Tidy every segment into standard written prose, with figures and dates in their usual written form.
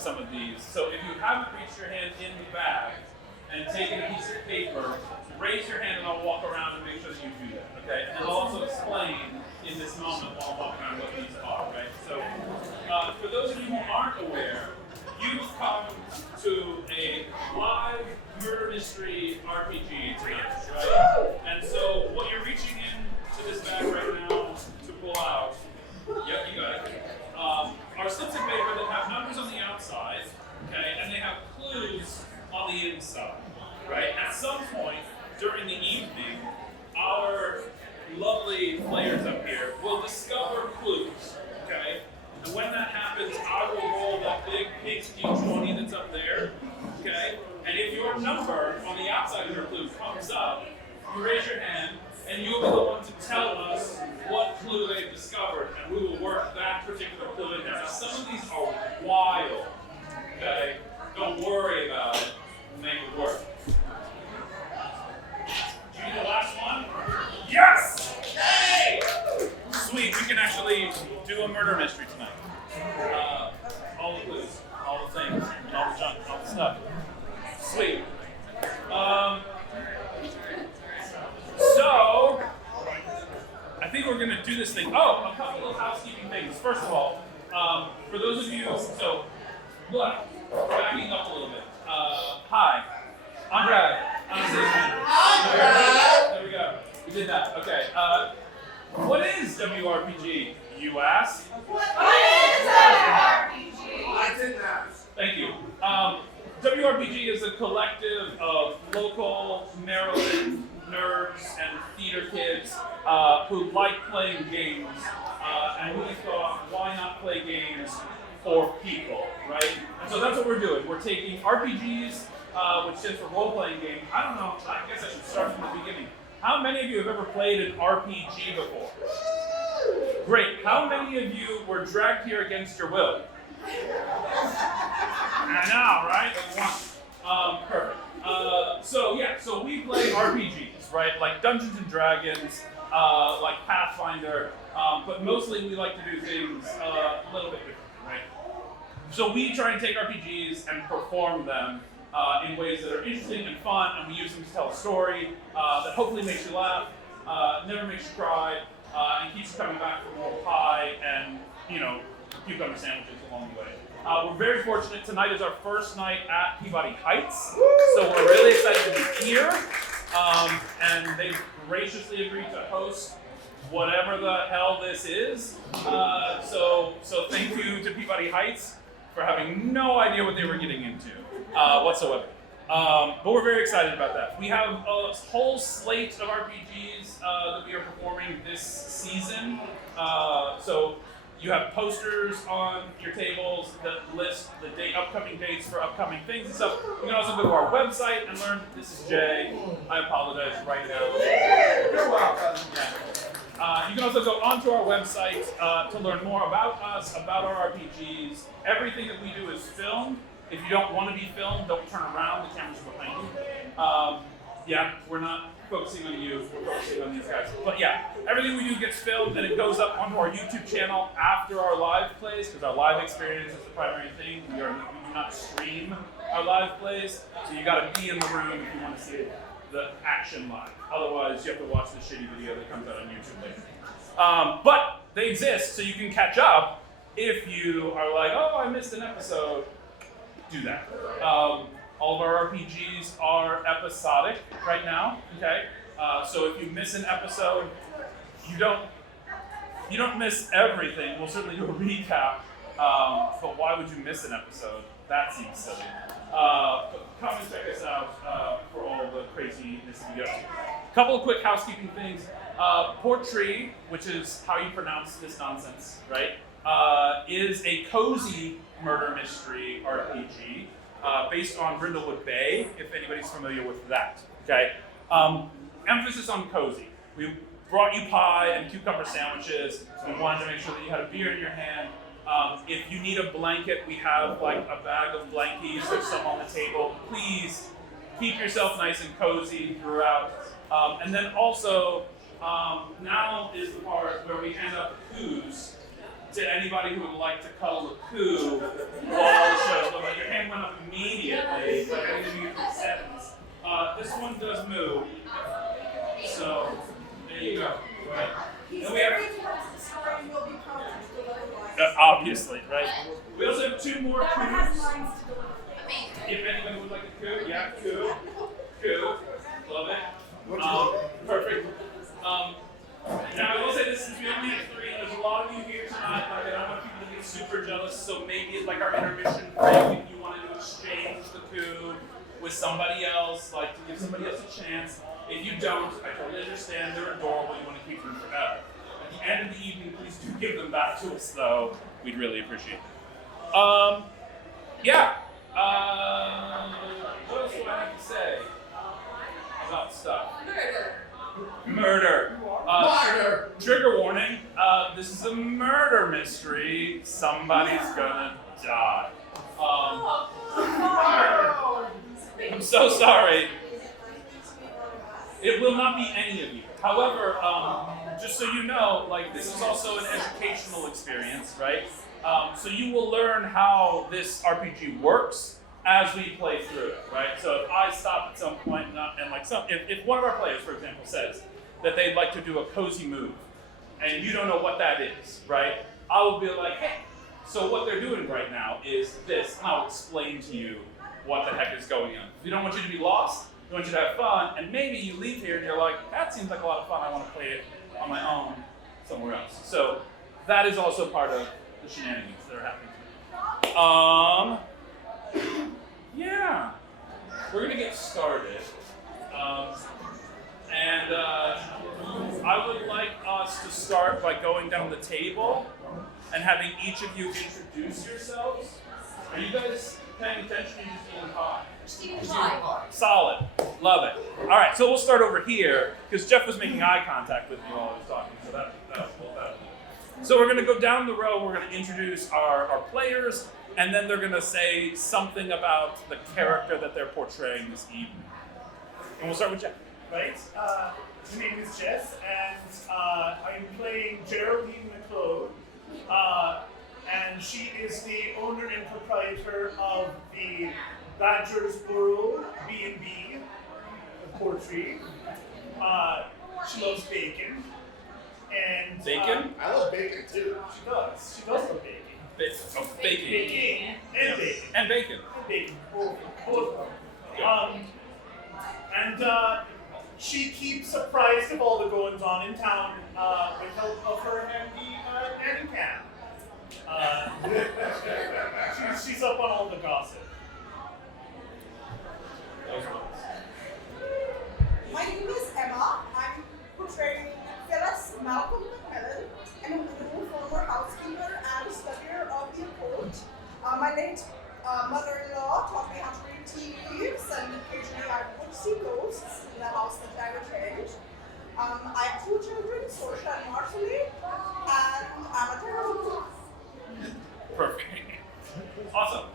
have some of these. So if you haven't reached your hand in the bag and taken a piece of paper, raise your hand and I'll walk around and make sure that you do that, okay? And I'll also explain in this moment while I'm walking around what these are, right? So for those of you who aren't aware, you've come to a live murder mystery RPG tonight, right? And so what you're reaching into this bag right now to pull out, yep, you got it, are slips of paper that have numbers on the outside, okay, and they have clues on the inside, right? At some point during the evening, our lovely players up here will discover clues, okay? And when that happens, I will roll that big pink D20 that's up there, okay? And if your number on the outside of your clue comes up, you raise your hand, and you'll be the one to tell us what clue they've discovered, and we will work that particular clue in there. Now, some of these are wild, okay? Don't worry about it. We'll make it work. Do you need the last one? Yes! Hey! Sweet, we can actually do a murder mystery tonight. All the clues, all the things, and all the junk, all the stuff. Sweet. So, I think we're going to do this thing. Oh, a couple of housekeeping things. First of all, for those of you, so, look, backing up a little bit. Hi, I'm Brad. I'm Brad. There we go. We did that. Okay. What is WRPG, you ask? What is WRPG? I didn't ask. Thank you. WRPG is a collective of local Maryland nerds and theater kids who like playing games, and we thought, why not play games for people, right? And so that's what we're doing. We're taking RPGs, which stands for role-playing game. I don't know, I guess I should start from the beginning. How many of you have ever played an RPG before? Great. How many of you were dragged here against your will? I know, right? Perfect. So we play RPGs, right? Like Dungeons and Dragons, like Pathfinder, but mostly we like to do things a little bit different, right? So we try and take RPGs and perform them in ways that are interesting and fun, and we use them to tell a story that hopefully makes you laugh, never makes you cry, and keeps you coming back for more pie and, cucumber sandwiches along the way. We're very fortunate. Tonight is our first night at Peabody Heights, so we're really excited to be here. And they've graciously agreed to host whatever the hell this is. So thank you to Peabody Heights for having no idea what they were getting into whatsoever. But we're very excited about that. We have a whole slate of RPGs that we are performing this season. So you have posters on your tables that list the upcoming dates for upcoming things and stuff. You can also go to our website and learn. This is Jay. I apologize right now. You're welcome. Yeah. You can also go onto our website to learn more about us, about our RPGs. Everything that we do is filmed. If you don't want to be filmed, don't turn around. The camera's behind you. We're not focusing on you. We're focusing on these guys. But yeah, everything we do gets filmed and it goes up onto our YouTube channel after our live plays, because our live experience is the primary thing. We do not stream our live plays, so you got to be in the room if you want to see the action live. Otherwise, you have to watch the shitty video that comes out on YouTube later. But they exist, so you can catch up if you are like, oh, I missed an episode. Do that. All of our RPGs are episodic right now. Okay, so if you miss an episode, you don't miss everything. We'll certainly do a recap. But why would you miss an episode? That seems silly. But come and check us out for all the craziness we go. A couple of quick housekeeping things. Port Rìgh, which is how you pronounce this nonsense, right? Is a cozy murder mystery RPG based on Brindlewood Bay, if anybody's familiar with that. Okay, emphasis on cozy. We brought you pie and cucumber sandwiches. We wanted to make sure that you had a beer in your hand. If you need a blanket, we have like a bag of blankies. There's some on the table. Please keep yourself nice and cozy throughout. And then also, now is the part where we hand out the coups to anybody who would like to cuddle a coup while the show's lines to deliver. If anyone would like a coup, yeah, coup. Love it. Perfect. Now I will say this, since we only have 3, there's a lot of you here tonight, like, I don't want people to get super jealous, so maybe it's like our intermission break, if you wanted to exchange the coup with somebody else, like to give somebody else a chance. If you don't, I totally understand, they're adorable, you want to keep them forever. At the end of the evening, please do give them back to us though, we'd really appreciate it. Yeah. What else do I have to say about stuff? Murder. Murder. Trigger warning. This is a murder mystery. Somebody's gonna die. I'm so sorry. It will not be any of you. However, just so you know, like this is also an educational experience, right? So you will learn how this RPG works as we play through it, right? So if I stop at some point and like if one of our players, for example, says that they'd like to do a cozy move, and you don't know what that is, right? I will be like, hey, so what they're doing right now is this, and I'll explain to you what the heck is going on. We don't want you to be lost, we want you to have fun, and maybe you leave here and you're like, that seems like a lot of fun, I want to play it on my own somewhere else. So that is also part of the shenanigans that are happening. Yeah, we're gonna get started. I would like us to start by going down the table and having each of you introduce yourselves. Are you guys paying attention? Or are you just eating pie? Solid. Love it. All right, so we'll start over here because Jeff was making eye contact with me while I was talking, so that was cool. So we're going to go down the row, we're going to introduce our players, and then they're going to say something about the character that they're portraying this evening. And we'll start with Jeff. Right? My name is Jess, and I'm playing Geraldine McClode, and she is the owner and proprietor of the Badgers Borough B&B of Port Rìgh. She loves bacon. And Bacon? I love bacon too. She does. She does love bacon. Bacon. Bacon. And bacon. And bacon. And bacon. Both of them. She keeps apprised of all the goings on in town with help of her handy nanny cam. She's up on all the gossip. My name is Emma. I'm portraying Phyllis Malcolm McMillan, and I'm a former housekeeper and studier of the occult. My late mother-in-law taught me how to read tea leaves, and occasionally I would see ghosts in the house that I retained. I have 2 children, Sorsha and Marceline, and I'm a terrible. Perfect. Awesome.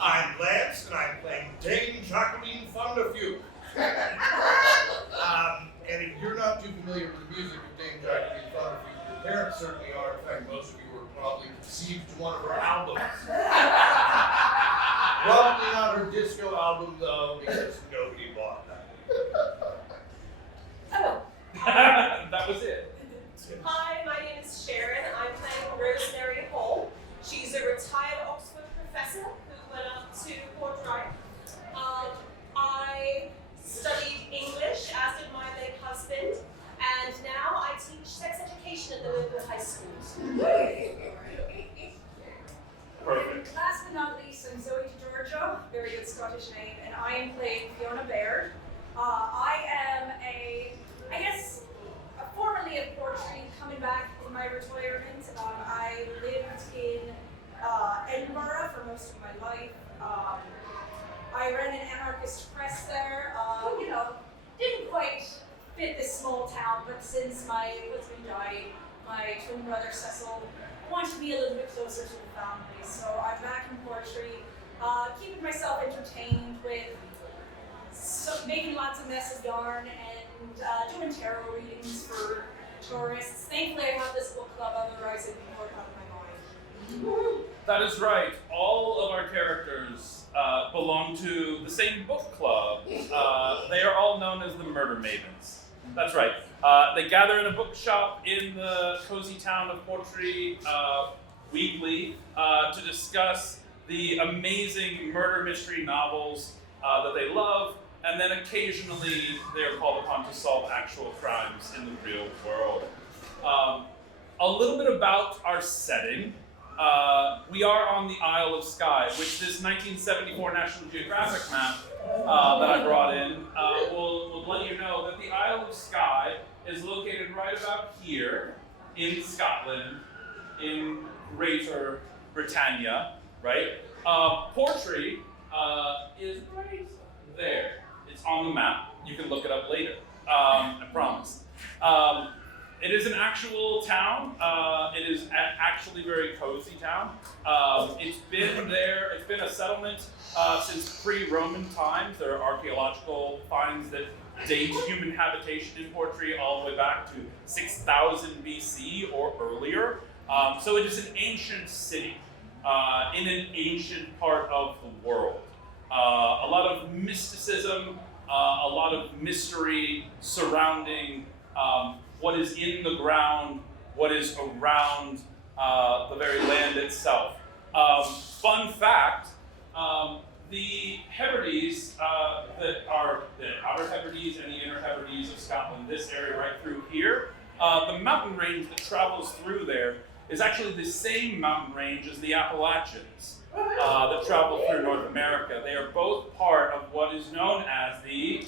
I'm Lance, and I'm playing Dame Jacqueline Fondefuke. And if you're not too familiar with the music of Dame Jacqueline Fondefuke, your parents certainly are. In fact, most of you were probably received to one of her albums. Probably not her disco album, though, because nobody bought that. Oh. That was it. Hi, my name is Sharon. I'm playing Rosemary Hall. She's a retired Oxford professor who went up to Port Rìgh. I studied English, as did my late husband, and now I teach sex education at the local high schools. Perfect. Last but not least, I'm Zoe DiGiorgio, very good Scottish name, and I am playing Fiona Baird. I am formerly of Port Rìgh, coming back in my retirement. I lived in Edinburgh for most of my life. I ran an anarchist press there. Didn't quite fit this small town, but since my husband died, my twin brother Cecil wanted to be a little bit closer to the family. So I'm back in Port Rìgh, keeping myself entertained with making lots of mess of yarn and doing tarot readings for tourists. Thankfully, I have this book club, otherwise it'd be more out of my mind. That is right. All of our characters belong to the same book club. They are all known as the Murder Mavens. That's right. They gather in a bookshop in the cozy town of Port Rìgh weekly to discuss the amazing murder mystery novels that they love, and then occasionally they're called upon to solve actual crimes in the real world. A little bit about our setting. We are on the Isle of Skye, which this 1974 National Geographic map that I brought in will let you know that the Isle of Skye is located right about here in Scotland, in Greater Britannia, right? Port Rìgh is right there. It's on the map. You can look it up later, I promise. It is an actual town. It is actually a very cozy town. It's been there, it's been a settlement since pre-Roman times. There are archaeological finds that date human habitation in Port Rìgh all the way back to 6000 BC or earlier. So it is an ancient city in an ancient part of the world. A lot of mysticism, a lot of mystery surrounding what is in the ground, what is around the very land itself. Fun fact, the Hebrides, that are the Outer Hebrides and the Inner Hebrides of Scotland, this area right through here, the mountain range that travels through there is actually the same mountain range as the Appalachians that travel through North America. They are both part of what is known as the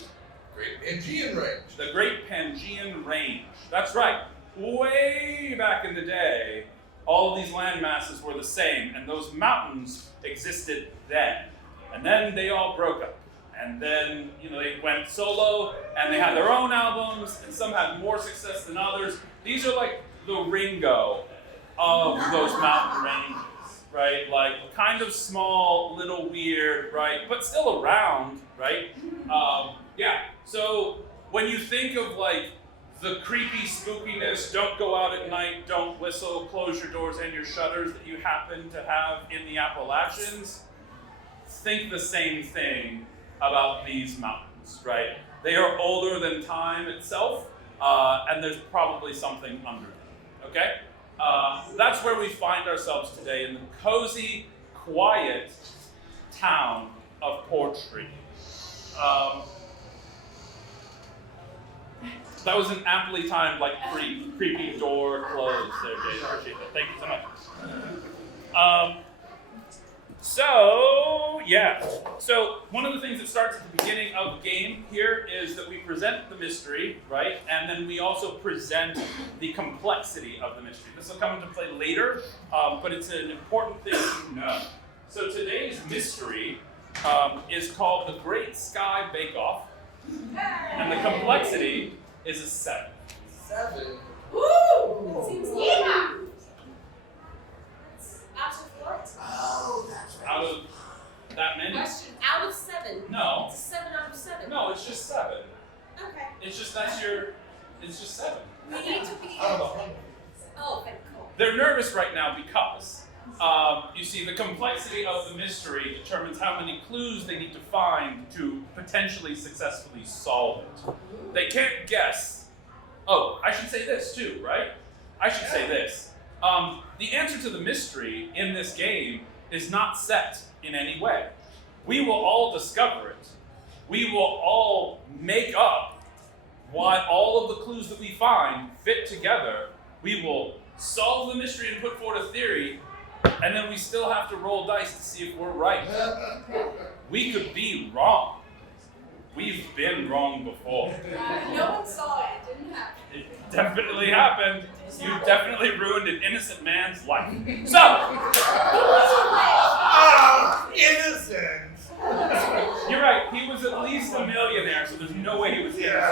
Great Pangean Range. The Great Pangean Range. That's right. Way back in the day, all of these land masses were the same, and those mountains existed then. And then they all broke up. And then, they went solo, and they had their own albums, and some had more success than others. These are like the Ringo of those mountain ranges, right? Like kind of small, little weird, right? But still around, right? Yeah. So when you think of like the creepy spookiness, don't go out at night, don't whistle, close your doors and your shutters that you happen to have in the Appalachians, think the same thing about these mountains, right? They are older than time itself, and there's probably something under them, okay? That's where we find ourselves today, in the cozy, quiet town of Port Rìgh. That was an aptly timed, creepy door close there, Jay. Appreciate that. Thank you so much. So one of the things that starts at the beginning of the game here is that we present the mystery, right? And then we also present the complexity of the mystery. This will come into play later, but it's an important thing to know. So today's mystery is called the Great Skye Bake Off, and the complexity is a 7. 7. Woo! Seems Yeah. Out of what? Oh, that's right. Out of that many? Question. Out of 7. No. It's a 7 out of 7. No, it's just 7. Okay. It's just 7. We need to be. Out of 100. Oh, okay, cool. They're nervous right now because, you see, the complexity of the mystery determines how many clues they need to find to potentially successfully solve it. They can't guess. Oh, I should say this too, right? I should say this. The answer to the mystery in this game is not set in any way. We will all discover it. We will all make up why all of the clues that we find fit together. We will solve the mystery and put forward a theory, and then we still have to roll dice to see if we're right. We could be wrong. We've been wrong before. No one saw it. It didn't happen. It definitely happened. You definitely ruined an innocent man's life. So, Oh, innocent. you're right. He was at least a millionaire, so there's no way he was innocent.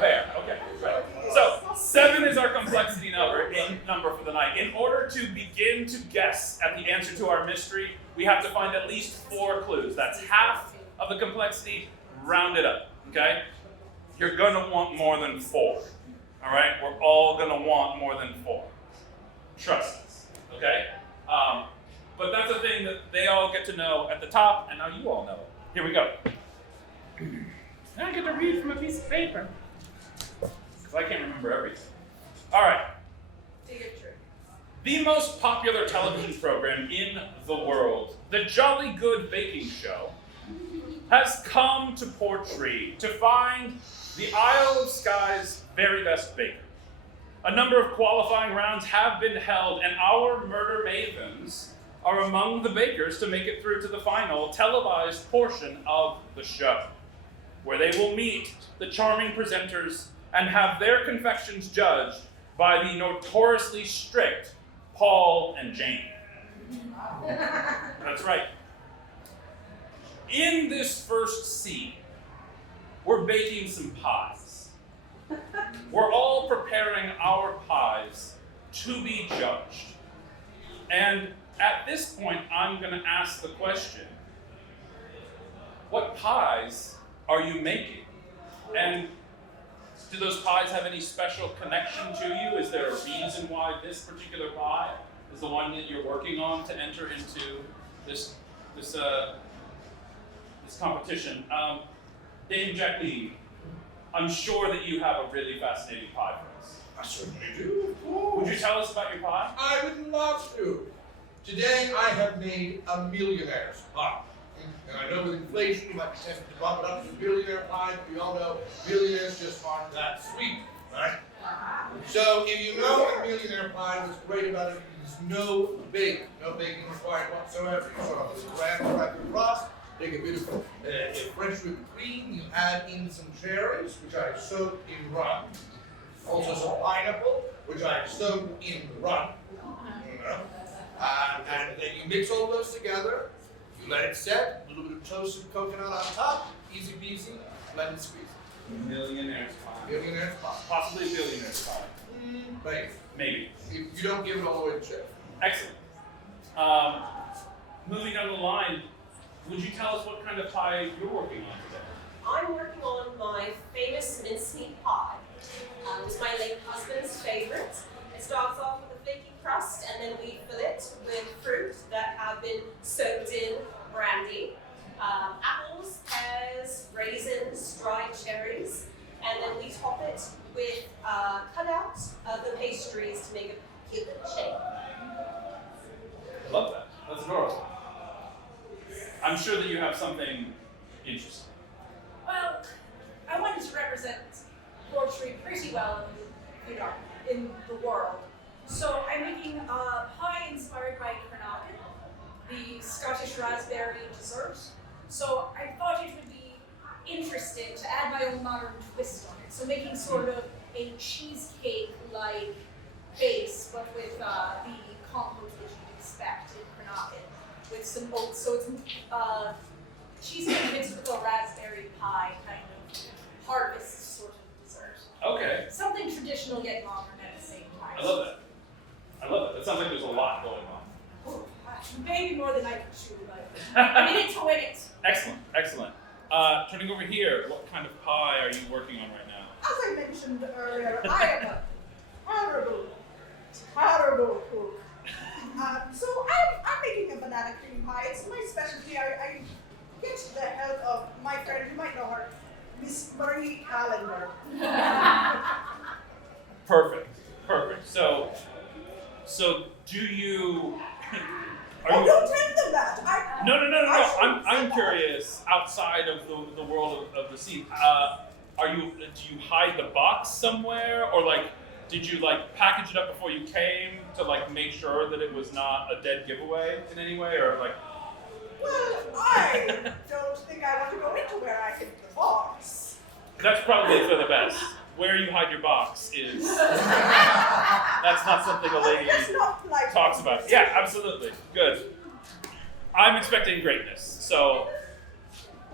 Fair. Okay. Right. So 7 is our complexity number for the night. In order to begin to guess at the answer to our mystery, we have to find at least 4 clues. That's half of the complexity. Round it up. Okay. You're gonna want more than 4. All right. We're all gonna want more than 4. Trust us. Okay. But that's a thing that they all get to know at the top, and now you all know it. Here we go. I get to read from a piece of paper. Because I can't remember everything. All right. The most popular television program in the world, The Jolly Good Baking Show, has come to Port Rìgh to find the Isle of Skye's very best baker. A number of qualifying rounds have been held, and our Murder Mavens are among the bakers to make it through to the final televised portion of the show, where they will meet the charming presenters and have their confections judged by the notoriously strict Paul and Jane. That's right. In this first scene, we're baking some pies. We're all preparing our pies to be judged. And at this point, I'm going to ask the question, what pies are you making? And do those pies have any special connection to you? Is there a reason why this particular pie is the one that you're working on to enter into this competition? Dame Jacqueline, I'm sure that you have a really fascinating pie for us. I certainly do, of course. Would you tell us about your pie? I would love to. Today I have made a millionaire's pie. And I know with inflation you might be tempted to bump it up to a billionaire pie, but we all know billionaires just aren't that sweet, right? So if you know what a millionaire pie, what's great about it is no baking required whatsoever. You start with a graham cracker crust, take a bit of fresh whipped cream, you add in some cherries, which I soak in rum. Also some pineapple, which I soak in rum. And then you mix all those together, you let it set, a little bit of toasted coconut on top, easy peasy, blend and squeeze. Millionaire's pie. Millionaire's pie. Possibly a billionaire's pie. Maybe. If you don't give it all the way to chef. Excellent. Moving down the line, would you tell us what kind of pie you're working on today? I'm working on my famous mincemeat pie. It was my late husband's favorite. It starts off with a flaky crust, and then we fill it with fruit that have been soaked in brandy. Apples, pears, raisins, dried cherries, and then we top it with cutouts of the pastries to make a cupid shape. I love that. That's adorable. I'm sure that you have something interesting. Well, I wanted to represent Port Rìgh pretty well in the world. So I'm making a pie inspired by Cranachan, the Scottish raspberry dessert. So I thought it would be interesting to add my own modern twist on it. So making sort of a cheesecake-like base, but with the compote that you'd expect in Cranachan, with some oats. So it's cheesecake mixed with a raspberry pie kind of harvest sort of dessert. Okay. Something traditional yet modern at the same time. I love that. I love it. That sounds like there's a lot going on. Oh, maybe more than I could chew, but I'm in it to win it. Excellent, excellent. Turning over here, what kind of pie are you working on right now? As I mentioned earlier, I am a terrible cook. So I'm making a banana cream pie. It's my specialty. I get the help of my friend, you might know her, Miss Marie Calendar. Perfect, perfect. So do you? Don't tell them that. No. I'm curious. Outside of the world of the scene, do you hide the box somewhere, or did you package it up before you came to make sure that it was not a dead giveaway in any way, or Well, I don't think I want to go into where I hid the box. That's probably for the best. Where you hide your box is that's not something a lady That's not polite. talks about. Yeah, absolutely. Good. I'm expecting greatness, so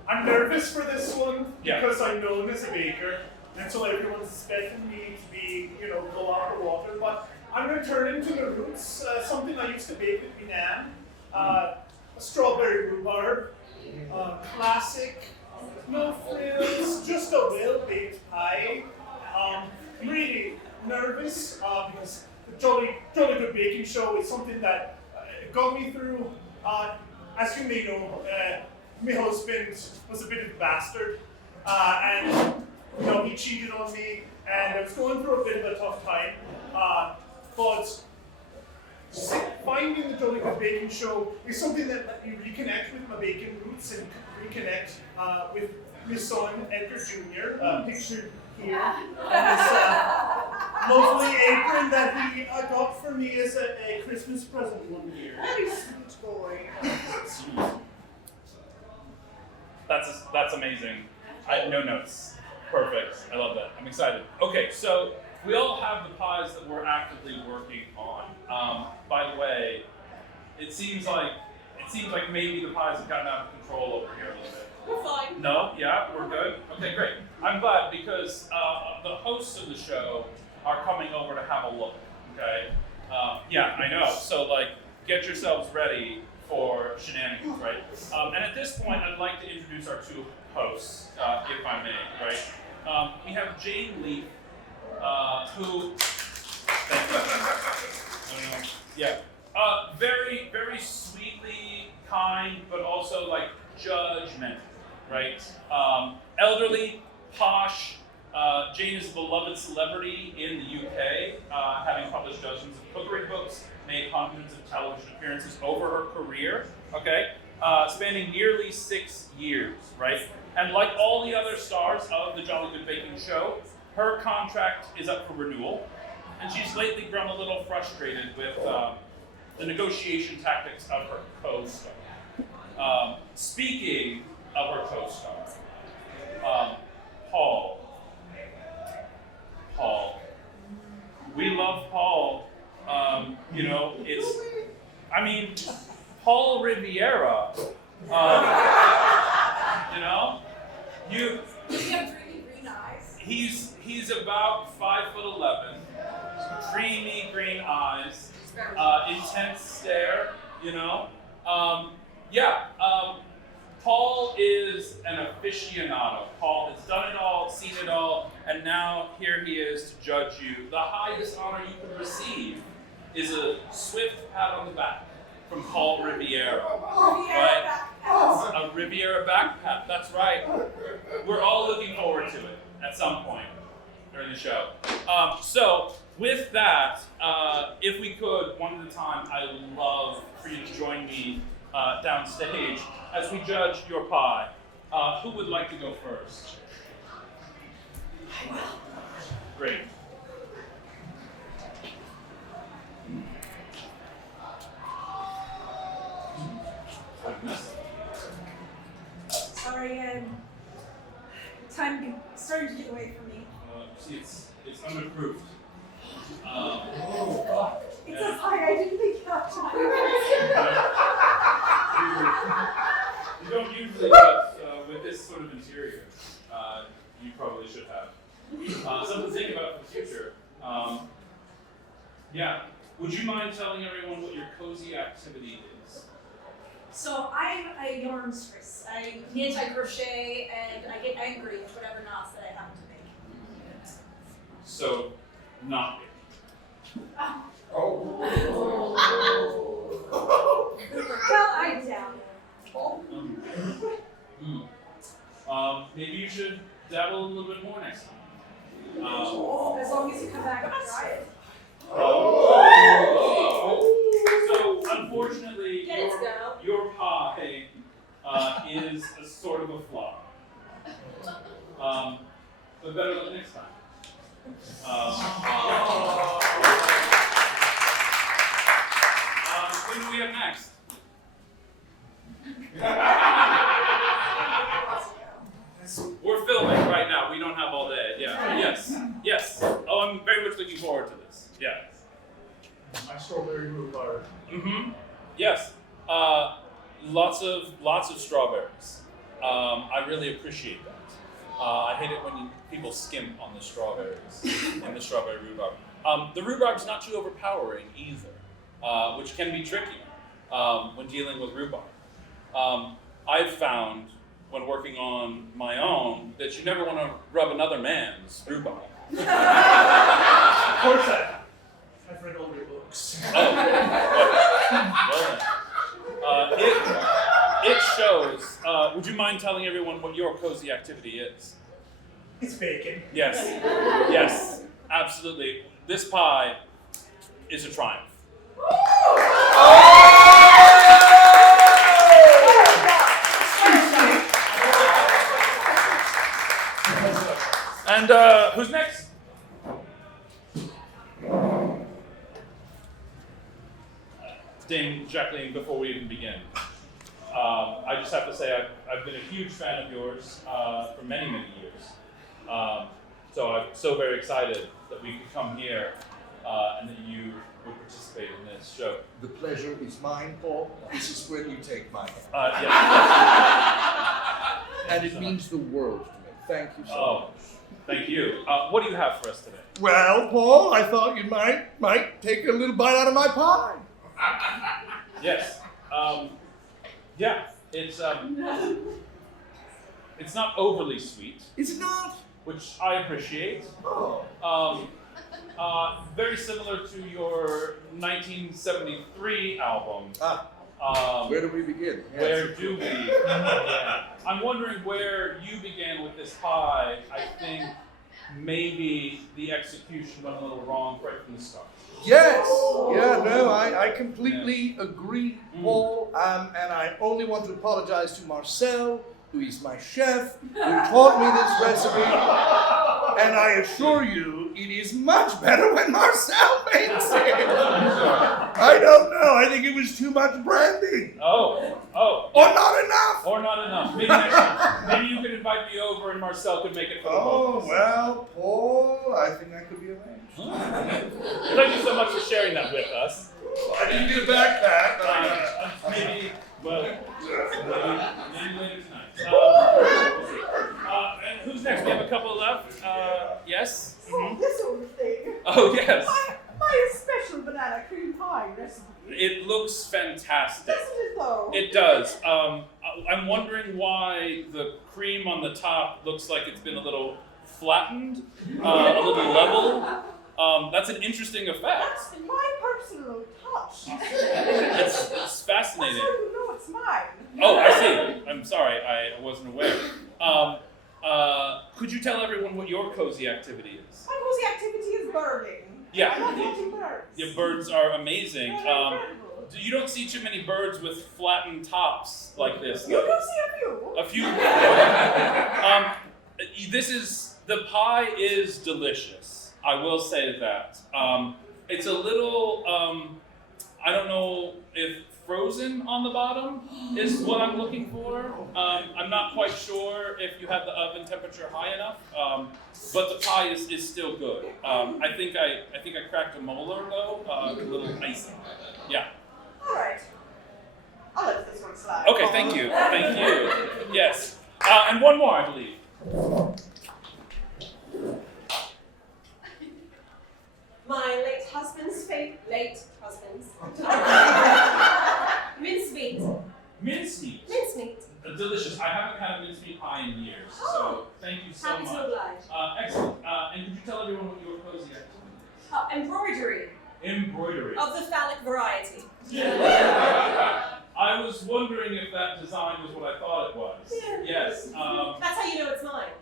I'm nervous for this one Yeah. because I'm known as a baker, and so everyone's expecting me to be, go out the water. But I'm going to turn into the roots, something I used to bake with my nan, a strawberry rhubarb, classic, no frills, just a well-baked pie. I'm really nervous because the Jolly Good Baking Show is something that got me through. As you may know, my husband was a bit of a bastard, and he cheated on me, and I was going through a bit of a tough time. But finding the Jolly Good Bacon Show is something that let me reconnect with my bacon roots and reconnect with my son, Edgar Jr., pictured here. This lovely apron that he got for me as a Christmas present one year. Very sweet boy. That's amazing. No notes. Perfect. I love that. I'm excited. Okay, so we all have the pies that we're actively working on. By the way, it seems like maybe the pies have gotten out of control over here a little bit. We're fine. No? Yeah? We're good? Okay, great. I'm glad because the hosts of the show are coming over to have a look, okay? Yeah, I know. So, get yourselves ready for shenanigans, right? And at this point, I'd like to introduce our two hosts, if I may, right? We have Jane Leaf, who... yeah. Very, very sweetly kind, but also, judgmental, right? Elderly, posh. Jane is a beloved celebrity in the UK, having published dozens of cookery books, made hundreds of television appearances over her career, okay? Spanning nearly 6 years, right? And like all the other stars of the Jolly Good Baking Show, her contract is up for renewal, and she's lately grown a little frustrated with the negotiation tactics of her co-star. Speaking of her co-star, Paul. We love Paul. Paul Riviera. Does he have dreamy green eyes? He's about 5'11", dreamy green eyes, intense stare. Paul is an aficionado. Paul has done it all, seen it all, and now here he is to judge you. The highest honor you can receive is a swift pat on the back from Paul Riviera. Right? A Riviera back pat, that's right. We're all looking forward to it at some point during the show. So with that, if we could, one at a time, I'd love for you to join me downstage as we judge your pie. Who would like to go first? I will. Great. Sorry, time starting to get away from me. See, it's underproofed. It's a pie. I didn't think about You don't usually, but with this sort of interior, you probably should have. Something to think about for the future. Would you mind telling everyone what your cozy activity is? So I'm a yarnstress. I knit, I crochet, and I get angry at whatever knots that I happen to make. So, not it. Well, I doubt it. Maybe you should dabble a little bit more next time. As long as you come back and try it. So, unfortunately, your pie is a sort of a flop. But better luck next time. Who do we have next? We're filming right now. We don't have all day. Yeah. Yes. Oh, I'm very much looking forward to this. Yeah. My strawberry rhubarb. Mm-hmm. Yes. Lots of strawberries. I really appreciate that. I hate it when people skimp on the strawberries and the strawberry rhubarb. The rhubarb's not too overpowering either, which can be tricky when dealing with rhubarb. I've found when working on my own that you never want to rub another man's rhubarb. Of course I've read all your books. Well then. It shows. Would you mind telling everyone what your cozy activity is? It's bacon. Yes, absolutely. This pie is a triumph. And who's next? Dame Jacqueline, before we even begin, I just have to say I've been a huge fan of yours for many, many years. So I'm so very excited that we could come here and that you would participate in this show. The pleasure is mine, Paul. This is where you take my hand. Yes. And it means the world to me. Thank you so much. Thank you. What do you have for us today? Well, Paul, I thought you might take a little bite out of my pie. Yes. Yeah. It's not overly sweet, Is it not? which I appreciate. Oh. Very similar to your 1973 album. Where do we begin? Where do we? Yeah. I'm wondering where you began with this pie. I think maybe the execution went a little wrong right from the start. Yes. Yeah, no, I completely agree, Paul. And I only want to apologize to Marcel, who is my chef, who taught me this recipe. And I assure you, it is much better when Marcel makes it. I don't know. I think it was too much brandy. Oh. Or not enough. Or not enough. Maybe next time. Maybe you could invite me over and Marcel could make it for the both of us. Well, Paul, I think that could be arranged. Thank you so much for sharing that with us. I didn't get a backpack. Maybe later tonight. And who's next? We have a couple left. Yes? Oh, this old thing. Oh, yes. My special banana cream pie recipe. It looks fantastic. Doesn't it though? It does. I'm wondering why the cream on the top looks like it's been a little flattened, a little level. That's an interesting effect. That's my personal touch. It's fascinating. That's how you know it's mine. Oh, I see. I'm sorry, I wasn't aware. Could you tell everyone what your cozy activity is? My cozy activity is birding. Yeah. I love watching birds. Your birds are amazing. They're incredible. You don't see too many birds with flattened tops like this. You though. do see a few. The pie is delicious. I will say that. It's a little, I don't know if frozen on the bottom is what I'm looking for. I'm not quite sure if you have the oven temperature high enough, but the pie is still good. I think I cracked a molar though, a little icy. Yeah. All right. I'll let this one slide. Okay, thank you. Thank you. Yes. And one more, I believe. My late husband's mincemeat. Mincemeat. Mincemeat. Delicious. I haven't had a mincemeat pie in years, so thank you so Happy much. to oblige. Excellent. And could you tell everyone what your cozy activity is? Embroidery Embroidery. of the phallic variety. I was wondering if that design was what I thought it was. Yeah. Yes. That's how you know it's mine.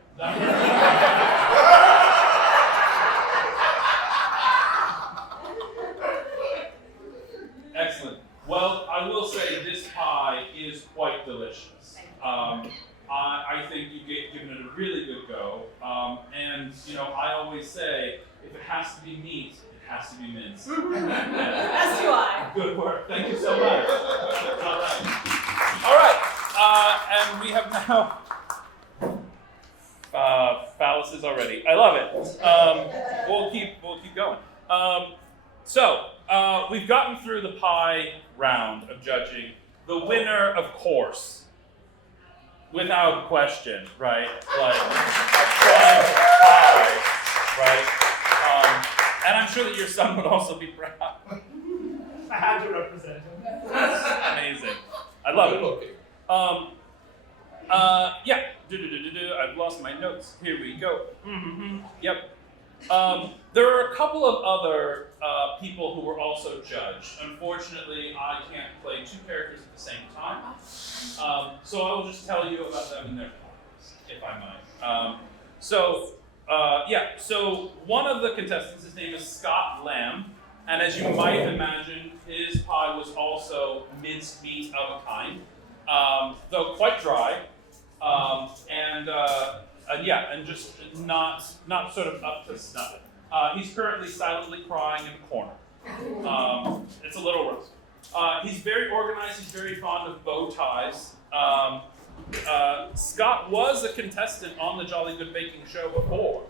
Excellent. Well, I will say this pie is quite delicious. I think you've given it a really good go. And, I always say, if it has to be meat, it has to be minced. As do I. Good work. Thank you so much. All right. And we have now phalluses already. I love it. We'll keep going. So we've gotten through the pie round of judging. The winner, of course, without question, right? Like a prime pie, right? And I'm sure that your son would also be proud. I had to represent him. Amazing. I love it. Yeah. I've lost my notes. Here we go. Yep. There are a couple of other people who were also judged. Unfortunately, I can't play two characters at the same time. So I will just tell you about them and their powers, if I might. So one of the contestants, his name is Scott Lamb. And as you might imagine, his pie was also minced meat of a kind, though quite dry, and just not sort of up to snuff. He's currently silently crying in a corner. It's a little rough. He's very organized. He's very fond of bow ties. Scott was a contestant on the Jolly Good Baking Show before.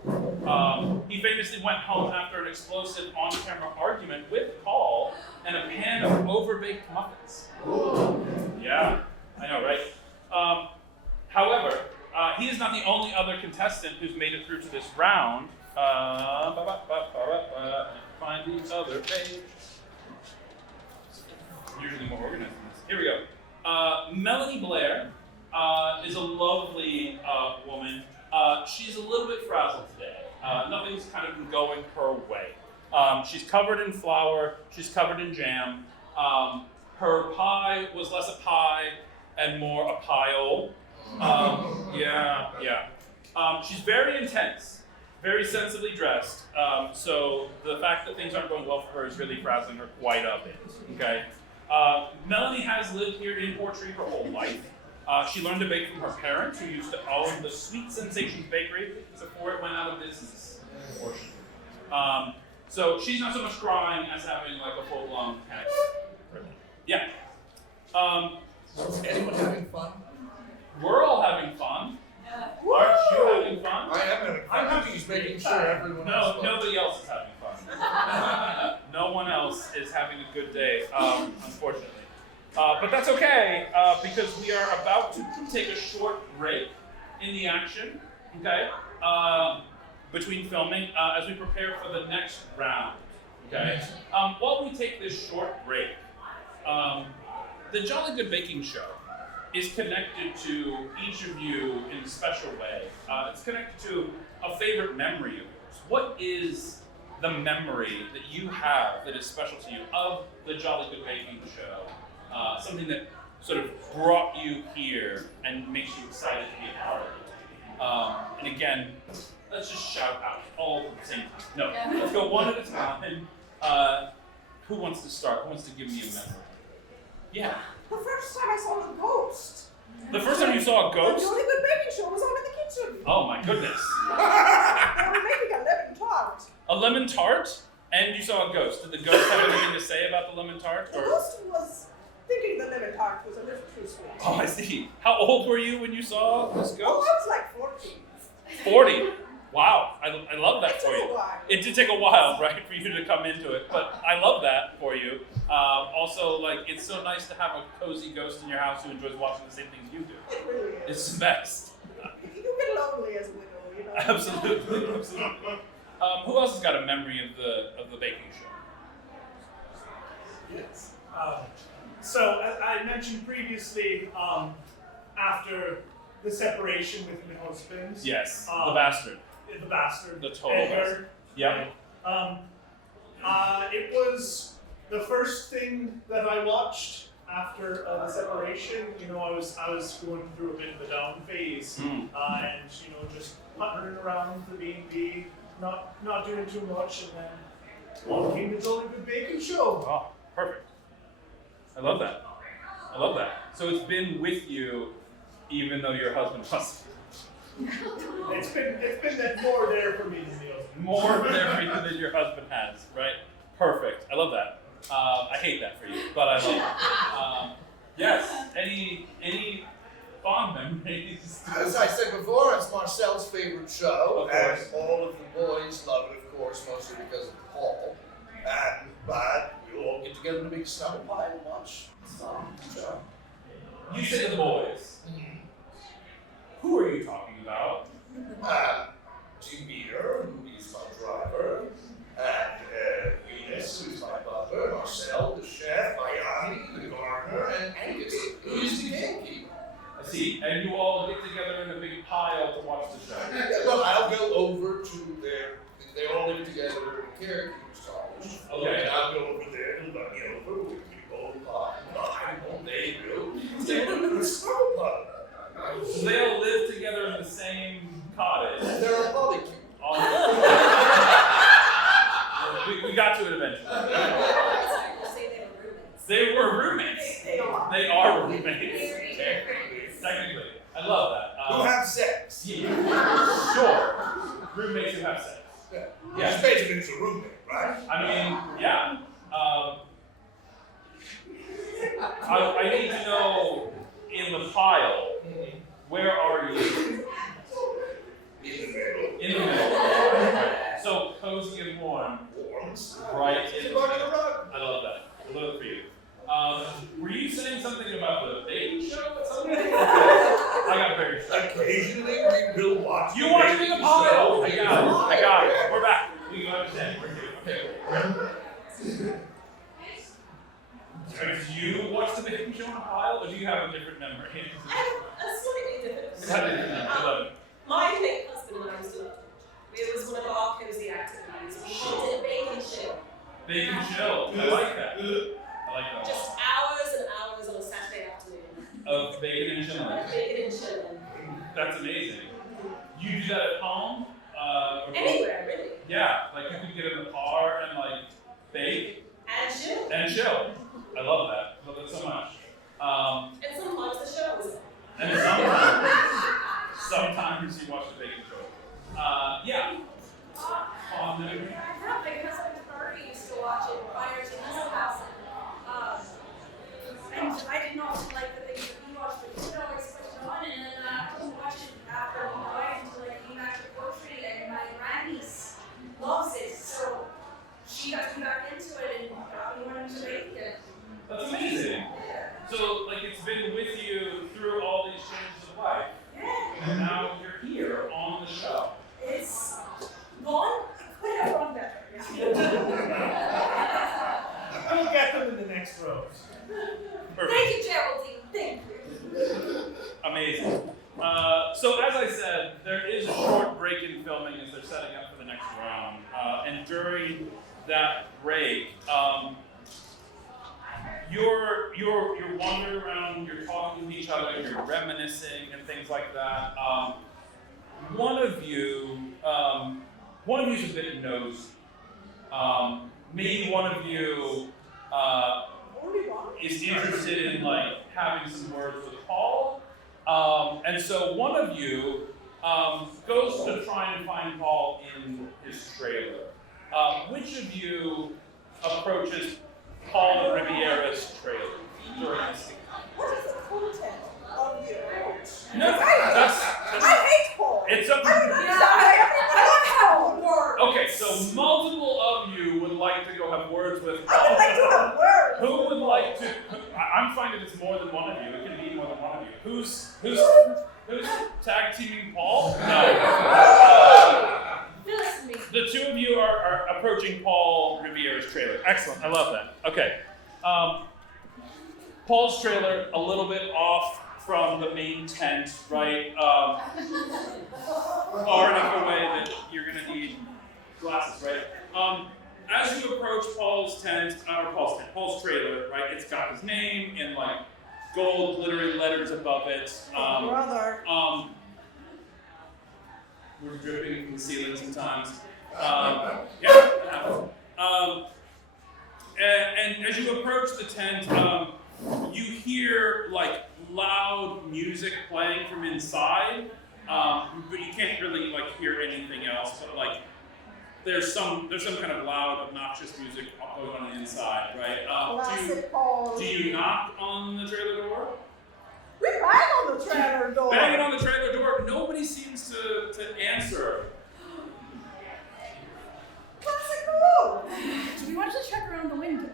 He famously went home after an explosive on-camera argument with Paul and a pan of overbaked muffins. Yeah, I know, right? However, he is not the only other contestant who's made it through to this round. Find the other page. Usually more organized than this. Here we go. Melanie Blair is a lovely woman. She's a little bit frazzled today. Nothing's kind of been going her way. She's covered in flour. She's covered in jam. Her pie was less a pie and more a pile. She's very intense, very sensibly dressed. So the fact that things aren't going well for her is really frazzling her quite a bit. Okay. Melanie has lived here in Port Rìgh her whole life. She learned to bake from her parents, who used to own the Sweet Sensations Bakery before it went out of business, unfortunately. So she's not so much crying as having like a full-blown panic. Yeah. Is anyone having fun? We're all having fun. Aren't you having fun? I am having fun. I'm just making sure everyone has No, fun. nobody else is having fun. No one else is having a good day, unfortunately. But that's okay, because we are about to take a short break in the action, okay, between filming, as we prepare for the next round, okay? While we take this short break, the Jolly Good Baking Show is connected to each of you in a special way. It's connected to a favorite memory of yours. What is the memory that you have that is special to you of the Jolly Good Baking Show? Something that sort of brought you here and makes you excited to be a part of it. And again, let's just shout out all at the same time. No, let's go one at a time. Who wants to start? Who wants to give me a memory? Yeah. The first time I saw a ghost. The first time you saw a The ghost? Jolly Good Baking Show was on in the kitchen. Oh my goodness. They were making a lemon tart. A lemon tart? And you saw a ghost. Did the ghost have anything to say about the lemon tart? The ghost was thinking the lemon tart was a little too sweet. Oh, I see. How old were you when you saw this Oh, ghost? I was like 14. 40. Wow, I love that for It took you. a while. It did take a while, right, for you to come into it, but I love that for you. Also, like, it's so nice to have a cozy ghost in your house who enjoys watching the same things you do. It really is. It's the best. You get lonely as a widow, you know. Absolutely, absolutely. Who else has got a memory of the baking show? Yes. So, as I mentioned previously, after the separation with my husband. Yes, the bastard. The bastard. The total Edgar, bastard. Yeah. It was the first thing that I watched after the separation. You know, I was going through a bit of a down phase, and you know, just puttering around the B&B, not doing too much, and then along came the Jolly Good Baking Show. Oh, perfect. I love that. I love that. So it's been with you, even though your husband wasn't. It's been that more there for me than the other. More there for you than your husband has, right? Perfect. I love that. I hate that for you, but I love it. Yes. Any fond memories? As I said before, it's Marcel's favorite show, Of and course. all of the boys love it, of course, mostly because of Paul. But we all get together in a big summer pie and watch the show. You say the boys. Who are you talking about? Demeter, who is my driver, and Eunice, who is my butler, Marcel, the chef, Ayani, the gardener, and Angus, who is the gamekeeper. I see. And you all get together in a big pile to watch the show. Yeah, well, I'll go over to they all live together in Carrick's college. Okay. And I'll go over there and run over with people. They will stay in the snow pub. So they all live together in the same cottage. They're a polycule. We got to it eventually. roommates who have sex. Yeah. Just basically it's a roommate, right? I mean, yeah. I need to know in the pile, where are you? In the middle. So cozy and warm. Right in the middle. I love that. I love it for you. Were you saying something about the baking show at some point? I got very excited. Occasionally we will watch. You watch it in the pile! I got it. We're back. We can understand. We're here. Okay. Do you watch the baking show in a pile, or do you have a different memory? A slightly different. How did you love it? My late husband and I used to love it. It was one of our cozy activities. We did a bacon chill. Bacon chill. I like that. I like that. Just hours and hours on a Saturday afternoon. Of bacon and chilling. Bacon and chilling. That's amazing. You do that at home? Or Anywhere, really. Yeah, like you could get in the car and like bake And chill. and chill. I love that. I love it so much. And sometimes the show was on. And sometimes you watch the bacon show. Yeah. Fond memory. Yeah, my husband's party used to watch it prior to his passing. And I did not like the things that he watched it. He would always put it on, and then I couldn't watch it after he died until I came back to Port Rìgh, and my grandniece loves it, so she got me back into it and got me wanting to make it. That's amazing. So, like, it's been with you through all these changes of life. Yeah, And now you're here on the show. it's gone. I could have gone better. We'll get them in the next rows. Perfect. Thank you, Geraldine. Thank you. Amazing. So as I said, there is a short break in filming as they're setting up for the next round. And during that break, you're wandering around, you're talking to each other, you're reminiscing and things like that. One of you's a bit nosy. Maybe one of you is interested in like having some words with Paul. And so one of you goes to try and find Paul in his trailer. Which of you approaches Paul Riviera's trailer during this scene? What is the content of the approach? No, that's I hate Paul. it's up to I don't have a word. Okay, so multiple of you would like to go have words with I would like to Paul. have words. Who would like to? I'm finding it's more than one of you. It can be more than one of you. Who's tag teaming Paul? No. Phyllis and me. The two of you are approaching Paul Riviera's trailer. Excellent. I love that. Okay. Paul's trailer a little bit off from the main tent, right? Far enough away that you're gonna need glasses, right? As you approach Paul's trailer, right? It's got his name in like gold glittering letters above it. Brother. We're dripping from the ceiling sometimes. Yeah, that happens. And as you approach the tent, you hear like loud music playing from inside, but you can't really like hear anything else. But like, there's some kind of loud, obnoxious music going on the inside, right? Classic Paul. Do you knock on the trailer door? We bang on the trailer door. Banging on the trailer door, nobody seems to answer. Classic Paul. Do we want to check around the windows?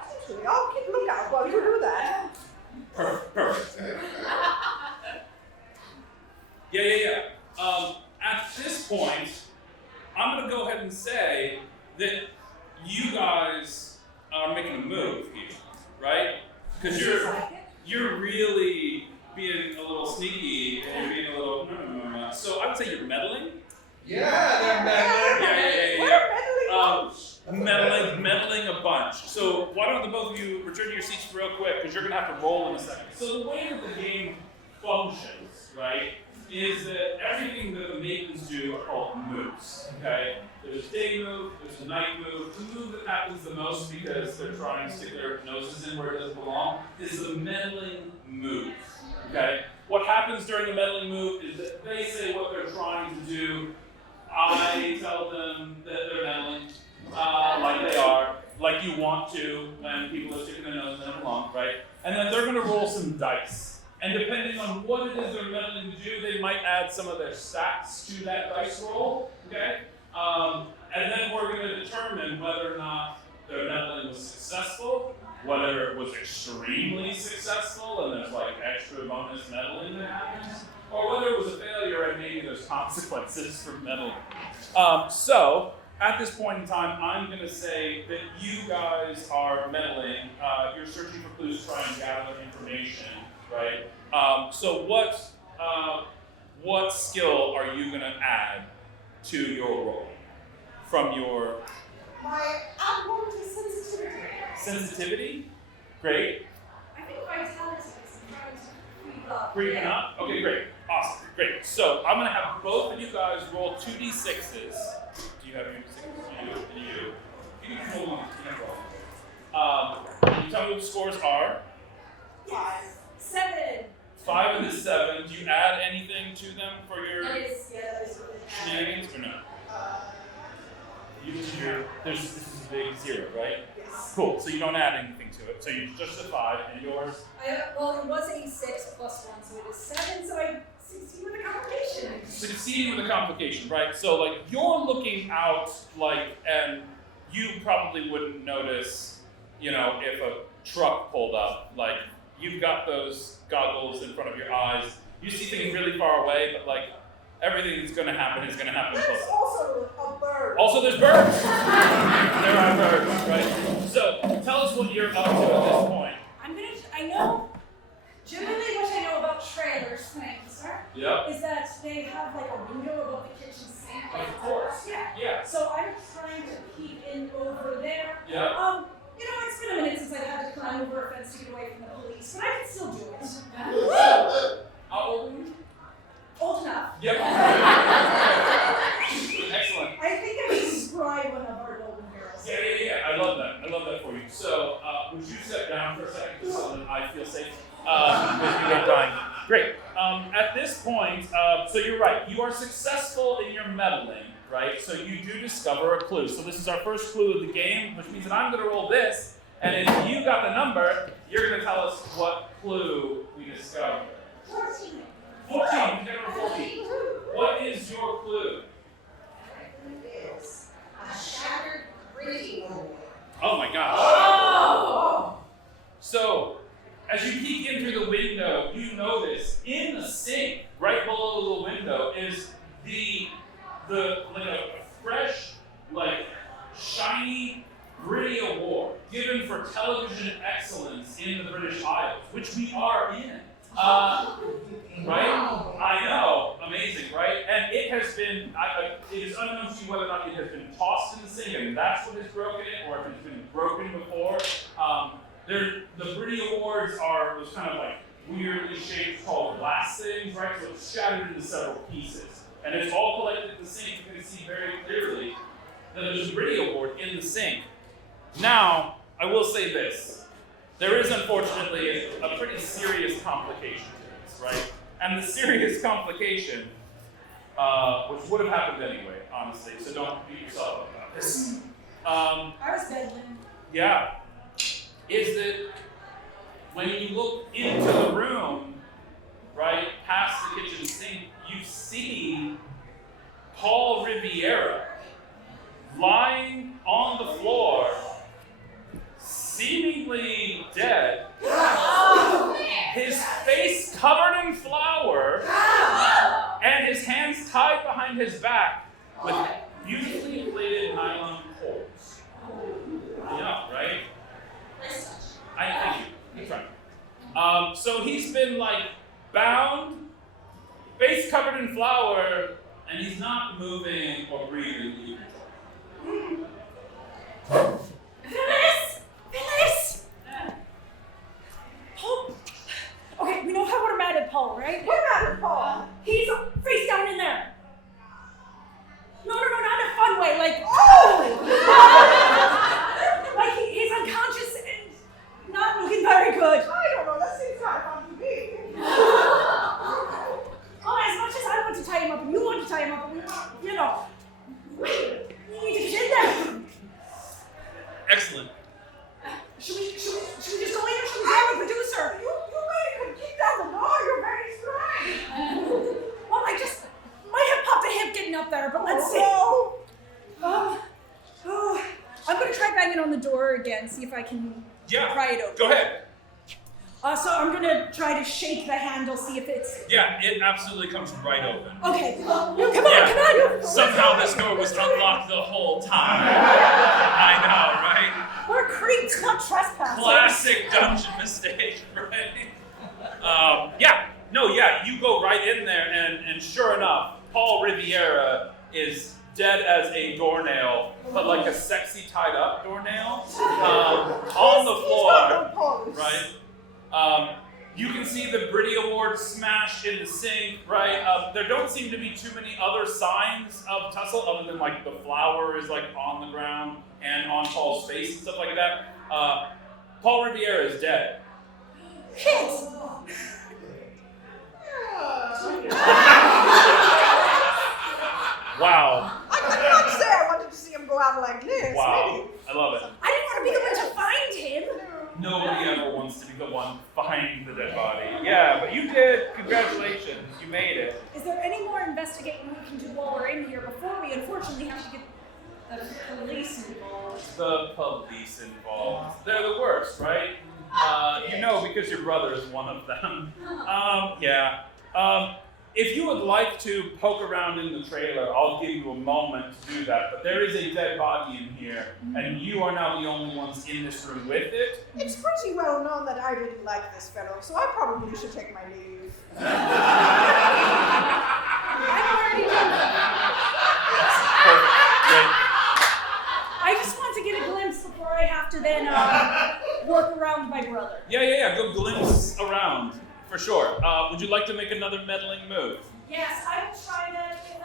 Actually, I'll keep lookout while you do that. Perfect. Yeah. At this point, I'm gonna go ahead and say that you guys are making a move here, right? Because you're really being a little sneaky and you're being a little So I would say you're meddling. Yeah, they're meddling. We're meddling a bunch. So why don't the both of you return to your seats real quick, because you're gonna have to roll in a second. So the way that the game functions, right, is that everything that the Mavens do are called moves. Okay? There's a day move, there's a night move. The move that happens the most because they're trying to stick their noses in where it doesn't belong is the meddling move. Okay? What happens during the meddling move is that they say what they're trying to do, I tell them that they're meddling, like they are, like you want to when people are sticking their nose in them along, right? And then they're going to roll some dice. And depending on what it is they're meddling to do, they might add some of their stats to that dice roll, okay? And then we're going to determine whether or not their meddling was successful, whether it was extremely successful and there's like extra bonus meddling that happens, or whether it was a failure and maybe there's consequences for meddling. So, at this point in time, I'm going to say that you guys are meddling. You're searching for clues to try and gather information, right? So what skill are you going to add to your roll from your My add one to sensitivity. sensitivity? Great. I think vitality is trying to creep up. Creeping up? Okay, great. Awesome. Great. So I'm going to have both of you guys roll 2d6s. Do you have your d6s? You. You can roll one. You can roll. You tell me what the scores are. 5. 7. 5 and 7. Do you add anything to them for your That is shenanigans or no? This is a big 0, right? Yes. Cool. So you don't add anything to it. So you just a 5 and yours. Well, it was a 6 plus 1, so it is 7. So I succeed with a complication. Succeeding with a complication, right? So like you're looking out like, and you probably wouldn't notice, you know, if a truck pulled up. Like you've got those goggles in front of your eyes. You see things really far away, but like everything that's going to happen is going to happen There's close. also a bird. Also, there's birds. There are birds, right? So tell us what you're up to at this point. I know, generally what I know about trailers, things, Yep. is that they have like a window above the kitchen sink. Of course. Yeah. Yeah. So I'm trying to peek in over there. Yeah. You know, it's been a minute since I've had to climb over a fence to get away from the police, but I can still do it. How old are you? Old enough. Yep. Excellent. I think I can spry one of our golden girls. Yeah. I love that. I love that for you. So, would you step down for a second just so that I feel safe? Because you are dying. Great. At this point, so you're right. You are successful in your meddling, right? So you do discover a clue. So this is our first clue of the game, which means that I'm going to roll this, and if you got the number, you're going to tell us what clue we discovered. 14. 14. You get number 14. What is your clue? It is a shattered gritty board. Oh my gosh. Oh! So, as you peek in through the window, you notice in the sink, right below the window, is the like a fresh, like shiny, gritty award given for television excellence in the British Isles, which we are in. Right? I know, amazing, right? And it has been, it is unknown to you whether or not it has been tossed in the sink and that's what has broken it, or if it's been broken before. The Britty Awards are those kind of like weirdly shaped called glass things, right? So it's shattered into several pieces. And it's all collected at the sink. You can see very clearly that there's a Britty Award in the sink. Now, I will say this. There is unfortunately a pretty serious complication to this, right? And the serious complication, which would have happened anyway, honestly, so don't beat yourself up about this. I was meddling. Yeah, is that when you look into the room, right, past the kitchen sink, you see Paul Riviera lying on the floor, seemingly dead, his face covered in flour, and his hands tied behind his back with beautifully inflated nylon cords. Yeah, right? Thank you. That's right. So he's been like bound, face covered in flour, and he's not moving or breathing either. Phyllis! Paul! Okay, we know how we're mad at Paul, right? What about Paul? He's face down in there. No, not in a fun way, like, like he's unconscious and not looking very good. I don't know, that seems kind of fun to me. Oh, as much as I want to tie him up and you want to tie him up, and you know, I'm gonna try banging on the door again, see if I can pry it open. Go ahead. So I'm gonna try to shake the handle, see if it's... Yeah, it absolutely comes right open. Okay. Come on. Somehow this door was unlocked the whole time. I know, right? We're creeps, not trespassers. Classic dungeon mistake, right? You go right in there, and sure enough, Paul Riviera is dead as a doornail, but like a sexy tied up doornail, on the floor, right? You can see the Britty Award smashed in the sink, right? There don't seem to be too many other signs of tussle other than like the flower is like on the ground and on Paul's face and stuff like that. Paul Riviera is dead. Shit! Wow. I could not say I wanted to see him go out like this. Wow. Maybe. I love it. I didn't want to be the one to find him. Nobody ever wants to be the one finding the dead body. Yeah, but you did. Congratulations. You made it. Is there any more investigating we can do while we're in here before we unfortunately have to get the police involved? The police involved. They're the worst, right? Because your brother is one of them. If you would like to poke around in the trailer, I'll give you a moment to do that. But there is a dead body in here, and you are now the only ones in this room with it. It's pretty well known that I didn't like this fellow, so I probably should take my leave. I've already done that. Perfect. I just want to get a glimpse before I have to then work around my brother. Yeah. Go glimpse around, for sure. Would you like to make another meddling move? Yes, I will try that with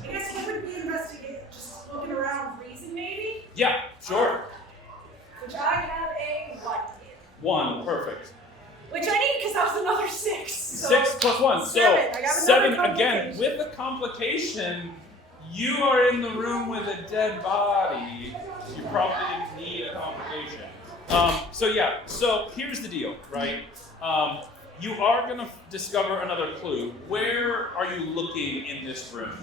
I guess it would be investigating, just looking around, reason maybe? Yeah, sure. Which I have a 1 in. 1, perfect. Which I need because that was another 6. So 6 plus 1, so 7. I got 7 another again. With a complication, you are in the room with a dead body. You probably didn't need a complication. So here's the deal, right? You are going to discover another clue. Where are you looking in this room?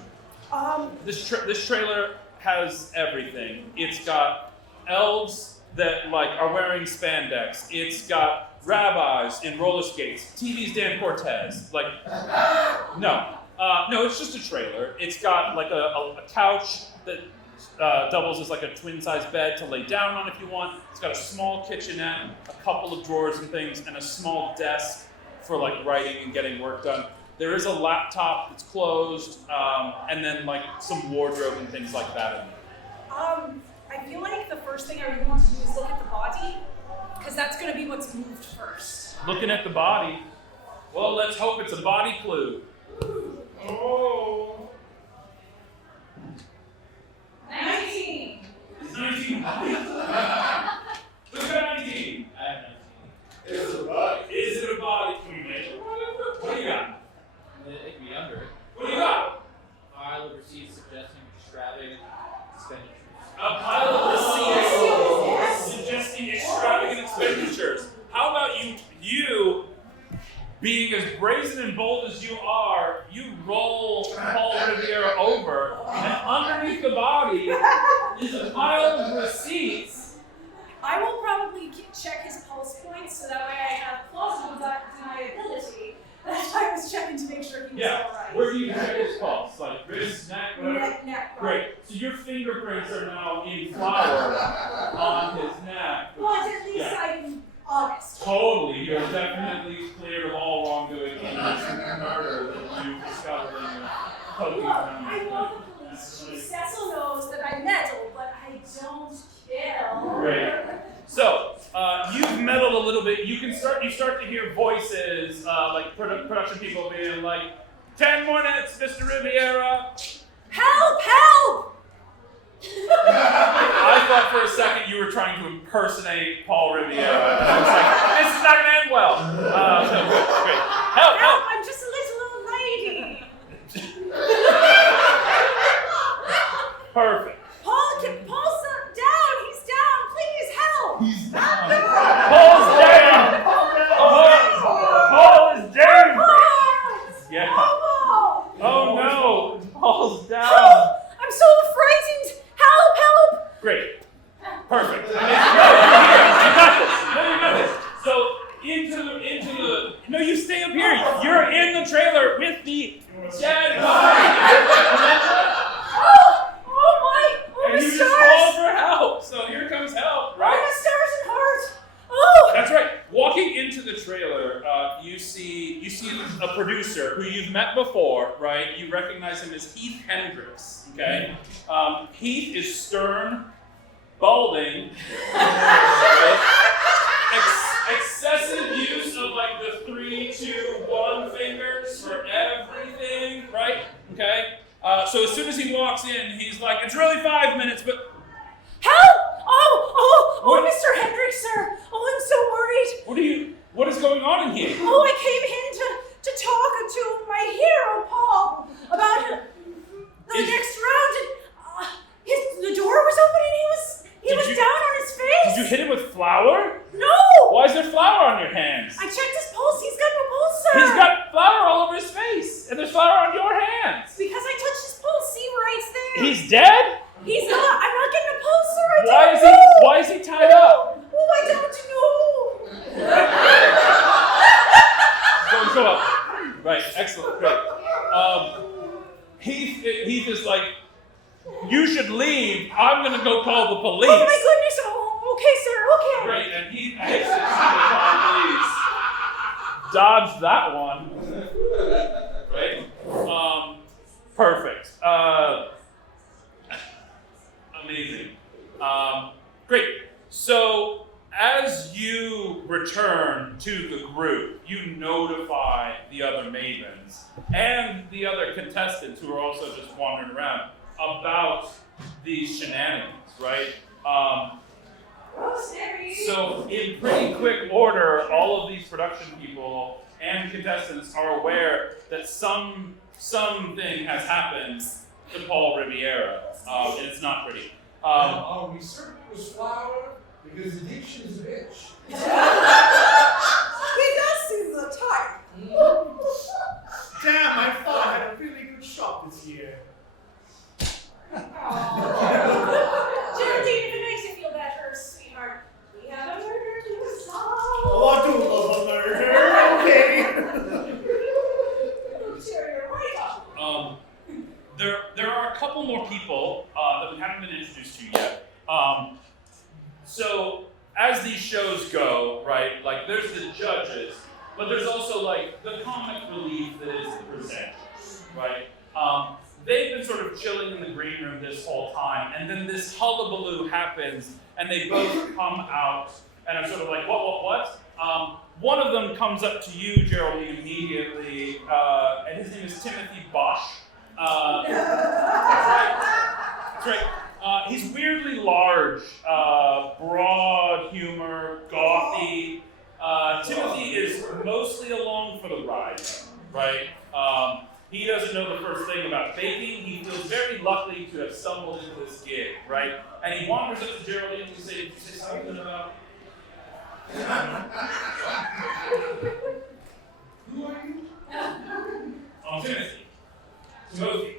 This trailer has everything. It's got elves that are wearing spandex. It's got rabbis in roller skates. TV's Dan Cortez. No, it's just a trailer. It's got a couch that doubles as a twin-size bed to lay down on if you want. It's got a small kitchenette, a couple of drawers and things, and a small desk for writing and getting work done. There is a laptop that's closed, and then some wardrobe and things like that in there. I feel like the first thing I really want to do is look at the body, because that's going to be what's moved first. Looking at the body. Well, let's hope it's a body clue. Oh. 19. It's 19. Look at 19. I have 19. It's a bug. Is it a body clue, mate? What do you got? It could be under it. What do you got? File of receipts suggesting extravagant expenditures. A pile of receipts suggesting extravagant expenditures. How about you being as brazen and bold as you are, you roll Paul Riviera over, and underneath the body is a pile of receipts. I will probably check his pulse points so that way I have plausible deniability. That's why I was checking to make sure he was alright. Where do you check his pulse? Wrist, neck, whatever? Neck. Great. So your fingerprints are now in flour on his neck. Well, at least I'm honest. Totally. You're definitely cleared of all wrongdoing in this murder that you discovered in your poking Look, around. I know the police. Cecil knows that I meddle, but I don't kill. Great. So, you've meddled a little bit. You start to hear voices, production people being 10 minutes, Mr. Riviera. Help! I thought for a second you were trying to impersonate Paul Riviera. And I was like, this is not going to end well. Great. Help! I'm just a little old lady. Perfect. Paul's down. He's down. Please help. He's down. Paul's down. Paul is down. Yeah. Oh no. you stay up here. You're in the trailer with the dead body. Oh, And the you stars! just call for help. So here comes help, right? Oh, the stars and heart! Oh! That's right. Walking into the trailer, you see a producer who you've met before, right? You recognize him as Heath Hendricks. Okay. Heath is stern, balding, right? Excessive use of like the 3, 2, 1 fingers for everything, right? Okay. So as soon as he walks in, he's like, "It's really 5 minutes, but." Help! Oh, Mr. Hendricks, sir. Oh, I'm so worried. What is going on in here? Oh, I came in to talk to my hero, Paul, about the next round, and the door was open, and he was down on his face. Did you hit him with flour? No! Why is there flour on your hands? I checked his pulse. He's got no pulse, sir. He's got flour all over his face, and there's flour on your hands. Because I touched his pulse. See, right there. He's dead? He's not. I'm not getting a pulse, sir. Why is he tied up? Oh, I don't know. Go up. Right, excellent, great. Heath is like, "You should leave. I'm gonna go call the police." Oh my goodness. Oh, okay, sir. Okay. Great, and Heath exits to the police. Dodge that one. Right? Perfect. Amazing. Great. So, as you return to the group, you notify the other Mavens and the other contestants who are also just wandering around about these shenanigans, right? So, in pretty quick order, all of these production people and contestants are aware that something has happened to Paul Riviera, and it's not pretty. Are we certain it was flour? Because addiction is a bitch. He does seem the type. Damn, I thought I had a really good shot this year. Geraldine, if it makes you feel better, sweetheart, we have a murder to solve. Oh, I do love a murder. Okay. There are a couple more people that we haven't been introduced to yet. So as these shows go, right, like there's the judges, but there's also like the comic relief that is the presenters, right? They've been sort of chilling in the green room this whole time, and then this hullabaloo happens, and they both come out and are sort of like, what? One of them comes up to you, Geraldine, immediately, and his name is Timothy Bosch. That's right. He's weirdly large, broad humor, gothy. Timothy is mostly along for the ride, right? He doesn't know the first thing about baking. He feels very lucky to have stumbled into this gig, right? And he wanders up to Geraldine and says, "Did you say something about..." Who are you? Timothy. Timothy.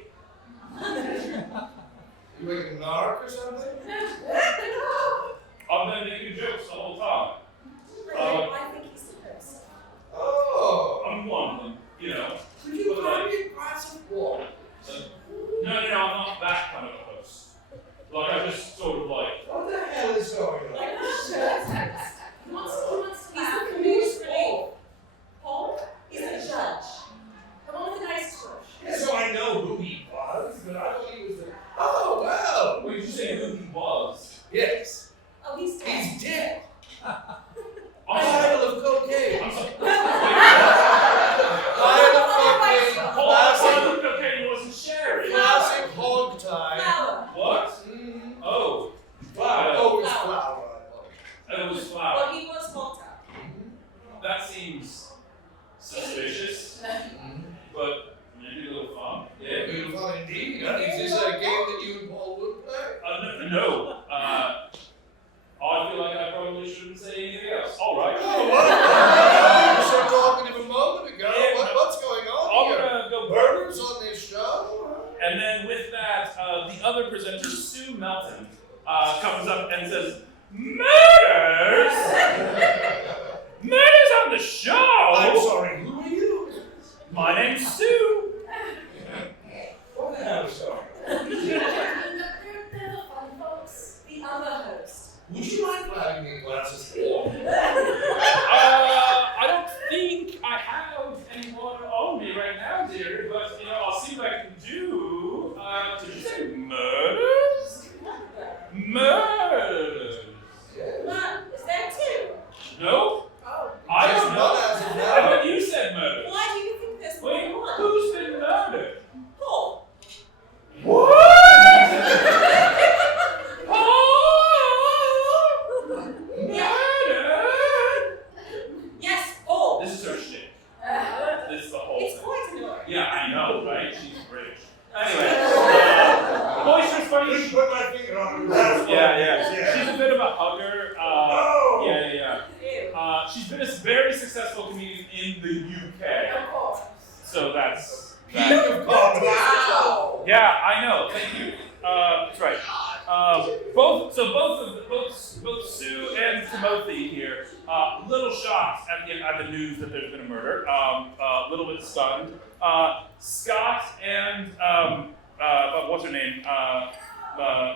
You like a narc or something? I've been making jokes the whole time. I think he's the person. Oh. I'm one of them, you know. Could you buy me a glass of water? No, I'm not that kind of a host. Like, I just sort of like... What the hell is going on? He's the comedian. Paul? He's the judge. The one with the nice tush. Yeah, so I know who he was, but I thought he was the... Oh, well. Wait, did you say who he was? Yes. Oh, he's dead. He's dead. I'm sorry. Pile of cocaine. I'm sorry. Pile of cocaine. Classic cocaine wasn't shared. Classic hog tie. Flower. What? Mm-hmm. Oh. Flour. Wow. Oh, it's flour. It was flour. Well, he was Malta. That seems suspicious, but maybe a little fun. Yeah. Beautiful indeed. Is this a game that you and Paul would play? No. I feel like I probably shouldn't say anything else. All right. Oh, what? You were talking to him a moment ago. Yeah. What's going on I'm here? gonna go Murders on this show? And then with that, the other presenter, Sue Melton, comes up and says, "Murders? Murders on the show?" I'm sorry, My name's Sue. What the hell, sir? They're the fun folks. The other host. Would you mind grabbing me glasses? I don't think I have any water on me right now, dear, but I'll see what I can do. Did you say murders? Murders. Is there two? No? Oh. I don't know. Not as of I now. thought you said murders. Why do you think there's more Wait, than one? who's been murdered? Paul. What? Murdered? Yes, Paul. This is her shit. This is the whole It's thing. quite annoying. Yeah, I know, right? She's British. Anyway, Moisture's funny. Just put my finger on it. That's what Yeah, it yeah. is, She's a bit of a hugger. Oh! Yeah. Ew. She's been a very successful comedian in the UK. Of course. So that's King that. of comedy. Wow. Yeah, I know. Thank you. That's right. Both Sue and Timothy here, little shocked at the news that there's been a murder. A little bit stunned. Scott and what's her name?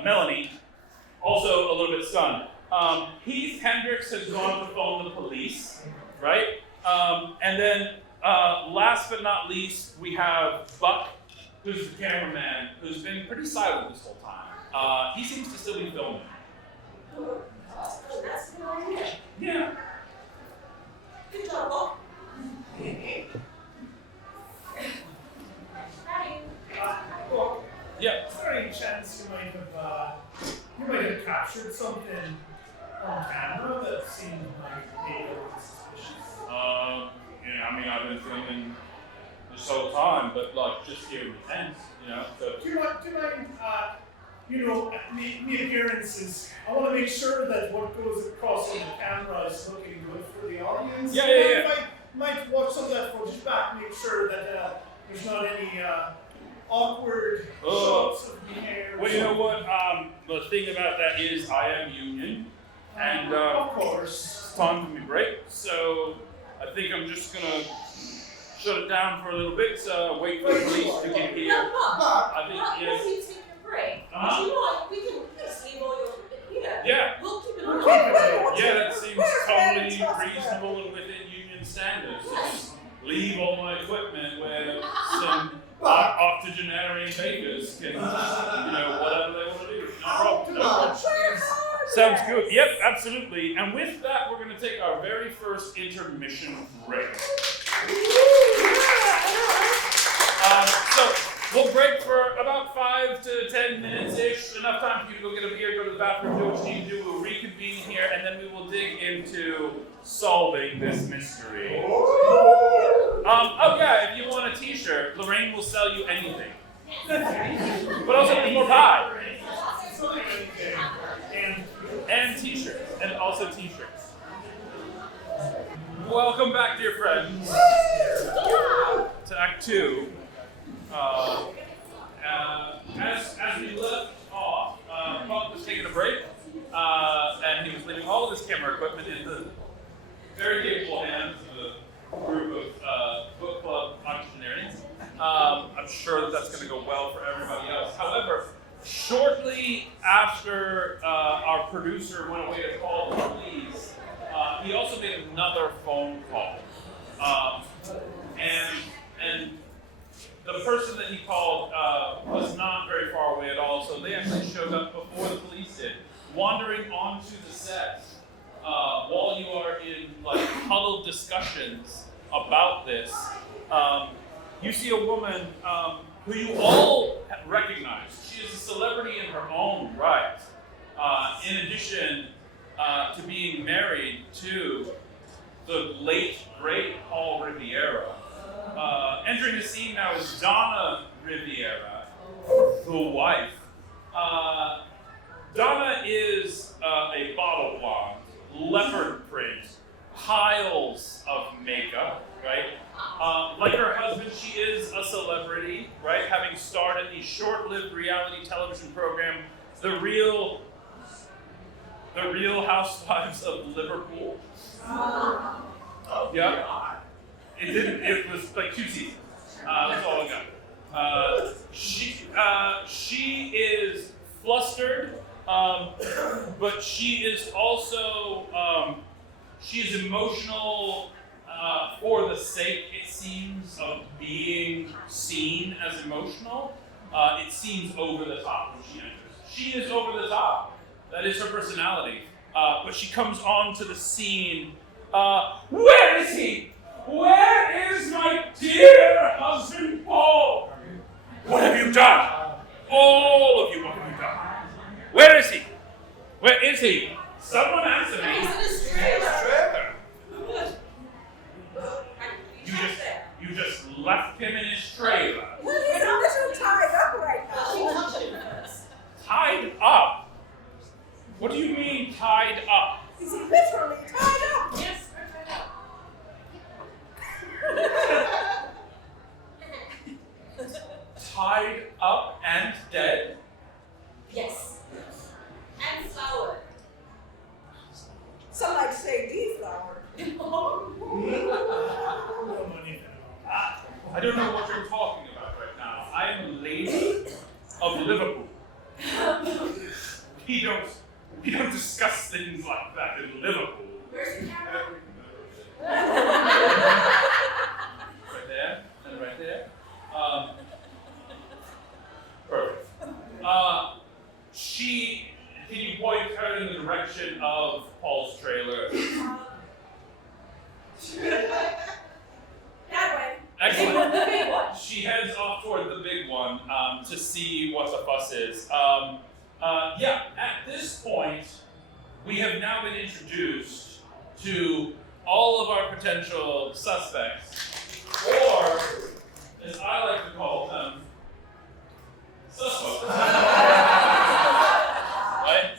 Melanie, also a little bit stunned. Heath Hendricks has gone to phone the police, right? And then last but not least, we have Buck, who's the cameraman, who's been pretty silent this whole time. He seems to still be filming. Oh, that's a good idea. Yeah. Good job, Bob. Yeah. Is there any chance you might have captured something on camera that seemed like a little suspicious? Yeah, I mean, I've been filming this whole time, but like just here in the tent, So Do you mind, me appearances, I want to make sure that what goes across on the camera is looking good for the audience. Yeah. If I might watch some of that footage back, make sure that there's not any awkward shots of me hair. Well, you know what? The thing about that is I am union, and of course. it's time for me break. So I think I'm just gonna shut it down for a little bit. Wait for the police to get here. No, Bob. I think Bob, yes. when you take your break, Uh-huh. do you know we can just leave all your equipment here. Yeah. We'll keep it We'll on. keep it Yeah, that seems We're very totally trustworthy. reasonable and within union standards. So just leave all my equipment where some octogenarian bakers can, whatever they want to do. No problem. No problem. Sounds good. Yep, absolutely. And with that, we're going to take our very first intermission break. So we'll break for about 5 to 10 minutes-ish. Enough time for you to go get a beer, go to the bathroom, do what you need to do. We'll reconvene here, and then we will dig into solving this mystery. If you want a t-shirt, Lorraine will sell you anything. But also there's more pie. And t-shirts. And also t-shirts. Welcome back, dear friends, to Act 2. As we left off, Buck was taking a break, and he was leaving all of his camera equipment in the very capable hands of a group of book club octogenarians. I'm sure that that's going to go well for everybody else. However, shortly after our producer went away to call the police, he also made another phone call. And the person that he called was not very far away at all, so they actually showed up before the police did, wandering onto the set while you are in huddled discussions about this. You see a woman who you all recognize. She is a celebrity in her own right. In addition to being married to the late, great Paul Riviera. Entering the scene now is Donna Riviera, the wife. Donna is a bottle blonde, leopard print, piles of makeup, right? Like her husband, she is a celebrity, right? Having starred in the short-lived reality television program, The Real Housewives of Liverpool. Yeah. It was like 2 seasons. That's all I got. She is flustered, but she is also she is emotional for the sake, it seems, of being seen as emotional. It seems over the top when she enters. She is over the top. That is her personality. But she comes onto the scene. Where is he? Where is my dear husband Paul? What have you done? All of you, what have you done? Where is he? Where is he? Someone answer me. He's in his trailer. You just left him in his trailer. Well, he's a little tied up right now. Tied up? What do you mean tied up? He's literally tied up. Yes, right up. Tied up and dead? Yes. And flower. Some might say deflowered. I don't know what you're talking about right now. I am Lady of Liverpool. We don't discuss things like that in Liverpool. Where's the camera? Right there and right there. Perfect. Can you point her in the direction of Paul's trailer? That way. Excellent. The big one. She heads off toward the big one to see what the fuss is. At this point, we have now been introduced to all of our potential suspects, or as I like to call them, suspects. Right?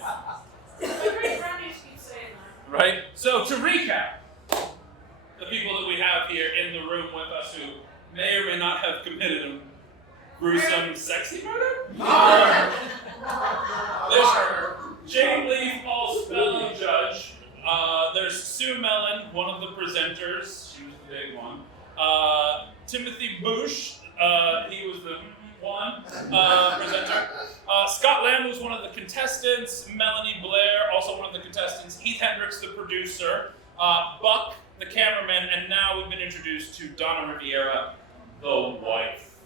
My great grandma used to keep saying that. Right? So to recap, the people that we have here in the room with us who may or may not have committed a gruesome, sexy murder. There's Jane Leaf, Paul Spelling Judge. There's Sue Mellon, one of the presenters. She was the big one. Timothy Bush, he was the one presenter. Scott Lamb was one of the contestants. Melanie Blair, also one of the contestants. Heath Hendricks, the producer. Buck, the cameraman. And now we've been introduced to Donna Riviera, the wife.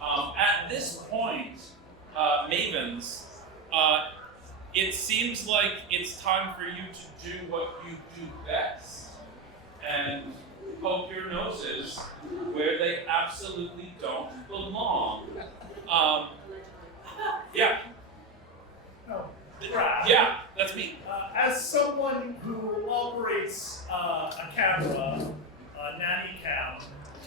At this point, Mavens, it seems like it's time for you to do what you do best and poke your noses where they absolutely don't belong. Yeah. No. Brad. Yeah, that's me. As someone who operates a camera, a nanny cam,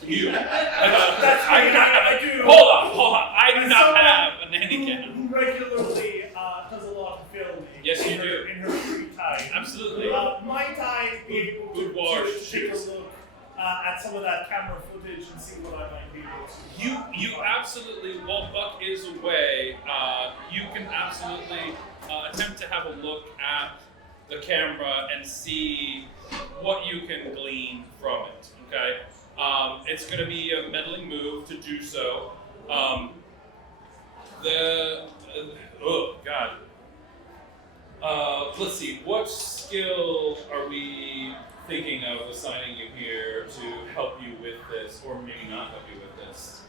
You. that's I me. do not have I a, do. Hold on. I do As not someone have a nanny cam. Who regularly does a lot of filming. Yes, you in her- do. In her free time. Absolutely. Might I be able Good to wash, take a cheers. look at some of that camera footage and see what I might be able to You absolutely, while Buck is away, you can absolutely attempt to have a look at the camera and see what you can glean from it, okay? It's going to be a meddling move to do so. Oh, God. Let's see, what skill are we thinking of assigning you here to help you with this, or maybe not help you with this?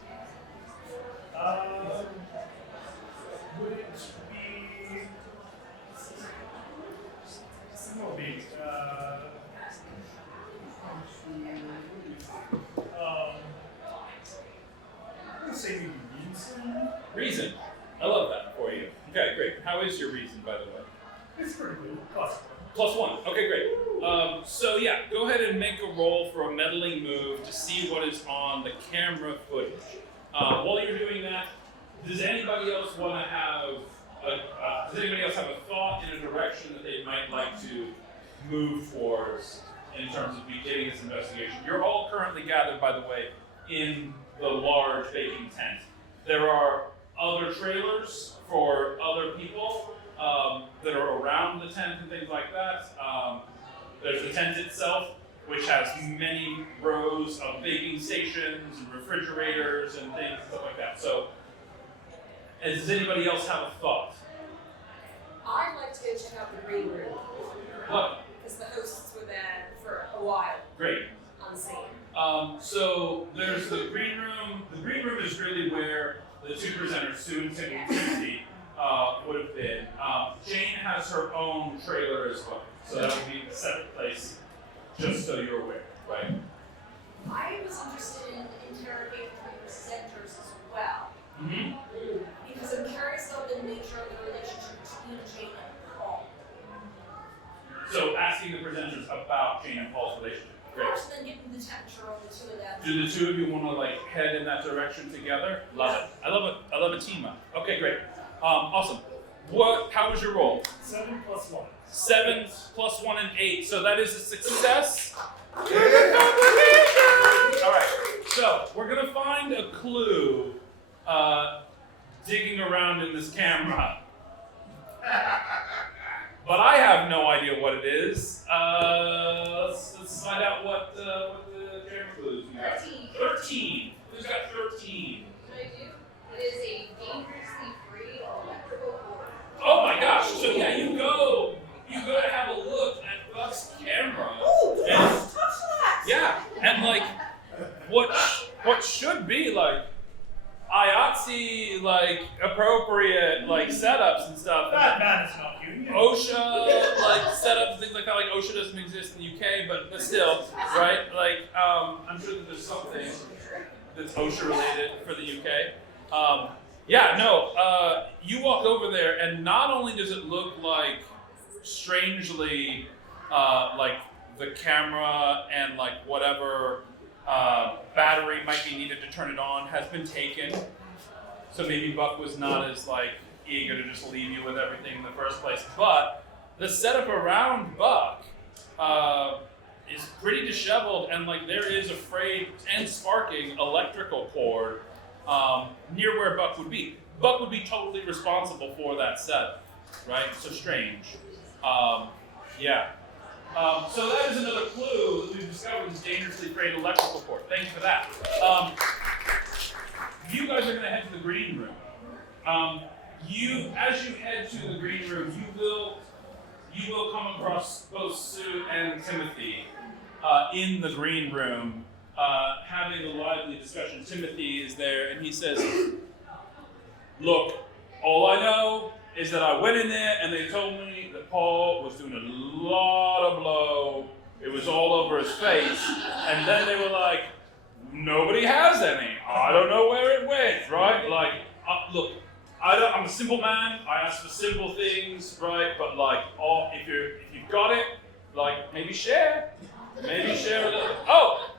would it be? No, maybe. I'm gonna say maybe reason. Reason. I love that for you. Okay, great. How is your reason, by the way? It's pretty good. Plus. +1. Okay, great. So yeah, go ahead and make a roll for a meddling move to see what is on the camera footage. While you're doing that, does anybody else want to have a thought in a direction that they might like to move towards in terms of beginning this investigation? You're all currently gathered, by the way, in the large baking tent. There are other trailers for other people that are around the tent and things like that. There's the tent itself. which has many rows of baking stations and refrigerators and things and stuff like that. So, does anybody else have a thought? I'd like to go check out the green room. What? Because the hosts were there for a while, Great. unseen. So there's the green room. The green room is really where the two presenters, Sue and Timothy, would have been. Jane has her own trailer as well, so that would be a separate place, just so you're aware, right? I was interested in interrogating the presenters as well. Mm-hmm. Because I'm curious about the nature of the relationship between Jane and Paul. So asking the presenters about Jane and Paul's relationship. Great. First, then getting the temperature on the two of them. Do the two of you want to like head in that direction together? Love it. I love it. I love a team up. Okay, great. Awesome. How was your roll? 7 plus 1. 7 plus 1 and 8. So that is a success. All right. So we're gonna find a clue digging around in this camera. But I have no idea what it is. Let's find out what the camera clues you got. 13. Who's got 13? I do. It is a dangerously free electrical cord. Oh my gosh! So yeah, you go to have a look at Buck's camera. Ooh, And, touch that! yeah, and like what should be like IATSE like appropriate like setups and stuff. That man is not you. OSHA like setups and things like that. Like OSHA doesn't exist in the UK, but still, right? Like I'm sure that there's something that's OSHA related for the UK. You walk over there, and not only does it look like strangely like the camera and like whatever battery might be needed to turn it on has been taken. So maybe Buck was not as like eager to just leave you with everything in the first place. But the setup around Buck is pretty disheveled, and like there is a frayed and sparking electrical cord near where Buck would be. Buck would be totally responsible for that setup, right? So strange. So that is another clue that we've discovered, this dangerously frayed electrical cord. Thank you for that. You guys are going to head to the green room. As you head to the green room, you will come across both Sue and Timothy in the green room, having a lively discussion. Timothy is there, and he says, "Look, all I know is that I went in there and they told me that Paul was doing a lot of blow. It was all over his face. And then they were like, nobody has any. I don't know where it went, right? Like, look, I'm a simple man. I ask for simple things, right? But like, if you've got it, like maybe share. Maybe share a little. Oh,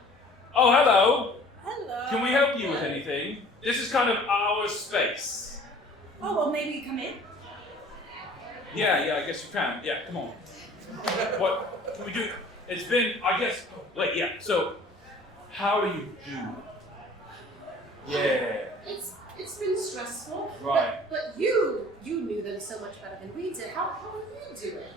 hello. Hello. Can we help you with anything? This is kind of our space. Oh, well, maybe you come in. Yeah, I guess you can. Yeah, come on. What can we do? It's been, I guess, so how do you do? Yeah. It's been stressful. Right. But you knew them so much better than we did. How are you doing?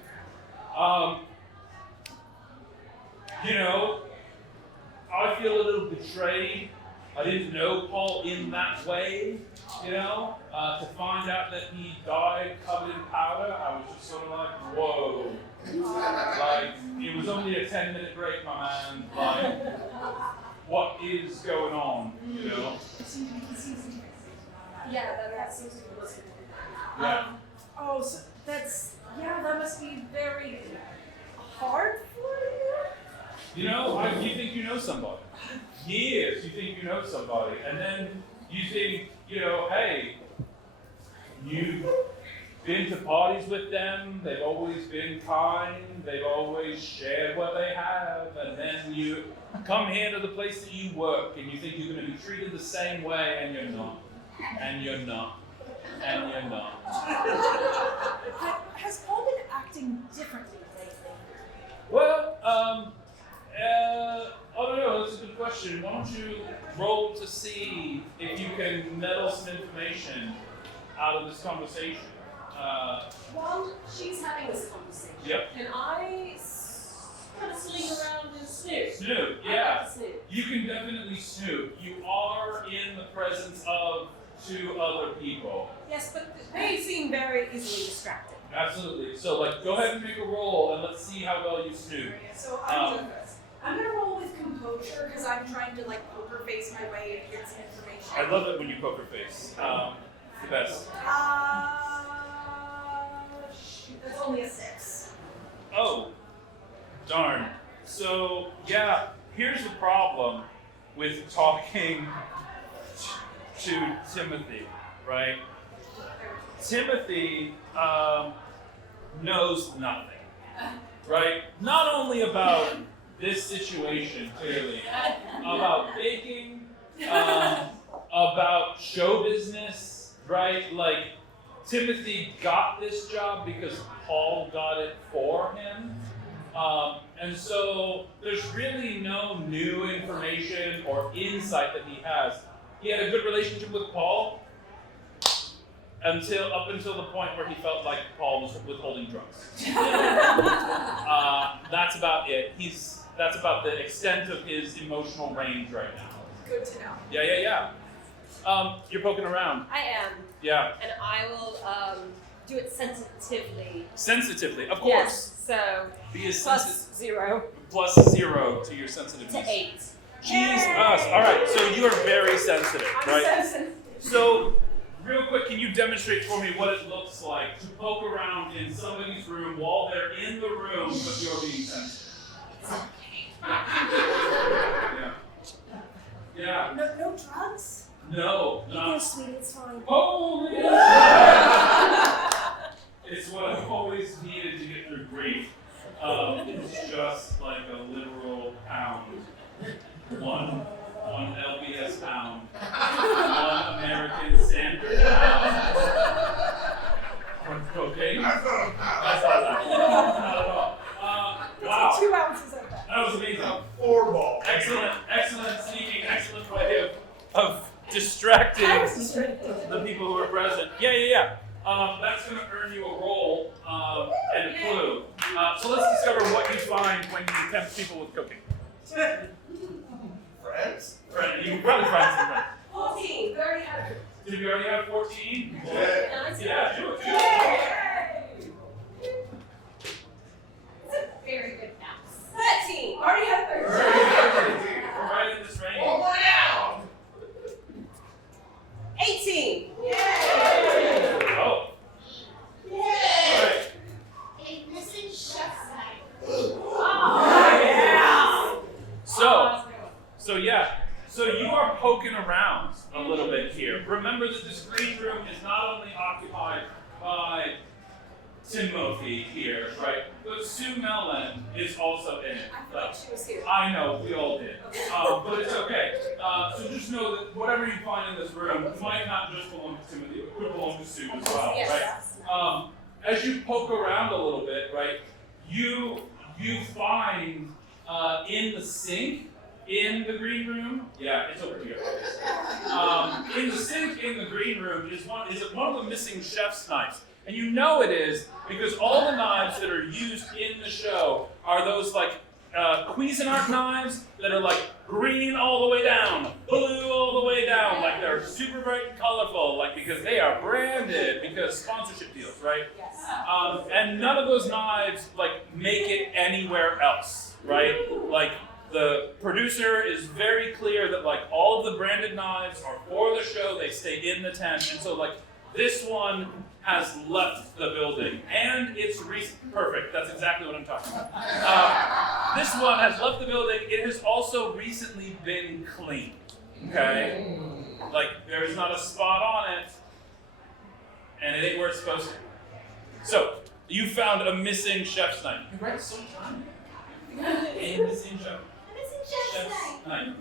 I feel a little betrayed. I didn't know Paul in that way, to find out that he died covered in powder, I was just sort of like, whoa. Like, it was only a 10-minute break, my man. Like, what is going on, Yeah, that seems to be listening. Yeah. So that must be very hard for you? You think you know somebody. Years you think you know somebody, and then you think, hey, you've been to parties with them, they've always been kind, they've always shared what they have, and then you come here to the place that you work, and you think you're going to be treated the same way, and you're not. And you're not. And you're not. Has Paul been acting differently lately? Well, I don't know, that's a good question. Why don't you roll to see if you can nettle some information out of this conversation. While she's having this conversation, Yep. can I kind of sling around and snoop. Snoop, I yeah. like to snoop. You can definitely snoop. You are in the presence of two other people. Yes, but they seem very easily distracted. Absolutely. So, like, go ahead and make a roll, and let's see how well you snoop. So I'm gonna roll with composure because I'm trying to like poker face my way and get some information. I love it when you poker face. It's the best. Shoot, that's only a 6. Oh, darn. So, yeah, here's the problem with talking to Timothy, right? Timothy knows nothing, right? Not only about this situation, clearly, about baking, about show business, right? Like, Timothy got this job because Paul got it for him. And so there's really no new information or insight that he has. He had a good relationship with Paul up until the point where he felt like Paul was withholding drugs. That's about it. That's about the extent of his emotional range right now. Good to know. Yeah. You're poking around. I am, Yeah. and I will do it sensitively. Sensitively, of course. Yes, so Be as plus 0 plus 0 to your sensitiveness. to 8. Jesus. All right, so you are very sensitive, right? So, real quick, can you demonstrate for me what it looks like to poke around in somebody's room while they're in the room, but you're being sensitive? Yeah. No drugs? No. Sweetie, it's fine. Holy! It's what I've always needed to get through grief. It's just like a literal pound. One LBS pound. One American Standard pound. Cocaine? That's not a pound. That's not at all. Wow. 2 ounces of that. That was amazing. 4 ball. Excellent sneaking, excellent way of distracting the people who are present. Yeah. That's going to earn you a roll and a clue. So let's discover what you find when you tempt people with cooking. Friends? You can probably find some friends. 14. We already had it. Did you already have 14? Yeah. Sure. It's a very good mouse. 13. Already had 13. We're right in this range. One more down. 18. Oh. All right. A missing chef's knife. So you are poking around a little bit here. Remember that this green room is not only occupied by Timothy here, right? But Sue Mellon is also in it. I feel like she was here. I know, we all did. But it's okay. So just know that whatever you find in this room might not just belong to Timothy, it could belong to Sue as well, Yes. right? As you poke around a little bit, right, you find in the sink in the green room, yeah, it's over here. In the sink in the green room is one of the missing chef's knives. And you know it is because all the knives that are used in the show are those like Cuisinart knives that are like green all the way down, blue all the way down, like they're super bright and colorful, like because they are branded because sponsorship deals, right? Yes. And none of those knives like make it anywhere else, right? Like the producer is very clear that like all of the branded knives are for the show, they stay in the tent, and so like this one has left the building, and it's perfect. That's exactly what I'm talking about. This one has left the building. It has also recently been cleaned. Okay, like there's not a spot on it, and it ain't where it's supposed to. So you found a missing chef's knife. You read so time. A missing chef's knife.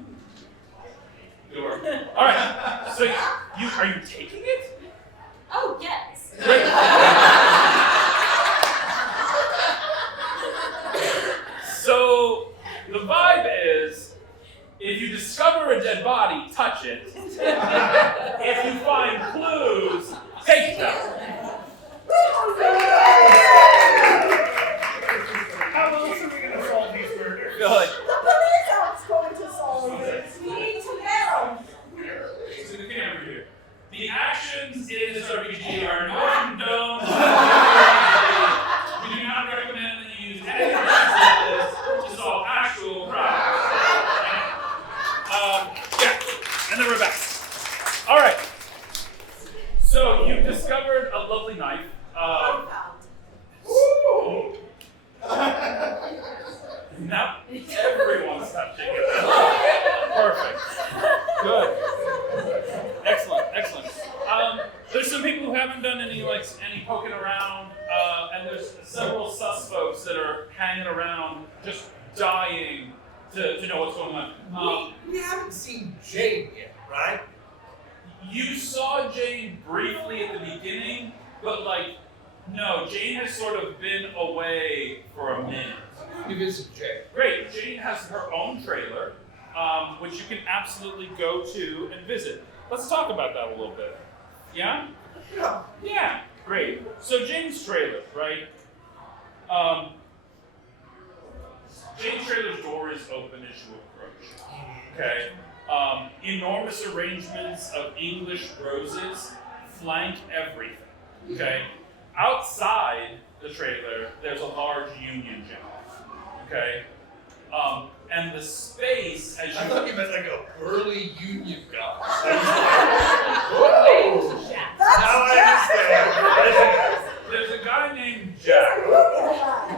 Good work. All right. So are you taking it? Oh, yes. Great. So the vibe is, if you discover a dead body, touch it. If you find clues, take them. How else are we going to solve these All right. So you've discovered a lovely knife. Ooh. Now everyone's touching it. Perfect. Good. Excellent. There's some people who haven't done any poking around, and there's several sus folks that are hanging around, just dying to know what's going on. We haven't seen Jane yet, right? You saw Jane briefly at the beginning, but no, Jane has sort of been away for a minute. You visit Jane. Great. Jane has her own trailer, which you can absolutely go to and visit. Let's talk about that a little bit. Yeah? Yeah. Yeah. Great. So Jane's trailer, right? Jane's trailer's door is open as you approach. Okay. Enormous arrangements of English roses flank everything. Okay. Outside the trailer, there's a large Union Jack. Okay. And the space as you I thought you meant like a burly Union guy. Now I understand. there's a guy named Jack.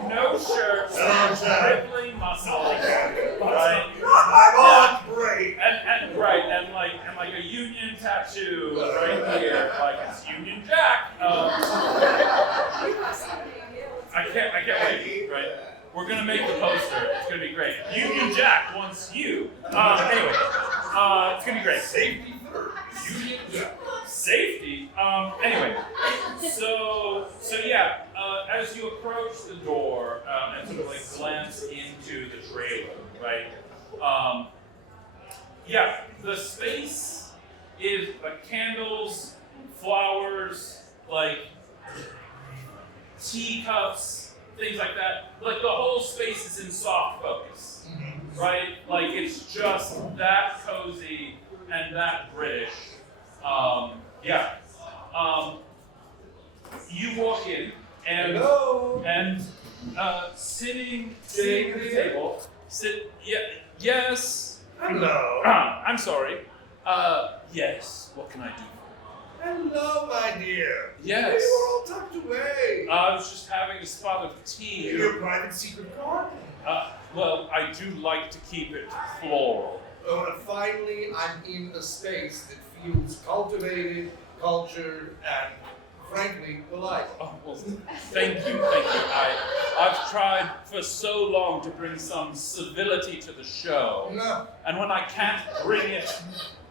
No shirt, rippling muscles, right? Oh, great. And right, and like a Union tattoo right here, like it's Union Jack. I can't wait, right? We're gonna make the poster. It's gonna be great. Union Jack wants you. Anyway, it's gonna be great. Safety first. Union Jack. Safety. Anyway, so yeah. As you approach the door and sort of glance into the trailer, right? Yeah, the space is candles, flowers, teacups, things like that. The whole space is in soft focus, right? It's just that cozy and that British. Yeah. You walk in and Hello. and sitting at the table. Yes. Hello. I'm sorry. Yes. What can I do? Hello, my dear. Yes. You were all tucked away. I was just having a spot of tea. Your private secret garden. Well, I do like to keep it floral. Oh, and finally, I'm in a space that feels cultivated, cultured, and frankly, polite. Oh, well, thank you. I've tried for so long to bring some civility to the show. No. And when I can't bring it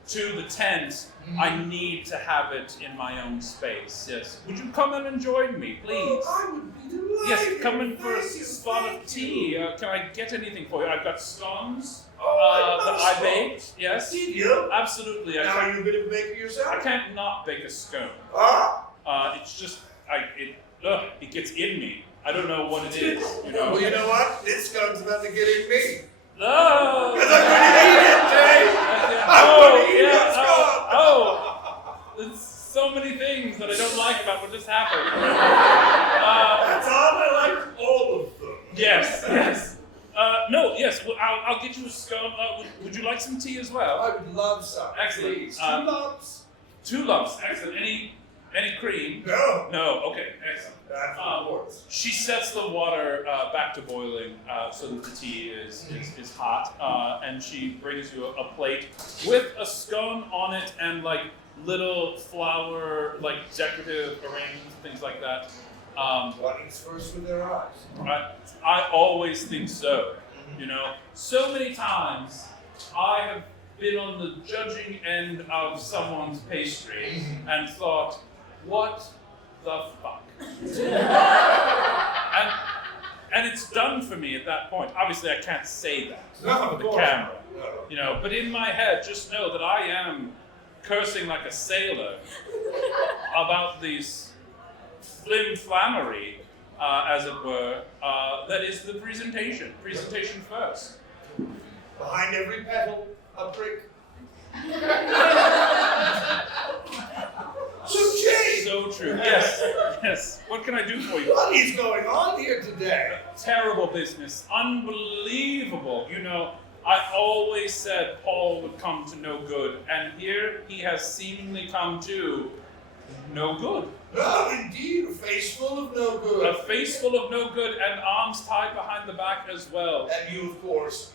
to the tent, I need to have it in my own space. Yes. Would you come and join me, please? Oh, I would be delighted. Yes, come in for a Thank you, spot thank of tea. Can I get anything for you? I've got scones Oh, that I baked. Yes. Did you? Absolutely. Now are you a bit of a baker yourself? I can't not bake a scone. Ah. It's just it gets in me. I don't know what it is. Well, you know what? This scone's about to get in me. Oh. Because I'm going to eat it, Dave. I'm going to eat that scone. Oh. There's so many things that I don't like about what just happened. That's all I like. All of them. Yes. No. Yes. Well, I'll get you a scone. Would you like some tea as well? I would love some. Excellent. Please. 2 lumps. 2 lumps. Excellent. Any cream? No. No. Okay. Excellent. That's of course. She sets the water back to boiling so that the tea is hot, and she brings you a plate with a scone on it and little flower decorative arrangements, things like that. One eats first with their eyes. I always think so. So many times I have been on the judging end of someone's pastry and thought, what the fuck? and it's done for me at that point. Obviously, I can't say that No, to the camera, but in my head, just know that I am cursing like a sailor about these flim-flammery, as it were. That is the presentation. Presentation first. Behind every petal, a prick. So, Jane! So true. Yes. What can I do for you? What is going on here today? Terrible business. Unbelievable. I always said Paul would come to no good, and here he has seemingly come to no good. No, indeed, a face full of no good. A face full of no good and arms tied behind the back as well. And you, of course,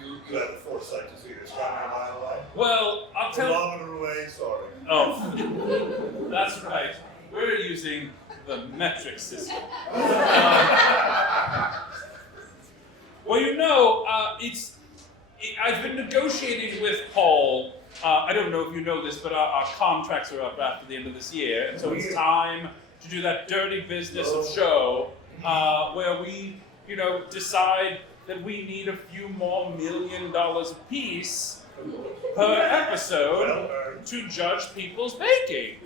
you had the foresight to see this coming a mile away. Well, I'll tell you. Kilometer away, sorry. Oh, that's right. We're using the metric system. Well, you know, I've been negotiating with Paul. I don't know if you know this, but our contracts are up after the end of this year, and so it's time to do that dirty business of show where we, decide that we need a few more $1 million apiece per episode to judge people's baking.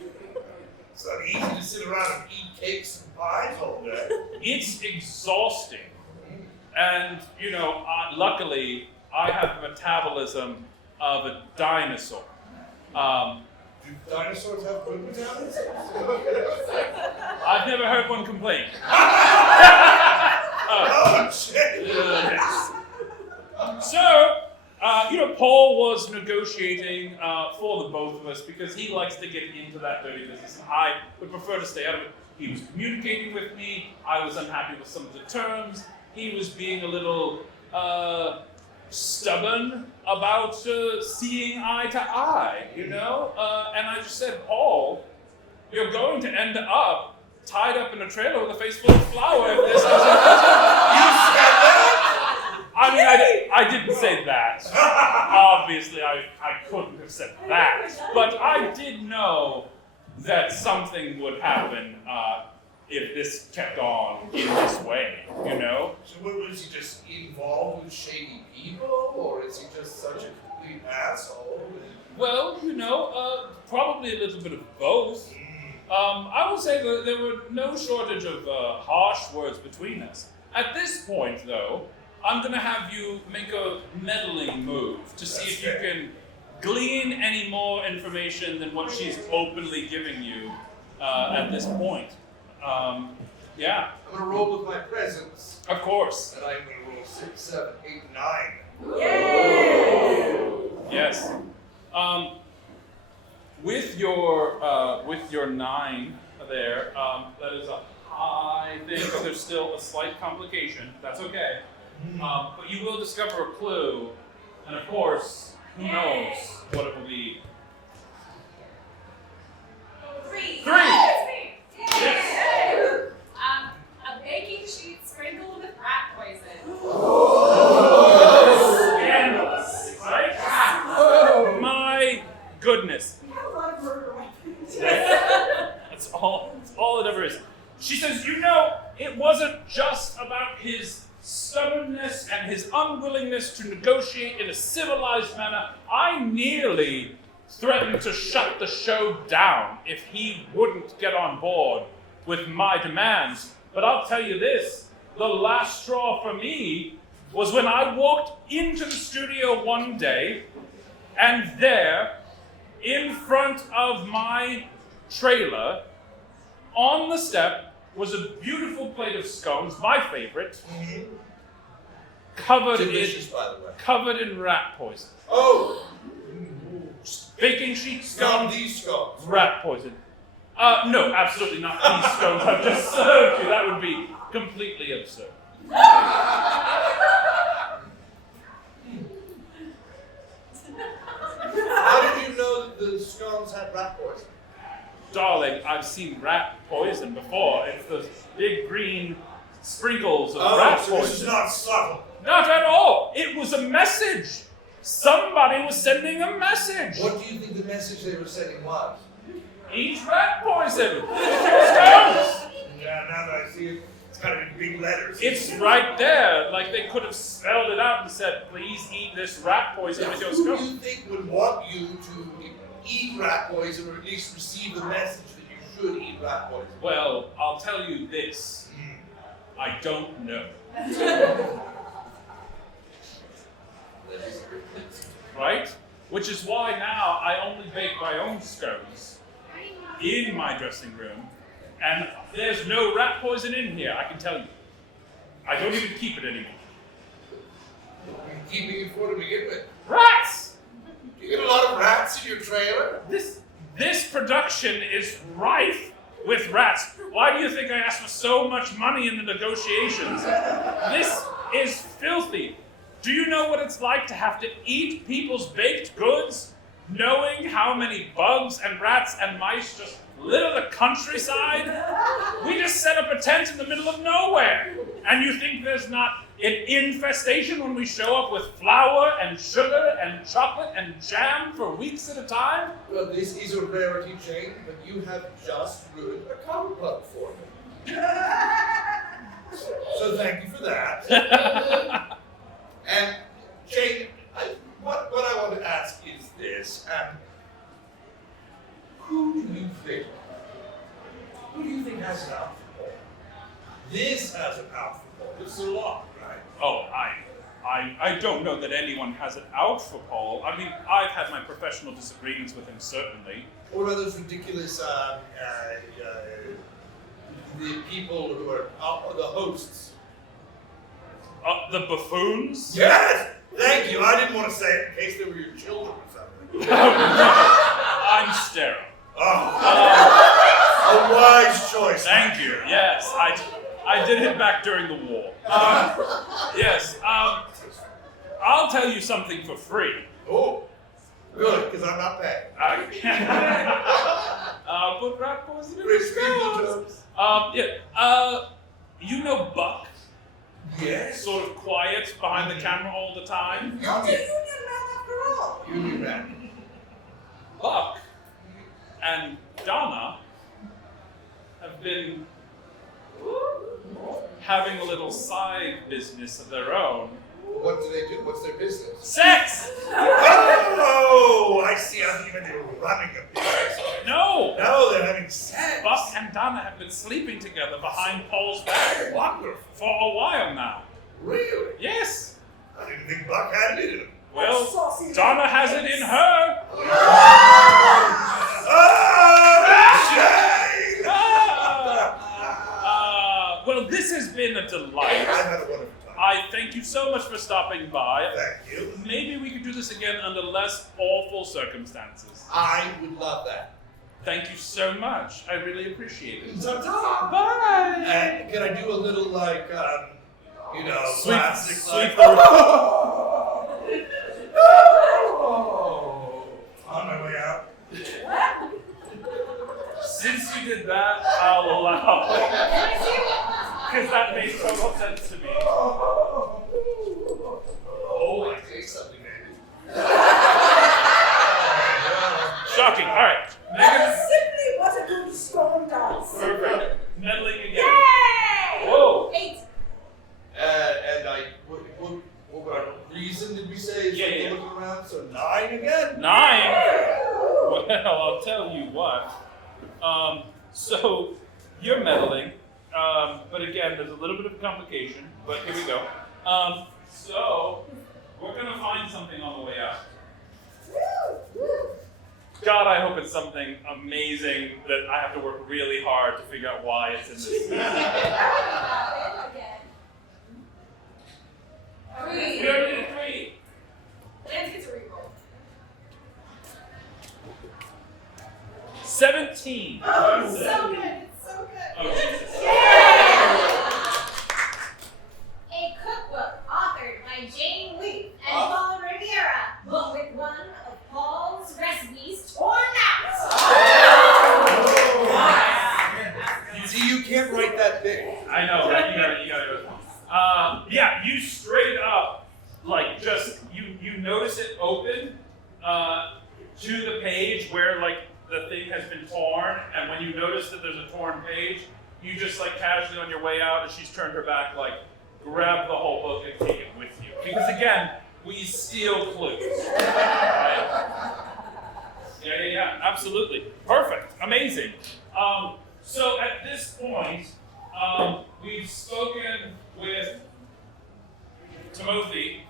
It's not easy to sit around and eat cakes and pies all day. It's exhausting. And, luckily, I have the metabolism of a dinosaur. Do dinosaurs have good metabolism? I've never heard one complain. Oh, shit! So, Paul was negotiating for the both of us because he likes to get into that dirty business, and I would prefer to stay out of it. He was communicating with me. I was unhappy with some of the terms. He was being a little stubborn about seeing eye to eye, and I just said, Paul, you're going to end up tied up in a trailer with a face full of flour if this doesn't. You said that? I mean, I didn't say that. Obviously, I couldn't have said that. But I did know that something would happen if this kept on in this way, So was he just involved with shady people, or is he just such a complete asshole? Well, probably a little bit of both. I will say that there were no shortage of harsh words between us. At this point, though, I'm going to have you make a meddling move to see if you can glean any more information than what she's openly giving you at this point. Yeah. I'm going to roll with my presence. Of course. And I'm going to roll 6, 7, 8, 9. Yay! Yes. With your 9 there, that is I think there's still a slight complication. That's okay. But you will discover a clue, and of course, who knows what it will be. 3. 3! Yes. A baking sheet sprinkled with rat poison. Scandalous, right? My goodness. We have a lot of murder weapons. That's all it ever is. She says, it wasn't just about his stubbornness and his unwillingness to negotiate in a civilized manner. I nearly threatened to shut the show down if he wouldn't get on board with my demands. But I'll tell you this, the last straw for me was when I walked into the studio one day, and there, in front of my trailer, on the step, was a beautiful plate of scones, my favorite, Delicious, by the way. covered in rat poison. Oh! Baking sheet Scum scones, these scones. rat poison. No, absolutely not these scones I've just served you. That would be completely absurd. How did you know that the scones had rat poison? Darling, I've seen rat poison before. It's those big green sprinkles of Oh, rat so poison. this is not subtle. Not at all. It was a message. Somebody was sending a message. What do you think the message they were sending was? Eat rat poison. Scones. Yeah, now that I see it, it's got to be big letters. It's right there. Like they could have spelled it out and said, please eat this rat poison with your Who do scones. you think would want you to eat rat poison, or at least receive the message that you should eat rat poison? Well, I'll tell you this. I don't know. Right? Which is why now I only bake my own scones in my dressing room, and there's no rat poison in here, I can tell you. I don't even keep it anymore. keeping you for to begin with? Rats! You get a lot of rats in your trailer? This production is rife with rats. Why do you think I asked for so much money in the negotiations? This is filthy. Do you know what it's like to have to eat people's baked goods, knowing how many bugs and rats and mice just litter the countryside? We just set up a tent in the middle of nowhere. And you think there's not an infestation when we show up with flour and sugar and chocolate and jam for weeks at a time? Well, this is a rarity, Jane, but you have just ruined a cover club for me. So thank you for that. And Jane, what I want to ask is this: who do you think has an out for Paul? This has an out for Paul. It's a lot, right? Oh, I don't know that anyone has it out for Paul. I mean, I've had my professional disagreements with him, certainly. What about those ridiculous the people who are the hosts? The buffoons? Yes! Thank you. I didn't want to say it in case they were your children or something. I'm sterile. A wise choice. Thank you. Yes, I did it back during the war. Yes. I'll tell you something for free. Oh, good, because I'm not paying. Put rat poison in Rich his people nose. jokes. You know Buck? Yes. Sort of quiet behind the camera all the time. Not a union man after all. Union man. Buck and Donna have been having a little side business of their own. What do they do? What's their business? Sex! Oh, I see. I'm even running a business. No! No, they're having sex. Buck and Donna have been sleeping together behind Paul's back. Wonderful. For a while now. Really? Yes. I didn't think Buck had it in him. Well, Saucy Donna has it in her. Jane! Well, this has been a delight. I've had a wonderful time. I thank you so much for stopping by. Thank you. Maybe we could do this again under less awful circumstances. I would love that. Thank you so much. I really appreciate it. Ta-ta! Bye! And can I do a little Sweep classic the on my way out. Since you did that, I'll allow it. Because that makes total sense to me. Oh, I taste something, maybe. Shocking. All right. That's simply what a good storm does. Perfect. Meddling again. Yay! Whoa. 8. What reason did we say? Yeah. Looking around, so 9 again. 9? Well, I'll tell you what. So you're meddling, but again, there's a little bit of complication. But here we go. So we're gonna find something on the way out. God, I hope it's something amazing that I have to work really hard to figure out why it's in this. We already did 3. Lance gets a reroll. 17. Oh, so good. It's so good. Oh, Jesus. A cookbook authored by Jane Leaf and Paul Rivera, but with one of Paul's recipes torn out. See, you can't write that big. I know, right? You gotta go. Yeah, you straight up, like, just, you notice it open to the page where, like, the thing has been torn, and when you notice that there's a torn page, you just, like, casually on your way out, as she's turned her back, like, grab the whole book and take it with you. Because, again, we steal clues. Right? Yeah, absolutely. Perfect. Amazing. So at this point, we've spoken with Timothy.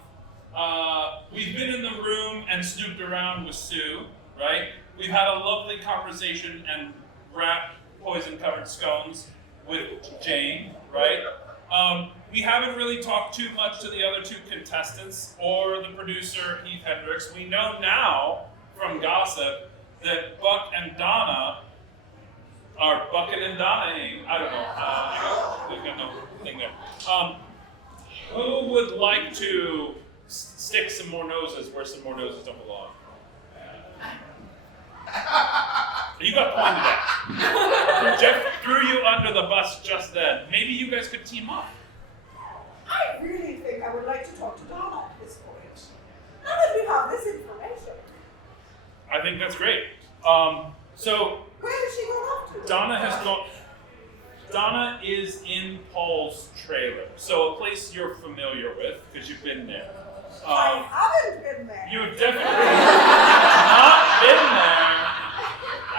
We've been in the room and snooped around with Sue, right? We've had a lovely conversation and wrapped poison-covered scones with Jane, right? we haven't really talked too much to the other two contestants or the producer, Heath Hendricks. We know now from gossip that Buck and Donna are bucking and Donnaing. I don't know. They've got no thing there. Who would like to stick some more noses where some more noses don't belong? You got pointed at. Jeff threw you under the bus just then. Maybe you guys could team up. I really think I would like to talk to Donna at this point. Now that we have this information. I think that's great. So Where is she going off to? Donna has gone. Donna is in Paul's trailer, so a place you're familiar with because you've been there. I haven't been there. You've definitely not been there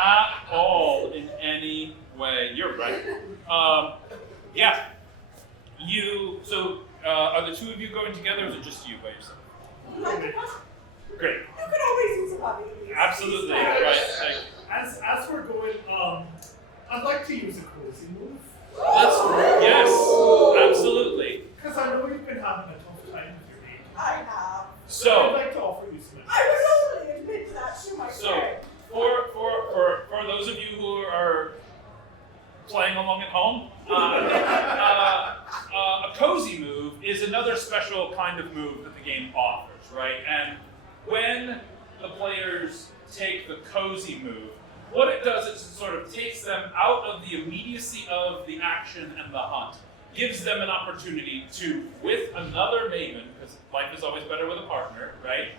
at all in any way. You're right. Yeah. So are the two of you going together, or is it just you by yourself? Great. You could always use a hobby. Absolutely. Right. As we're going, I'd like to use a cozy move. Yes. Absolutely. Because I know you've been having a tough time with your date. I have. So. I'd like to offer you some advice. I would only admit that to my So, friend. for those of you who are playing along at home, a cozy move is another special kind of move that the game offers, right? And when the players take the cozy move, what it does is it sort of takes them out of the immediacy of the action and the hunt, gives them an opportunity to, with another maven, because life is always better with a partner, right?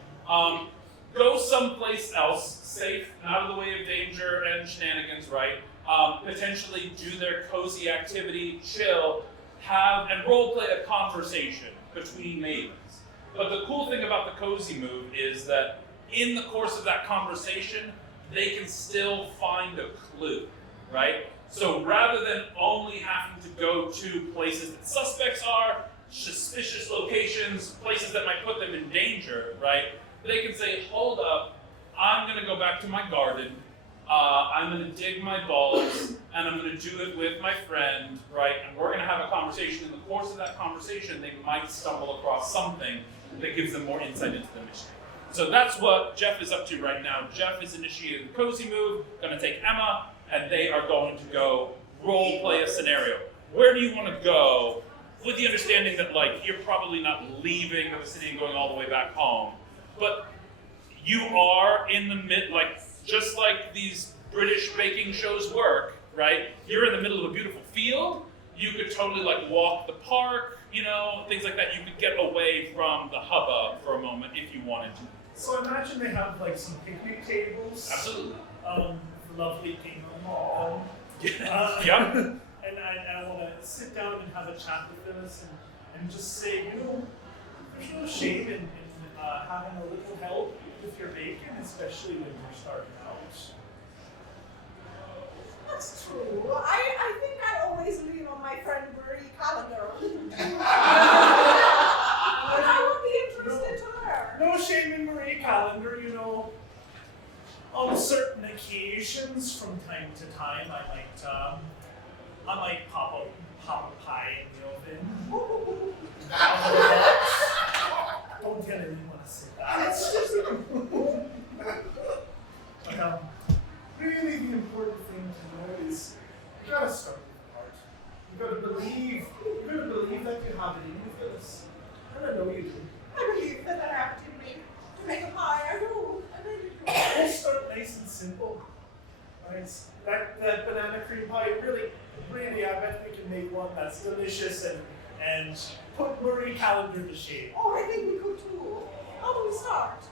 Go someplace else, safe, out of the way of danger and shenanigans, right? Potentially do their cozy activity, chill, have and role play a conversation between mavens. But the cool thing about the cozy move is that in the course of that conversation, they can still find a clue, right? So rather than only having to go to places that suspects are, suspicious locations, places that might put them in danger, right? They can say, hold up, I'm gonna go back to my garden, I'm gonna dig my bulbs, and I'm gonna do it with my friend, right? And we're gonna have a conversation. In the course of that conversation, they might stumble across something that gives them more insight into the mission. So that's what Jeff is up to right now. Jeff is initiating the cozy move, gonna take Emma, and they are going to go role play a scenario. Where do you wanna go? With the understanding that like you're probably not leaving the city and going all the way back home, but you are in the just like these British baking shows work, right? You're in the middle of a beautiful field. You could totally like walk the park, you know, things like that. You could get away from the hubbub for a moment if you wanted to. So I imagine they have like some picnic tables. Absolutely. Lovely gingham on. Yep. And I want to sit down and have a chat with Phyllis and just say, you know, there's no shame in having a little help with your baking, especially when you're starting out. That's true. I think I always lean on my friend Marie Calendar. But I would be interested to learn. No shame in Marie Calendar, you know. On certain occasions, from time to time, I might pop a pie in the oven. Don't tell anyone I said that. It's just But really the important thing to know is you gotta start with the heart. You gotta believe that you have it in you, Phyllis. And I know you do. I believe that I have to make a pie. I know. I really do. We'll start nice and simple. Right? That banana cream pie, really, I bet we can make one that's delicious and put Marie Calendar to shame. Oh, I think we could too. How do we start?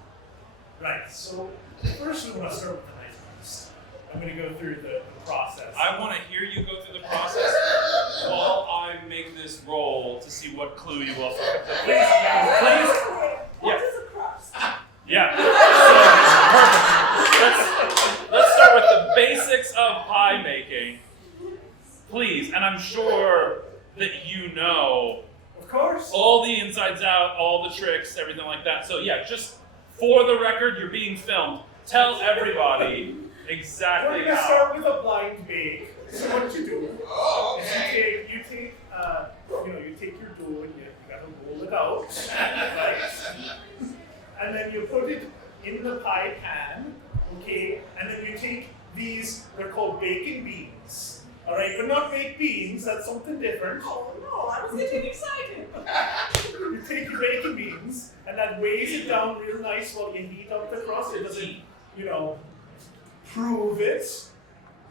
Right, so first we want to start with the nice ones. I'm going to go through the process. I want to hear you go through the process while I make this roll to see what clue you will find. So please. What is a crust? Yeah. So, perfect. Let's start with the basics of pie making, please. And I'm sure that you know, of course, all the insides out, all the tricks, everything like that. So yeah, just for the record, you're being filmed. Tell everybody exactly We're going to how. start with a blind bake. So what you do is you take your dough baking beans. All right, but not baked beans. That's something different. Oh no, I was getting excited. You take your bacon beans and that weighs it down real nice while you heat up the crust. It doesn't, prove it,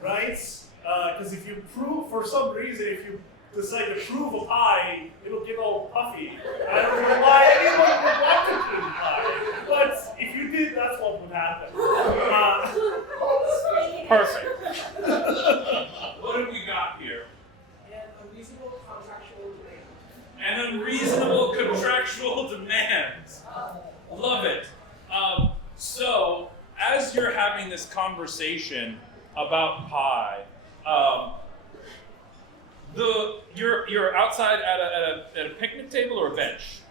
right? Because if you prove, for some reason, if you decide to prove a pie, it'll get all puffy. I don't know why anyone would want to prove a pie, but if you did, that's what would happen. Perfect. What have we got here? An unreasonable contractual demand. An unreasonable contractual demand. Love it. So, as you're having this conversation about pie, you're outside at a picnic table or a bench?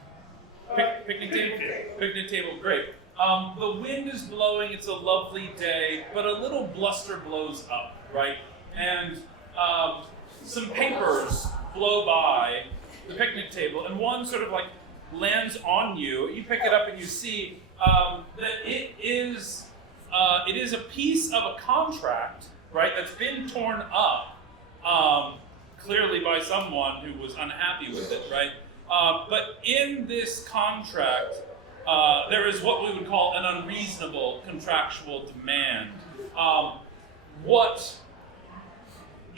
Picnic table. Picnic table. Great. The wind is blowing. It's a lovely day, but a little bluster blows up, right? And some papers blow by the picnic table, and one sort of like lands on you. You pick it up and you see that it is a piece of a contract, right? That's been torn up, clearly by someone who was unhappy with it, right? But in this contract, there is what we would call an unreasonable contractual demand. What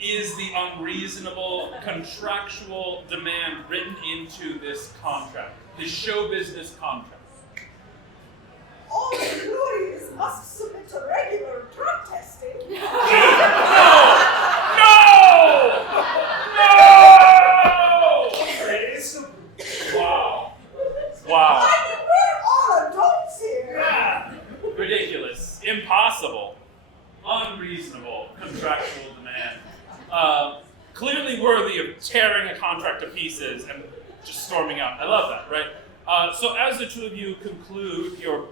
is the unreasonable contractual demand written into this contract, this show business contract? All employees must submit to regular drug testing. No! Wow. I mean, we're all adults here. Yeah. Ridiculous. Impossible. Unreasonable contractual demand. Clearly worthy of tearing a contract to pieces and just storming out. I love that, right? So as the two of you conclude your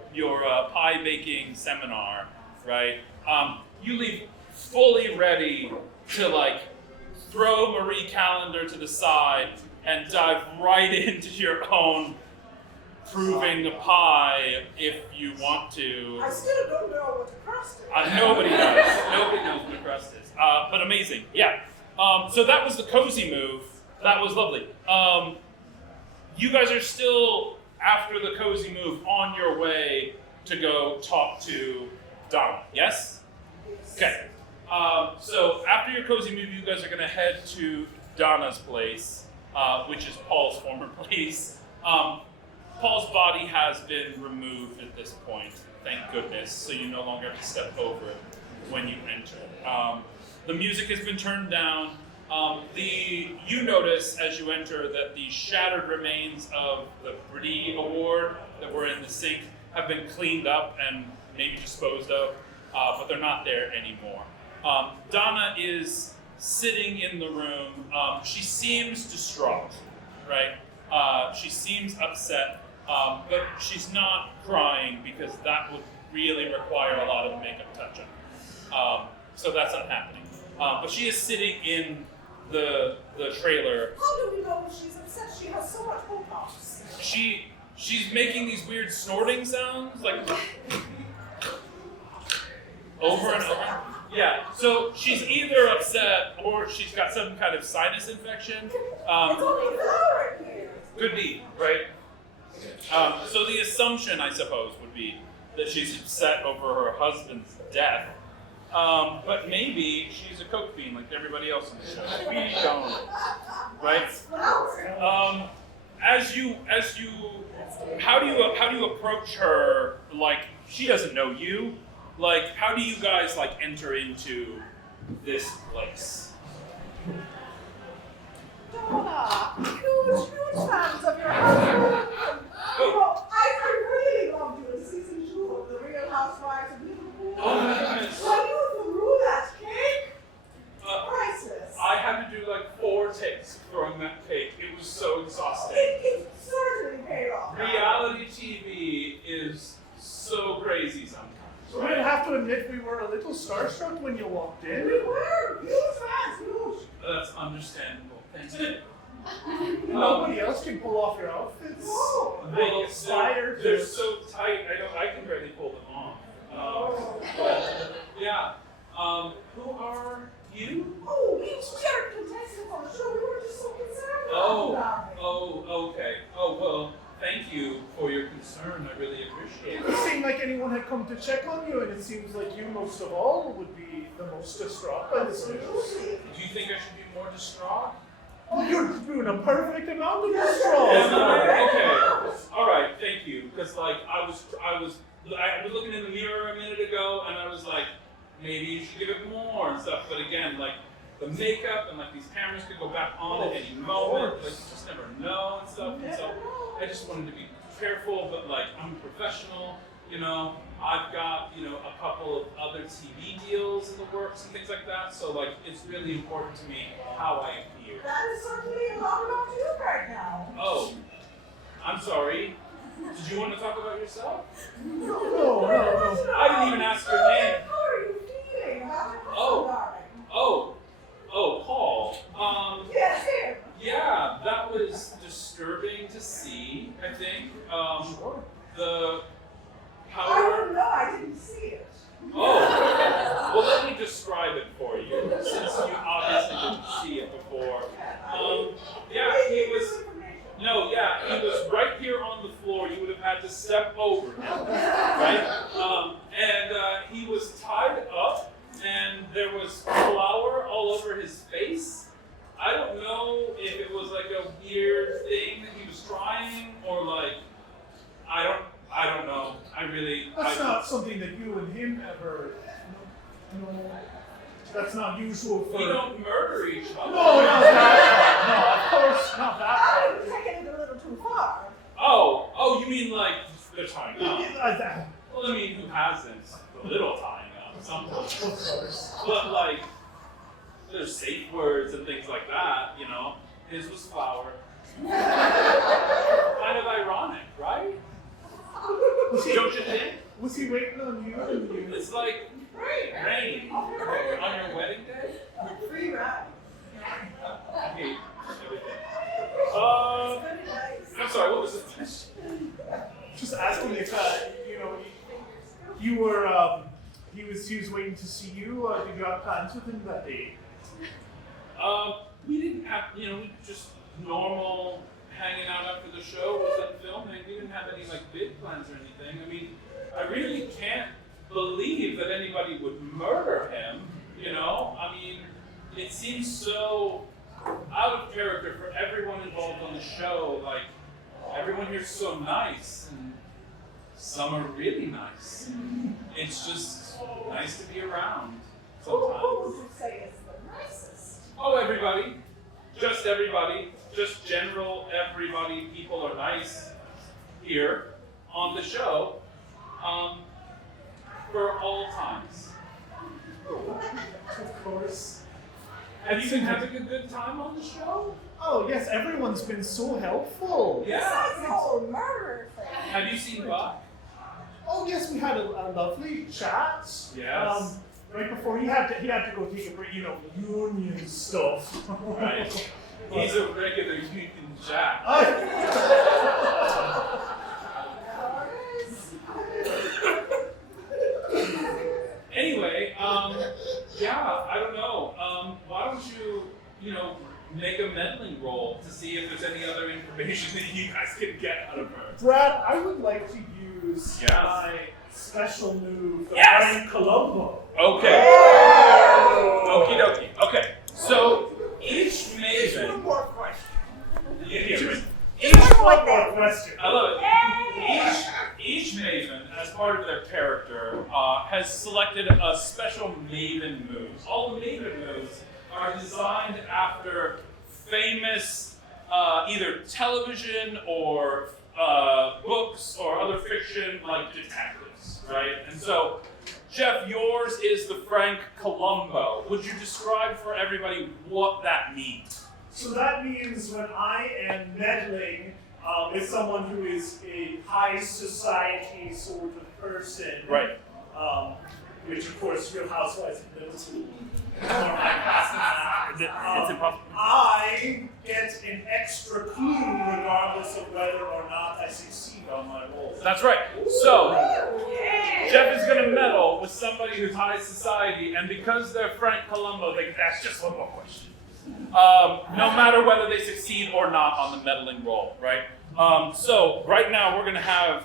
pie baking seminar, right? You leave fully ready to throw Marie Callender to the side and dive right into your own proving the pie if you want to. I still don't know what a crust is. Nobody does. Nobody knows what a crust is. But amazing. Yeah. So that was the cozy move. That was lovely. You guys are still, after the cozy move, on your way to go talk to Donna. Yes? Okay. So after your cozy move, you guys are going to head to Donna's place, which is Paul's former place. Paul's body has been removed at this point, thank goodness, so you no longer have to step over it when you enter. The music has been turned down. You notice as you enter that the shattered remains of the Priddy Award that were in the sink have been cleaned up and maybe disposed of, but they're not there anymore. Donna is sitting in the room. She seems distraught, right? She seems upset, but she's not crying because that would really require a lot of makeup touch-up. So that's not happening. But she is sitting in the trailer. How do we know she's upset? She has so much Botox. She's making these weird snorting sounds, like over and over. Yeah, so she's either upset or she's got some kind of sinus infection. It's only flour in here. Could be, right? So the assumption, I suppose, would be that she's upset over her husband's death. But maybe she's a coke fiend like everybody else in the show. We don't, right? How do you approach her? Like, she doesn't know you. Like, how do you guys enter into this place? Donna, huge fans of your husband. I really loved you in season 2 of The Real Housewives of Liverpool. Oh my goodness. When you threw that cake, priceless. I had to do 4 takes throwing that cake. It was so exhausting. It certainly paid off. Reality TV is so crazy sometimes. So we'd have to admit we were a little starstruck when you walked in. We were huge fans, huge. That's understandable. Thank you. Nobody else can pull off your outfits. No. They aspire they're so tight. I can barely pull them off. But yeah. Who are you? Oh, we are contestants on the show. We were just so concerned about it. Okay. Oh, well, thank you for your concern. I really appreciate It it. seemed like anyone had come to check on you, and it seems like you most of all would be the most distraught by this news. Do you think I should be more distraught? Oh, you're doing a perfect amount of distraught. Am I? Okay. All right. Thank you. Because like I was looking in the mirror a minute ago, and I was like, maybe you should give it more and stuff. But again, like the makeup and like these cameras could go back on at any moment. Like you just never know and stuff. And so I just wanted to be careful. But like I'm a professional. You know, I've got, you know, a couple of other TV deals in the works and things like that. So like it's really important to me how I appear. That is certainly a lot about you right now. Oh, I'm sorry. Did you want to talk about yourself? No. I didn't even ask your name. How are you feeling about your Oh. husband, darling? Paul. Yes, him. Yeah, that was disturbing to see, I think. The I power. don't know. I didn't see it. Oh, well, let me describe it for you, since you obviously didn't see it before. Yeah, he was. No, yeah, he was right here on the floor. You would have had to step over him, right? And he was tied up, and there was flour all over his face. I don't know if it was like a weird thing that he was trying, or like I don't know. That's not something that you and him ever. No, that's not usual for. We don't murder each other. No, not that. No, of course not that. I was taking it a little too far. Oh, you mean like they're tying up? That. Well, I mean, who hasn't? A little tying up, sometimes. Of course. But like, there's safe words and things like that, you know. His was flour. Kind of ironic, right? Don't you think? Was he waiting on you? It's like rain on your wedding day. Free ride. I hate everything. Very nice. I'm sorry. What was the question? Just asking if you were he was waiting to see you. Did you have plans with him that day? We didn't have, we just normal hanging out after the show was done filming. We didn't have any like big plans or anything. I mean, I really can't believe that anybody would murder him. I mean, it seems so out of character for everyone involved on the show. Like, everyone here's so nice, and some are really nice. It's just nice to be around sometimes. Who would you say is the nicest? Oh, everybody. Just general everybody. People are nice here on the show for all times. Of course. Have you been having a good time on the show? Oh yes, everyone's been so helpful. Yeah. Besides the whole murder thing. Have you seen Buck? Oh yes, we had a lovely chat. Yes. Right before he had to go take a break, union stuff. Right. He's a regular Union Jack. Anyway, I don't know. Why don't you, make a meddling roll to see if there's any other information that you guys can get out of her. Brad, I would like to use Yes. my special move, the Yes. Frank Colombo. Okay. Okie dokie. Okay. So each maven. One more question. One more question. I love it. Each maven, as part of their character, has selected a special maven move. All the maven moves are designed after famous either television or books or other fiction like detectives, right? And so, Jeff, yours is the Frank Colombo. Would you describe for everybody what that means? So that means when I am meddling with someone who is a high society sort of person, Right. Which of course Real Housewives of Middleton. It's impossible. I get an extra clue regardless of whether or not I succeed on my roll. That's right. So, Jeff is going to meddle with with somebody who's high society, and because they're Frank Columbo, they can ask just one more question. No matter whether they succeed or not on the meddling roll, right? So right now we're gonna have,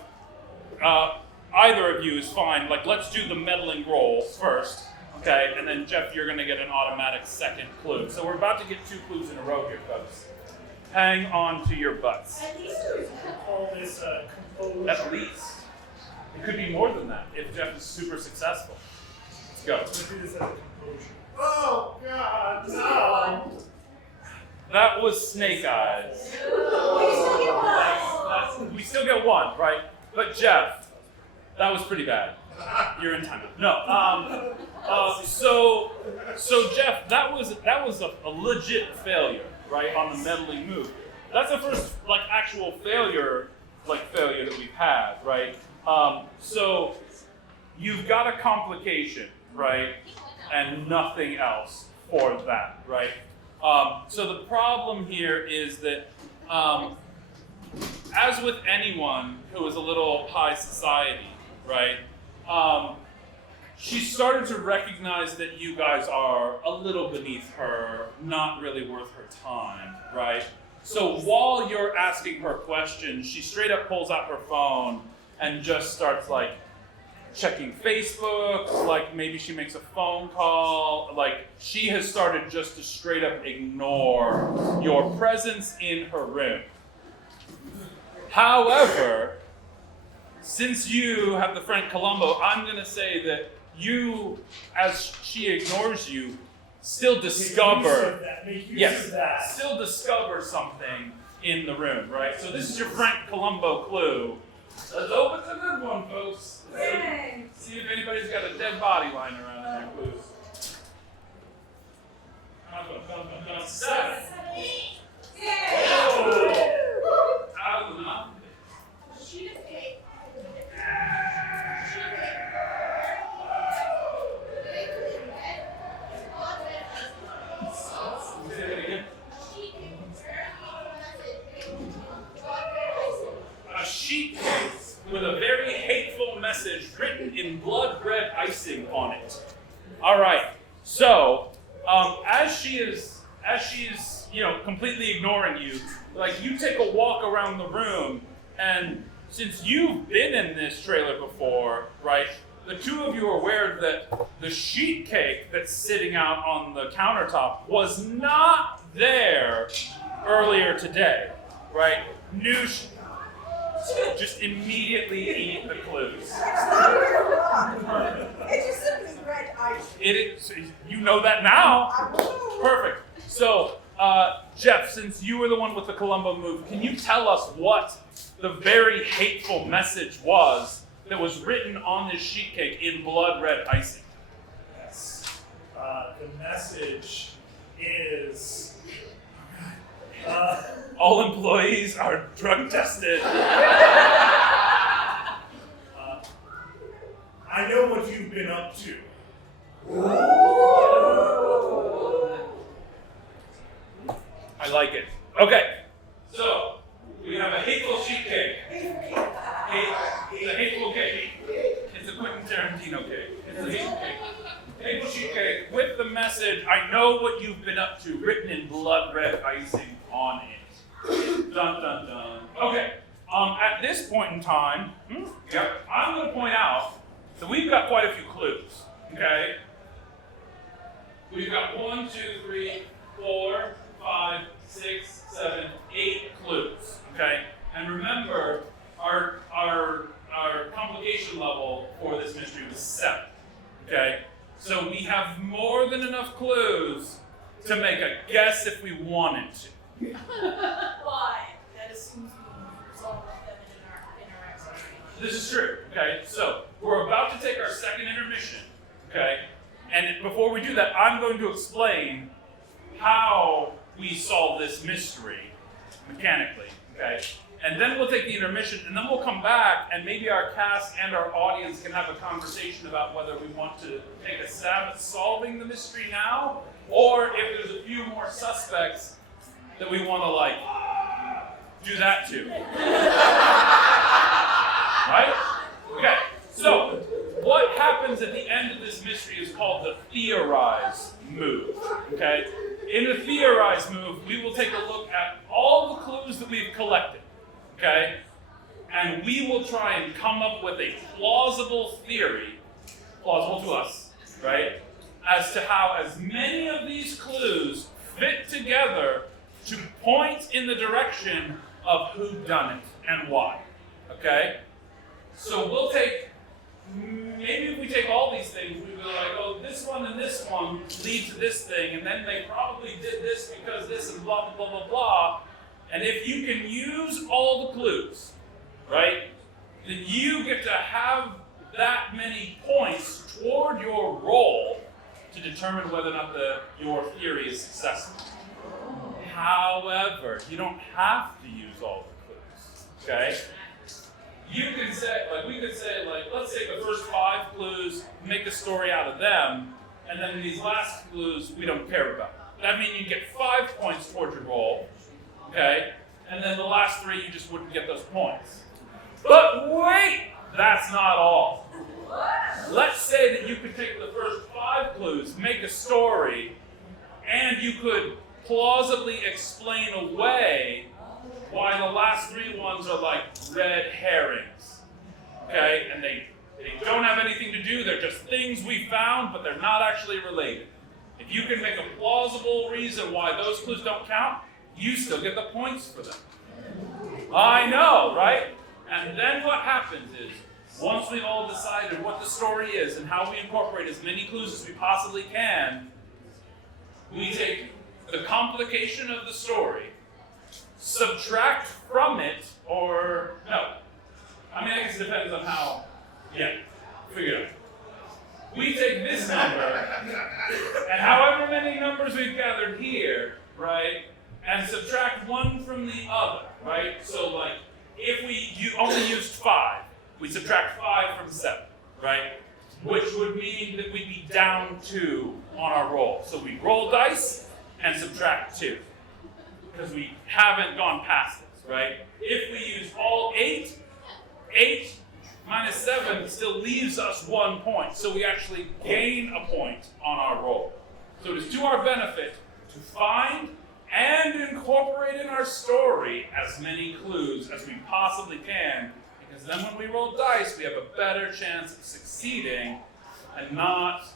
either of you is fine, like let's do the meddling roll first, okay? And then Jeff, you're gonna get an automatic second clue. So we're about to get 2 clues in a row here, folks. Hang on to your butts. At least Call this composure. At least. It could be more than that if Jeff is super successful. Let's go. Let's do this as a composure. Oh God, no! That was Snake Eyes. We still get 1, right? But Jeff, that was pretty bad. You're entitled. No. So Jeff, that was a legit failure, right, on the meddling move. That's the first actual failure that we've had, right? So you've got a complication, right, and nothing else for that, right? So the problem here is that, as with anyone who is a little high society, right, she started to recognize that you guys are a little beneath her, not really worth her time, right? So while you're asking her questions, she straight up pulls out her phone and just starts checking Facebook, maybe she makes a phone call, she has started just to straight up ignore your presence in her room. However, since you have the Frank Columbo, I'm gonna say that you, as she ignores you, still discover, still discover something in the room, right? So this is your Frank Columbo clue. Let's hope it's a good one, folks. See if anybody's got a dead body lying around in their clues. 7. Oh! Out of the mouth. A sheet case with a very hateful message written in blood red icing on it. All right. So, as she's completely ignoring you, you take a walk around the room, and since you've been in this trailer before, right? The 2 of you are aware that the sheet cake that's sitting out on the countertop was not there earlier today, right? Just immediately eat the clues. It's not your wrong. It's just simply red ice. It is. You know that now. Perfect. So, Jeff, since you were the one with the Columbo move, can you tell us what the very hateful message was that was written on this sheet cake in blood red icing? Yes. The message is. All employees are drug tested. I know what you've been up to. I like it. Okay, so we have a hateful sheet cake. A hateful cake. It's a Quentin Tarantino cake. It's a hateful cake. Hateful sheet cake with the message, "I know what you've been up to," written in blood red icing on it. Dun dun dun. Okay. At this point in time, I'm going to point out that we've got quite a few clues. Okay. We've got 1, 2, 3, 4, 5, 6, 7, 8 clues. Okay. And remember, our complication level for this mystery was 7. Okay. So we have more than enough clues to make a guess if we wanted to. Why? That assumes we resolve them in our execution. This is true, okay? So we're about to take our second intermission, okay? And before we do that, I'm going to explain how we solve this mystery mechanically, okay? And then we'll take the intermission, and then we'll come back, and maybe our cast and our audience can have a conversation about whether we want to take a stab at solving the mystery now, or if there's a few more suspects that we want to, do that to. Right? Okay, so what happens at the end of this mystery is called the theorize move, okay? In the theorize move, we will take a look at all the clues that we've collected, okay? And we will try and come up with a plausible theory, plausible to us, right? As to how as many of these clues fit together to point in the direction of who done it and why, okay? So we'll take, maybe if we take all these things, we'll be like, oh, this one and this one lead to this thing, and then they probably did this because this and blah, blah, blah, blah, blah. And if you can use all the clues, right, then you get to have that many points toward your roll to determine whether or not your theory is successful. However, you don't have to use all the clues, okay? You can say, we could say, let's take the first 5 clues, make a story out of them, and then these last clues we don't care about. That means you get 5 points towards your roll, okay? And then the last 3 you just wouldn't get those points. But wait, that's not all. Let's say that you could take the first 5 clues, make a story, and you could plausibly explain away why the last 3 ones are like red herrings, okay? And they don't have anything to do, they're just things we found, but they're not actually related. If you can make a plausible reason why those clues don't count, you still get the points for them. I know, right? And then what happens is, once we've all decided what the story is and how we incorporate as many clues as we possibly can, we take the complication of the story, subtract from it, or no. I guess it depends on how, figure it out. We take this number, and however many numbers we've gathered here, right, and subtract one from the other, right? So if you only used 5, we subtract 5 from 7, right? Which would mean that we'd be down 2 on our roll. So we roll dice and subtract 2, because we haven't gone past this, right? If we use all 8 minus 7 still leaves us 1 point. So we actually gain a point on our roll. So it is to our benefit to find and incorporate in our story as many clues as we possibly can, because then when we roll dice, we have a better chance of succeeding and not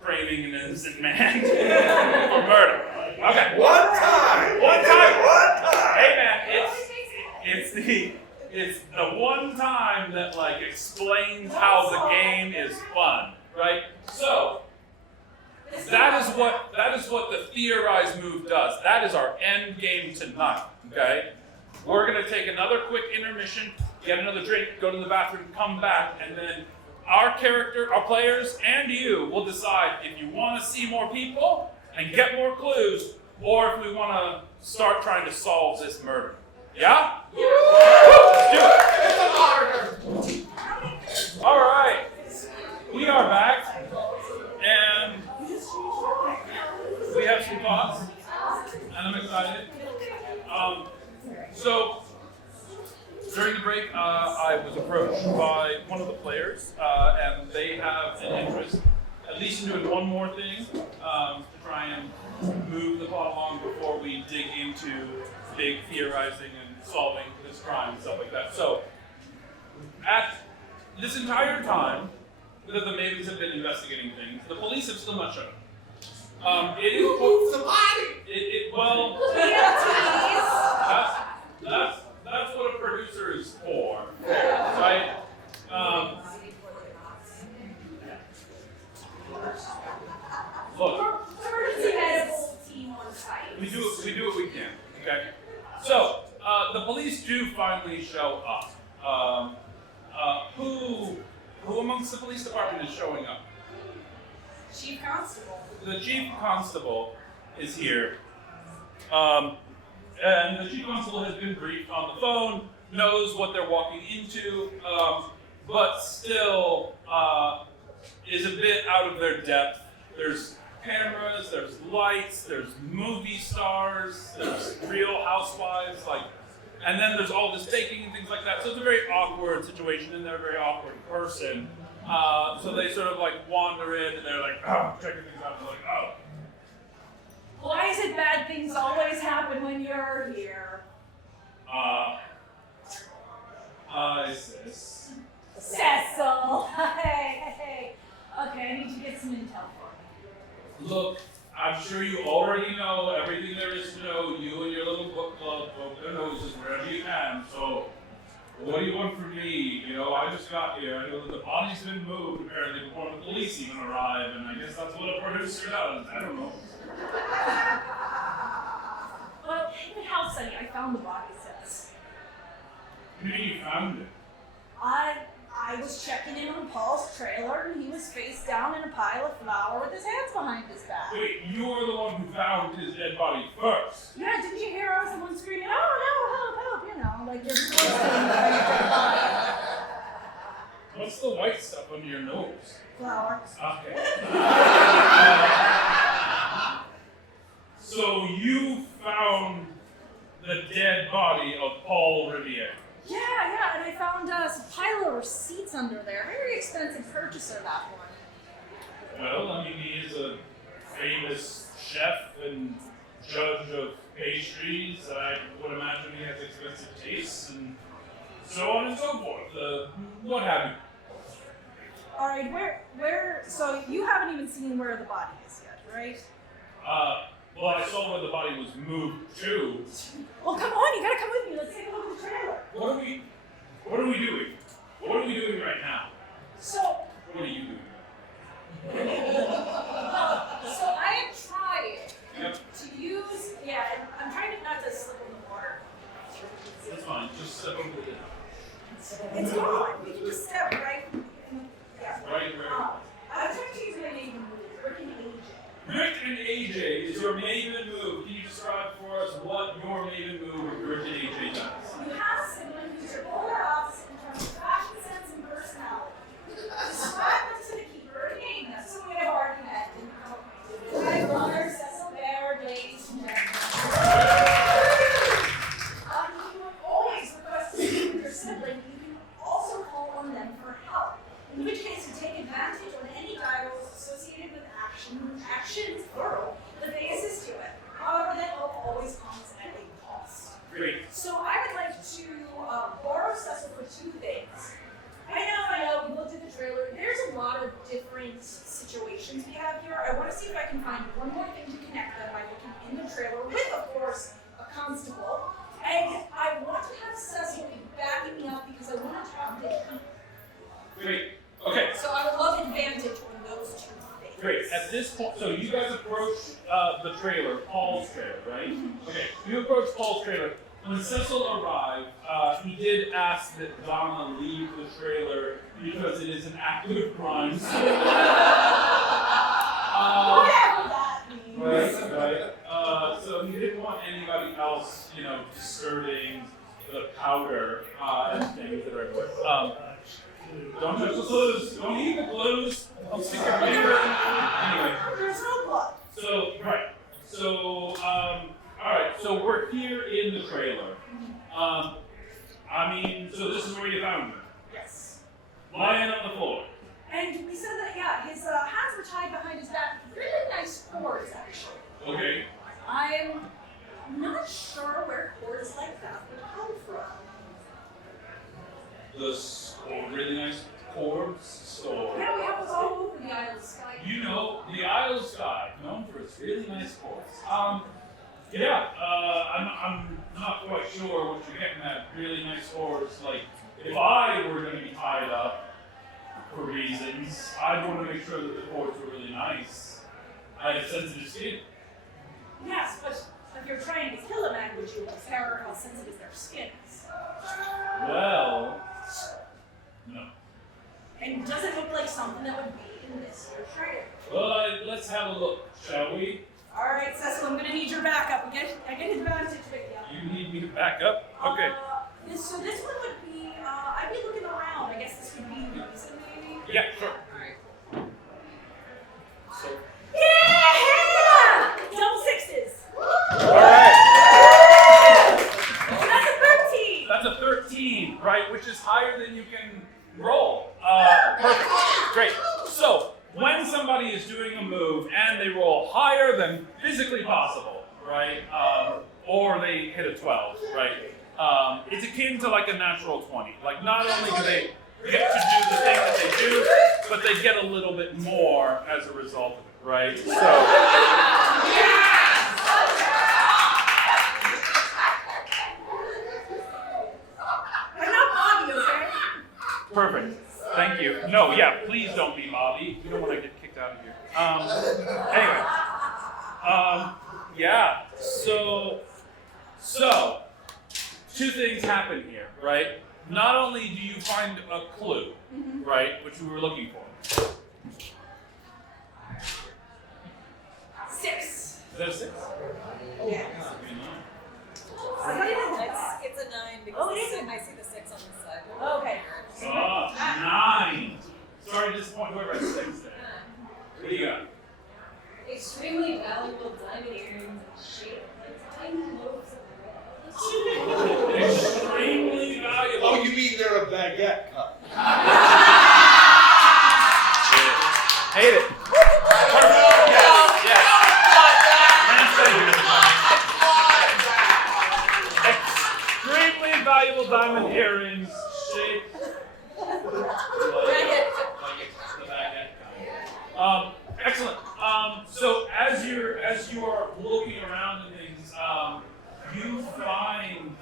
framing an innocent man for murder. Okay. One time! Hey man, it's the one time that explains how the game is fun, right? So that is what the theorize move does. That is our end game tonight. Okay? We're gonna take another quick intermission, get another drink, go to the bathroom, come back, and then our players, and you will decide if you want to see more people and get more clues, or if we want to start trying to solve this murder. Yeah? Let's do it. All right. We are back, and we have some thoughts, and I'm excited. So, during the break, I was approached by one of the players, and they have an interest, at least in doing one more thing, to try and move the plot along before we dig into big theorizing and solving this crime and stuff like that. So, at this entire time that the Mavens have been investigating things, the police have still not shown up. It is Who moved the body? well. That's what a producer is for, right? Look, we do what we can. Okay. So the police do finally show up. Who amongst the police department is showing up? Chief Constable. The chief constable is here. And the chief constable has been briefed on the phone, knows what they're walking into, but still is a bit out of their depth. There's cameras, there's lights, there's movie stars, there's real housewives, and then there's all this baking and things like that. So it's a very awkward situation, and they're a very awkward person. So they sort of like wander in and they're like, oh, checking things out. They're like, oh. Why is it bad things always happen when you're here? Sis. Cecil! Hey. Okay, I need to get some intel for me. Look, I'm sure you already know everything there is to know. You and your little book club poke their noses wherever you can. So, what do you want from me? You know, I just got here. I know that the body's been moved apparently before the police even arrive, and I guess that's what a producer does. I don't know. Well, in the house, Sonny, I found the body, Cecil. What do you mean you found it? I was checking in on Paul's trailer, and he was face down in a pile of flour with his hands behind his back. Wait, you're the one who found his dead body first. Yeah, didn't you hear I was the one screaming, oh no, help, you know, like you're supposed to. What's the white stuff under your nose? Flour. Okay. So you found the dead body of Paul Rìgh. Yeah, and I found some pile of receipts under there. Very expensive purchaser, that one. Well, I mean, he is a famous chef and judge of pastries. I would imagine he has expensive tastes and so on and so forth. What have you? All right, where? So you haven't even seen where the body is yet, right? Well, I saw where the body was moved to. Well, come on, you gotta come with me. Let's take a look at the trailer. What are we doing? What are we doing right now? So What are you doing? So I am trying Yep. to use, and I'm trying not to slip in the water. That's fine. Just step over it. It's gone. We can just step right in. Yeah. Right. I'm trying to use my name to move. Rick and AJ. Rick and AJ is your maven move. Can you describe for us what your maven move of Rick and AJ does? You have someone who's your polar opposite in terms of fashion sense and personality. Describe them to the keeper and name them so we have argument. My brother, Cecil Bear, ladies and gentlemen. You would always request to speak with your sibling. You can also call on them for help. In which case, you take advantage on any dialogue associated with actions, plural, that they assist you with. However, that will always comes at a cost. Great. So I would like to borrow Cecil for two things. I know, we looked at the trailer. There's a lot of different situations we have here. I want to see if I can find one more thing to connect them by looking in the trailer with, of course, a constable. And I want to have Cecil be backing me up because I want to talk to him. Great. Okay. So I would love advantage on those two things. Great. At this point, so you guys approach the trailer, Paul's trailer, right? Okay. You approach Paul's trailer. When Cecil arrived, he did ask that Donna leave the trailer because it is an active crime scene. Whatever that means. Right. So he didn't want anybody else, disturbing the powder and things that are everywhere. Don't touch the clues. Don't eat the clues. Don't stick your finger. Anyway. There's no blood. So, right. So, alright, so we're here in the trailer. So this is where you found him. Yes. Lying on the floor. And we said that, his hands were tied behind his back. Really nice cords, actually. Okay. I'm not sure where cords like that would come from. The really nice chords store. Yeah, we have those all over the Isle of Skye. You know, the Isle of Skye, known for its really nice chords. I'm not quite sure what you're getting at. Really nice chords. Like, if I were going to be tied up for reasons, I'd want to make sure that the chords were really nice. I have sensitive skin. Yes, but if you're trying to kill a man, would you care how sensitive their skin is? Well, no. And does it look like something that would be in this year's trailer? Well, let's have a look, shall we? Alright, Cecil, I'm going to need your backup. I get advantage with you. You need me to back up? Okay. So this one would be, I'd be looking around. I guess this would be reason, maybe? Yeah, sure. Alright. So, Yeah! Double sixes! alright. That's a 13! That's a 13, right? Which is higher than you can roll. Perfect. and they roll higher than physically possible, right? Or they hit a 12, right? It's akin to like a natural 20. Like not only do they get to do the thing that they do, but they get a little bit more as a result of it, right? So. Perfect. Thank you. No, yeah, please don't be Bobby. We don't want to get kicked out of here. Anyway. Yeah. So, two things happen here, right? Not only do you find a clue, right, which we were looking for. 6. Is that a 6? Yeah. It's a 9 because I see the 6 on the side. Okay. 9. Sorry to disappoint whoever had 6 there. What do you got? Extremely valuable diamond earrings and shaped like tiny loaves of bread. Extremely valuable. Oh, you mean they're a baguette cup? Hate it. Perfect. Yes. Extremely valuable diamond earrings shaped excellent. So as you are looking around and things, you find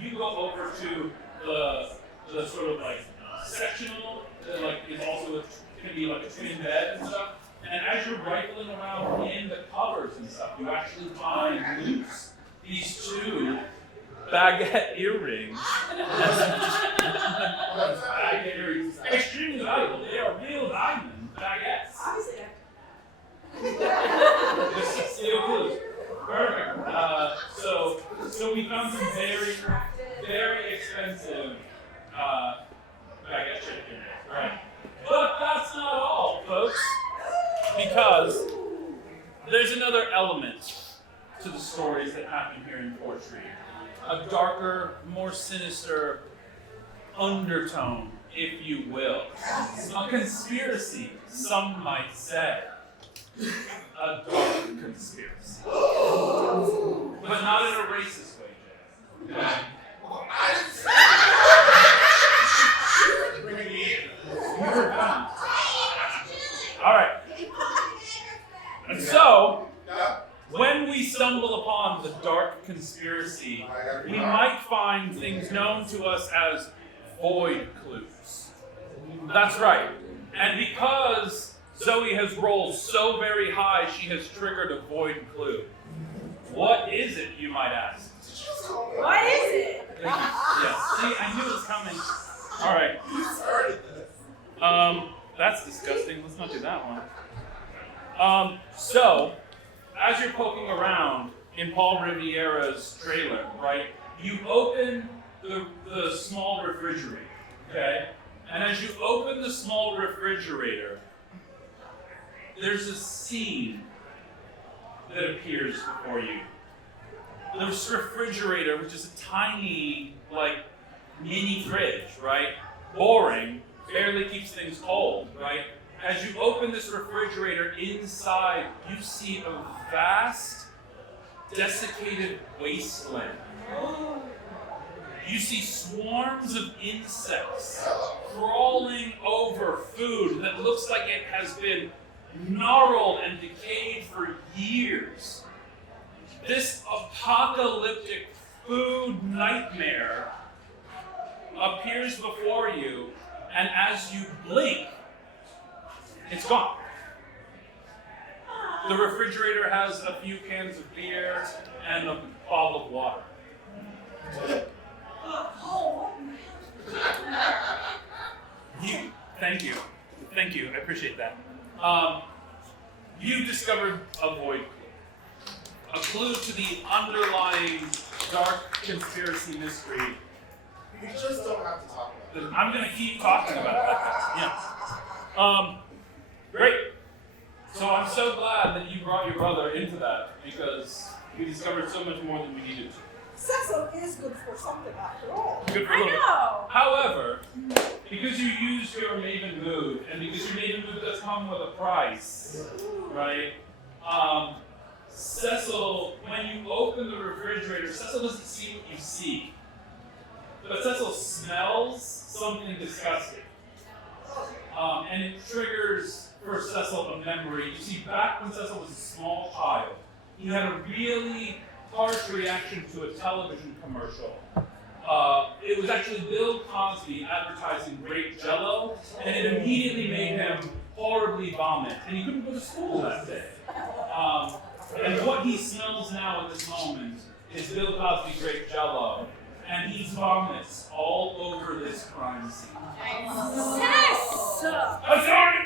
you go over to the sort of like sectional that like is also can be like a twin bed and stuff. And as you're rifling around in the covers and stuff, you actually find loose these 2 baguette earrings. Baguette earrings. Extremely valuable. They are real diamond baguettes. Steel clues. Perfect. So we found some very, very expensive baguette chicken. Right. But that's not all, folks. Because there's another element to the stories that happen here in Port Rìgh. A darker, more sinister undertone, if you will. A conspiracy, some might say. A dark conspiracy. But not in a racist way, Jay. Okay? Alright. And so, when we stumble upon the dark conspiracy, we might find things known to us as void clues. That's right. And because Zoe has rolled so very high, she has triggered a void clue. What is it, you might ask? What is it? Yeah. See, I knew it was coming. All right. That's disgusting. Let's not do that one. So, as you're poking around in Paul Riviera's trailer, right, you open the small refrigerator, okay? And as you open the small refrigerator, there's a scene that appears before you. This refrigerator, which is a tiny, like, mini fridge, right? Boring, barely keeps things cold, right? As you open this refrigerator, inside you see a vast, desiccated wasteland. You see swarms of insects crawling over food that looks like it has been gnarled and decayed for years. This apocalyptic food nightmare appears before you, and as you blink, it's gone. The refrigerator has a few cans of beer and a bottle of water. Thank you, I appreciate that. You've discovered a void clue. A clue to the underlying dark conspiracy mystery. You just don't have to talk about it. I'm gonna keep talking about it like that. Yeah. Great. So I'm so glad that you brought your brother into that because we discovered so much more than we needed to. Cecil is good for something after all. Good for a I little bit. know. However, because you used your Maven move, and because your Maven move does come with a price, right? Cecil, when you open the refrigerator, Cecil doesn't see what you see. But Cecil smells something disgusting. And it triggers for Cecil a memory. You see, back when Cecil was a small child, he had a really harsh reaction to a television commercial. It was actually Bill Cosby advertising grape Jello, and it immediately made him horribly vomit, and he couldn't go to school that day. And what he smells now at this moment is Bill Cosby grape Jello, and he vomits all over this crime scene. Cecil! I'm sorry,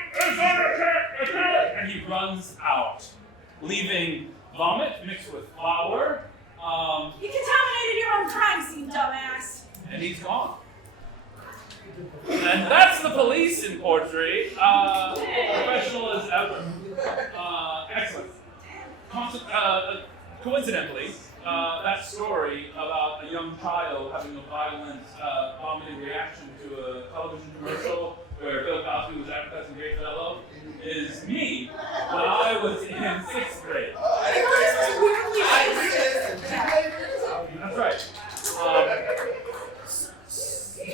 and he runs out, leaving vomit mixed with flour. You contaminated your own crime scene, dumbass. And he's gone. And that's the police in Port Rìgh. Professional as ever. Excellent. Coincidentally, that story about a young child having a violent vomiting reaction to a television commercial where Bill Cosby was advertising grape Jello is me when I was in 6th grade. That's right.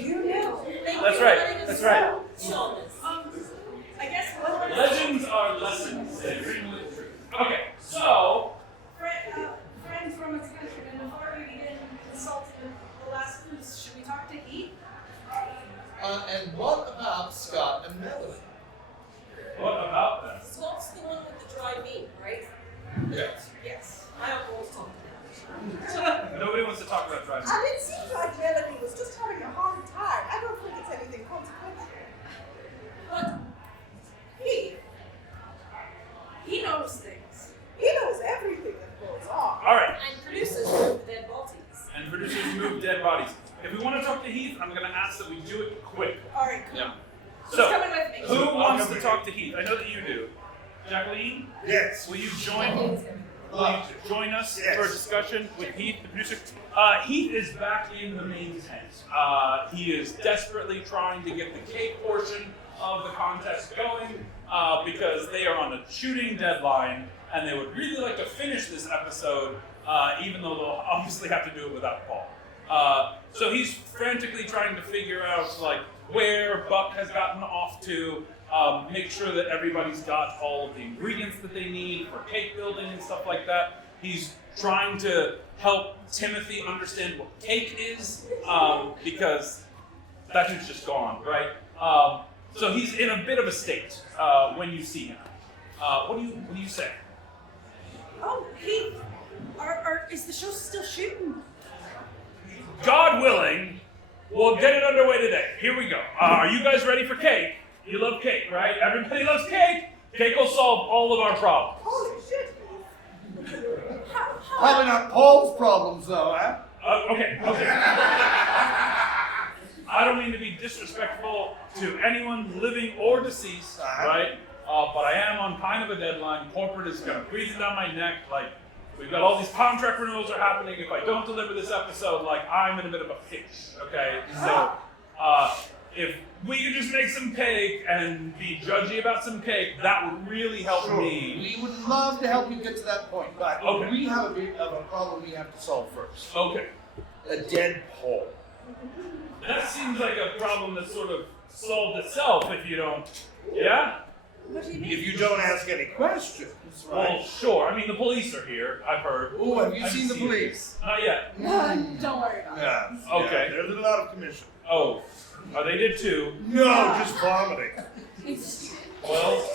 You knew. That's right. That's right. I guess what Legends are lessons. They ring with truth. Okay, so friends from its country, and before we begin consulting the last foods, should we talk to Heath? And what about Scott and Melanie? what about them? Scott's the one with the dry meat, right? Yes. Yes. I don't want to talk to them. Nobody wants to talk about driving. And it seems like Melanie was just having a hard time. I don't think it's anything consequential. But He knows things. He knows everything that goes on. All right. and producers move the dead bodies. And producers move dead bodies. If we want to talk to Heath, I'm going to ask that we do it quick. All right, cool. Yeah. Who's So, coming with me? who wants to talk to Heath? I know that you do. Jacqueline, Yes. will you join us Yes. for a discussion with Heath, the producer? Heath is back in the main tent. He is desperately trying to get the cake portion of the contest going because they are on a shooting deadline and they would really like to finish this episode, even though they'll obviously have to do it without Paul. So he's frantically trying to figure out like where Buck has gotten off to, make sure that everybody's got all of the ingredients that they need for cake building and stuff like that. He's trying to help Timothy understand what cake is, because that dude's just gone, right? So he's in a bit of a state when you see him. What do you say? Oh, Heath, is the show still shooting? God willing, we'll get it underway today. Here we go. Are you guys ready for cake? You love cake, right? Everybody loves cake. Cake will solve all of our problems. Holy shit. Probably not Paul's problems, though, huh? Okay. I don't mean to be disrespectful to anyone living or deceased, right? But I am on kind of a deadline. Corporate is going to breathe down my neck. Like, we've got all these contract renewals are happening. If I don't deliver this episode, like, I'm in a bit of a pinch, okay? So, if we could just make some cake and be judgy about some cake, that would really help me. We would love to help you get to that point, but Okay. we have a bit of a problem we have to solve first. Okay. A dead Paul. That seems like a problem that sort of solved itself if you don't. Yeah? What do you mean? If you don't ask any questions, Well, right? sure. I mean, the police are here, I've heard. Oh, have you I've seen the seen it. police? Not yet. Don't worry about it. Yeah. Okay. Yeah, they're a little out of commission. Oh, they did too. No, just vomiting. Well,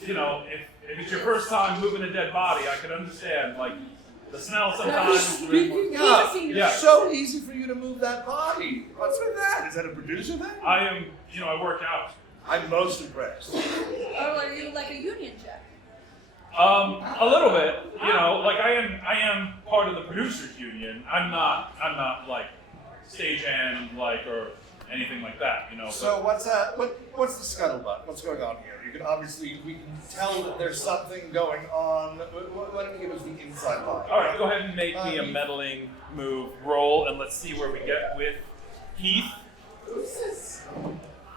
you know, if it's your first time moving a dead body, I could understand. Like, the smell sometimes. Speaking I've of, seen Yeah. it's so easy for you to move that body. What's with that? Is that a producer thing? I am, I work out. I'm most impressed. Oh, are you like a union check? A little bit, like I am part of the producers union. I'm not like stagehand, or anything like that, you know. So what's the scuttlebutt? What's going on here? You can obviously, we can tell that there's something going on. Why don't you give us the inside line? All right, go ahead and make me a meddling move roll, and let's see where we get with Heath.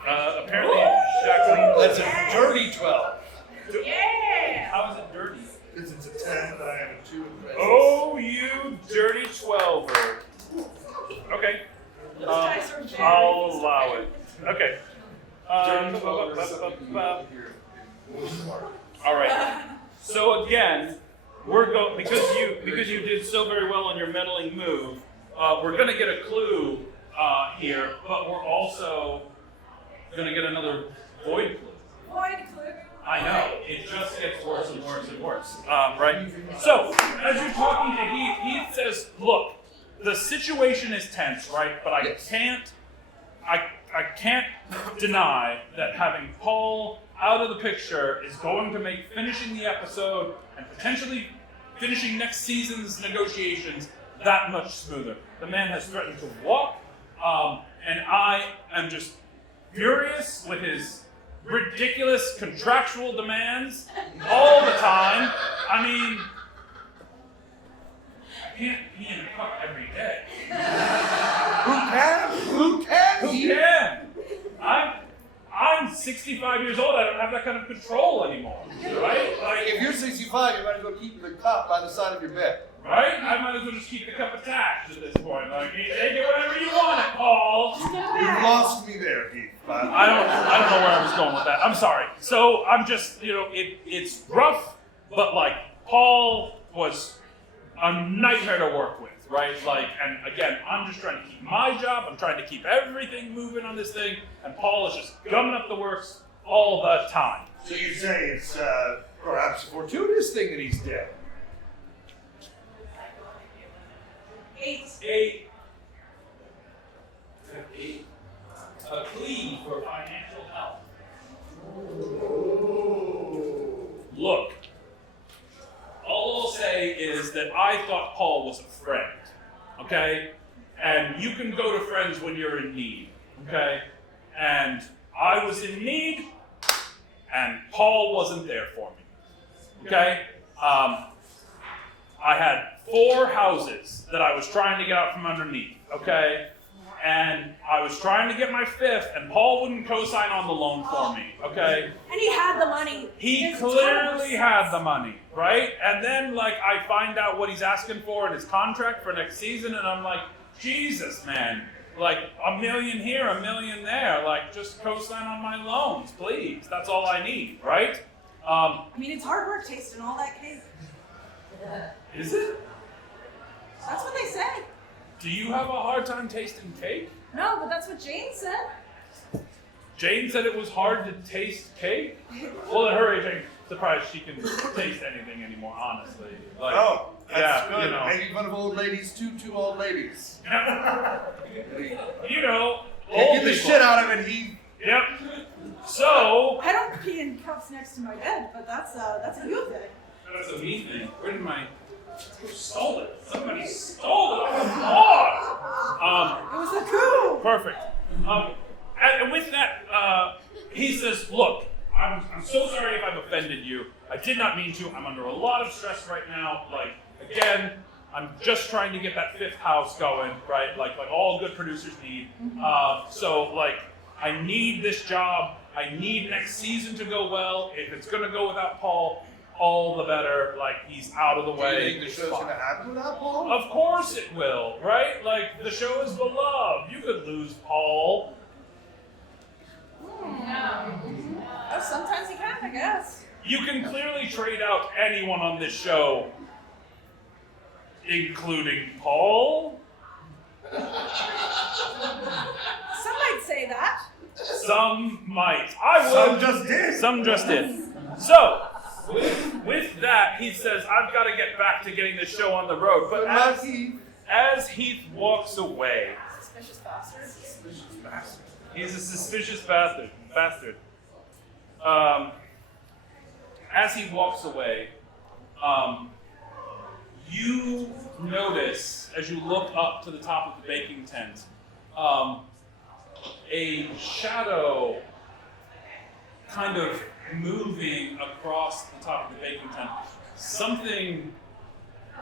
Apparently, Jacqueline. That's a dirty 12. Yeah! How is it dirty? Because it's a 10 and I have a 2 in presence. Oh, you dirty 12er. Okay. Those guys are very I'll allow it. Okay. All right. So again, because you did so very well on your meddling move. We're gonna get a clue here, but we're also gonna get another void clue. Void clue. I know, it just gets worse and worse and worse, right? So, as you're talking to Heath, Heath says, look, the situation is tense, right? But I can't deny that having Paul out of the picture is going to make finishing the episode and potentially finishing next season's negotiations that much smoother. The man has threatened to walk, and I am just furious with his ridiculous contractual demands all the time. I mean, I can't be in a cup every day. Who can? I'm 65 years old. I don't have that kind of control anymore, right? Like, If you're 65, you might as well keep the cup by the side of your bed. right? I might as well just keep the cup attached at this point. Like, you take it whatever you want it, Paul. You've lost me there, Heath. I don't know where I was going with that. I'm sorry. So I'm just, it's rough, but like Paul was a nightmare to work with, right? Like, and again, I'm just trying to keep my job. I'm trying to keep everything moving on this thing, and Paul is just gumming up the works all the time. So you say it's perhaps a fortuitous thing that he's dead. 8. A plea for financial help. Look, all I'll say is that I thought Paul was a friend, okay? And you can go to friends when you're in need, okay? And I was in need, and Paul wasn't there for me, okay? I had 4 houses that I was trying to get out from underneath, okay? And I was trying to get my 5th, and Paul wouldn't co-sign on the loan for me, okay? And he had the money. He clearly had the money, right? And then, like, I find out what he's asking for in his contract for next season, and I'm like, Jesus, man. Like, $1 million here, $1 million there. Like, just co-sign on my loans, please. That's all I need, right? I mean, it's hard work tasting all that cake. Is it? That's what they say. Do you have a hard time tasting cake? No, but that's what Jane said. Jane said it was hard to taste cake? Well, at her age, I'm surprised she can taste anything anymore, honestly. Like, Oh, that's yeah, good. you know. Making fun of old ladies, two old ladies. You know, Get old the people. shit out of it, Heath. Yep. So, I don't pee in cups next to my bed, but that's a you thing. that's a me thing. Where did my... Who stole it? Somebody stole it. Oh, God! It was a coup. Perfect. And with that, he says, look, I'm so sorry if I've offended you. I did not mean to. I'm under a lot of stress right now. Like, again, I'm just trying to get that 5th house going, right? Like all good producers need. So, like, I need this job. I need next season to go well. If it's going to go without Paul, all the better. Like, he's out of the way. Do you think the show's going to happen without Paul? Of course it will, right? Like, the show is beloved. You could lose Paul. Oh, sometimes you can, I guess. You can clearly trade out anyone on this show, including Paul. Some might say that. Some might. I would. Some just did. Some just did. So, with that, he says, I've got to get back to getting this show on the road. But as Heath walks away... Suspicious bastard. He's a suspicious bastard. As he walks away, you notice, as you look up to the top of the baking tent, a shadow kind of moving across the top of the baking tent. Something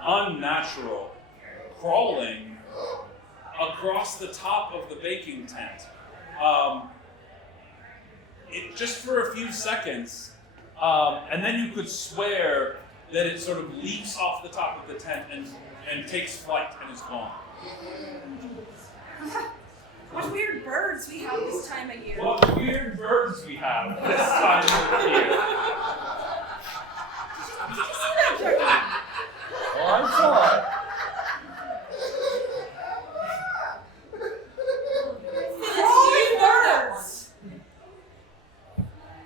unnatural crawling across the top of the baking tent. It just for a few seconds, and then you could swear that it sort of leaps off the top of the tent and takes flight and is gone. What weird birds we have this time of year. What weird birds we have this time of year. Did you see that, Jordan? Oh, I saw it. Crawling birds!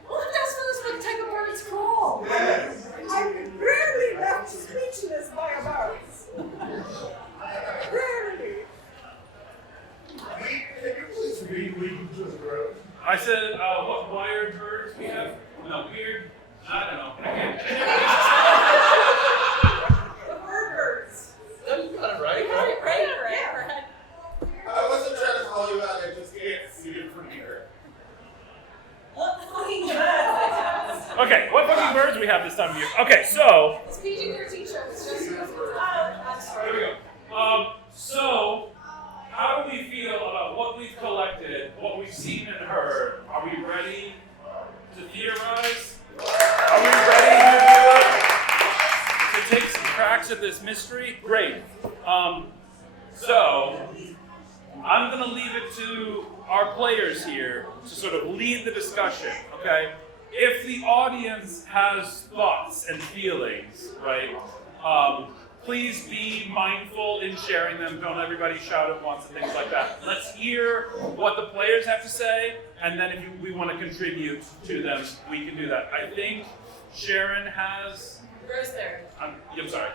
What does type of birds crawl? Yes. I'm rarely left speechless by a birds. Rarely. Can you please read Legion to the Road? I said, what wired birds we have? No, weird. I don't know. I can't. The birds. No, you got it right. Right. I wasn't trying to call you out, I just can't see it from here. What fucking birds? Okay, what fucking birds we have this time of year? Okay, so It's PG-13 show. It's just here we go. So how do we feel about what we've collected, what we've seen and heard? Are we ready to theorize? Are we ready to take some cracks at this mystery? Great. So I'm going to leave it to our players here to sort of lead the discussion, okay? If the audience has thoughts and feelings, right, please be mindful in sharing them. Don't everybody shout at once and things like that. Let's hear what the players have to say, and then if we want to contribute to them, we can do that. I think Sharon has... Rosemary. I'm sorry.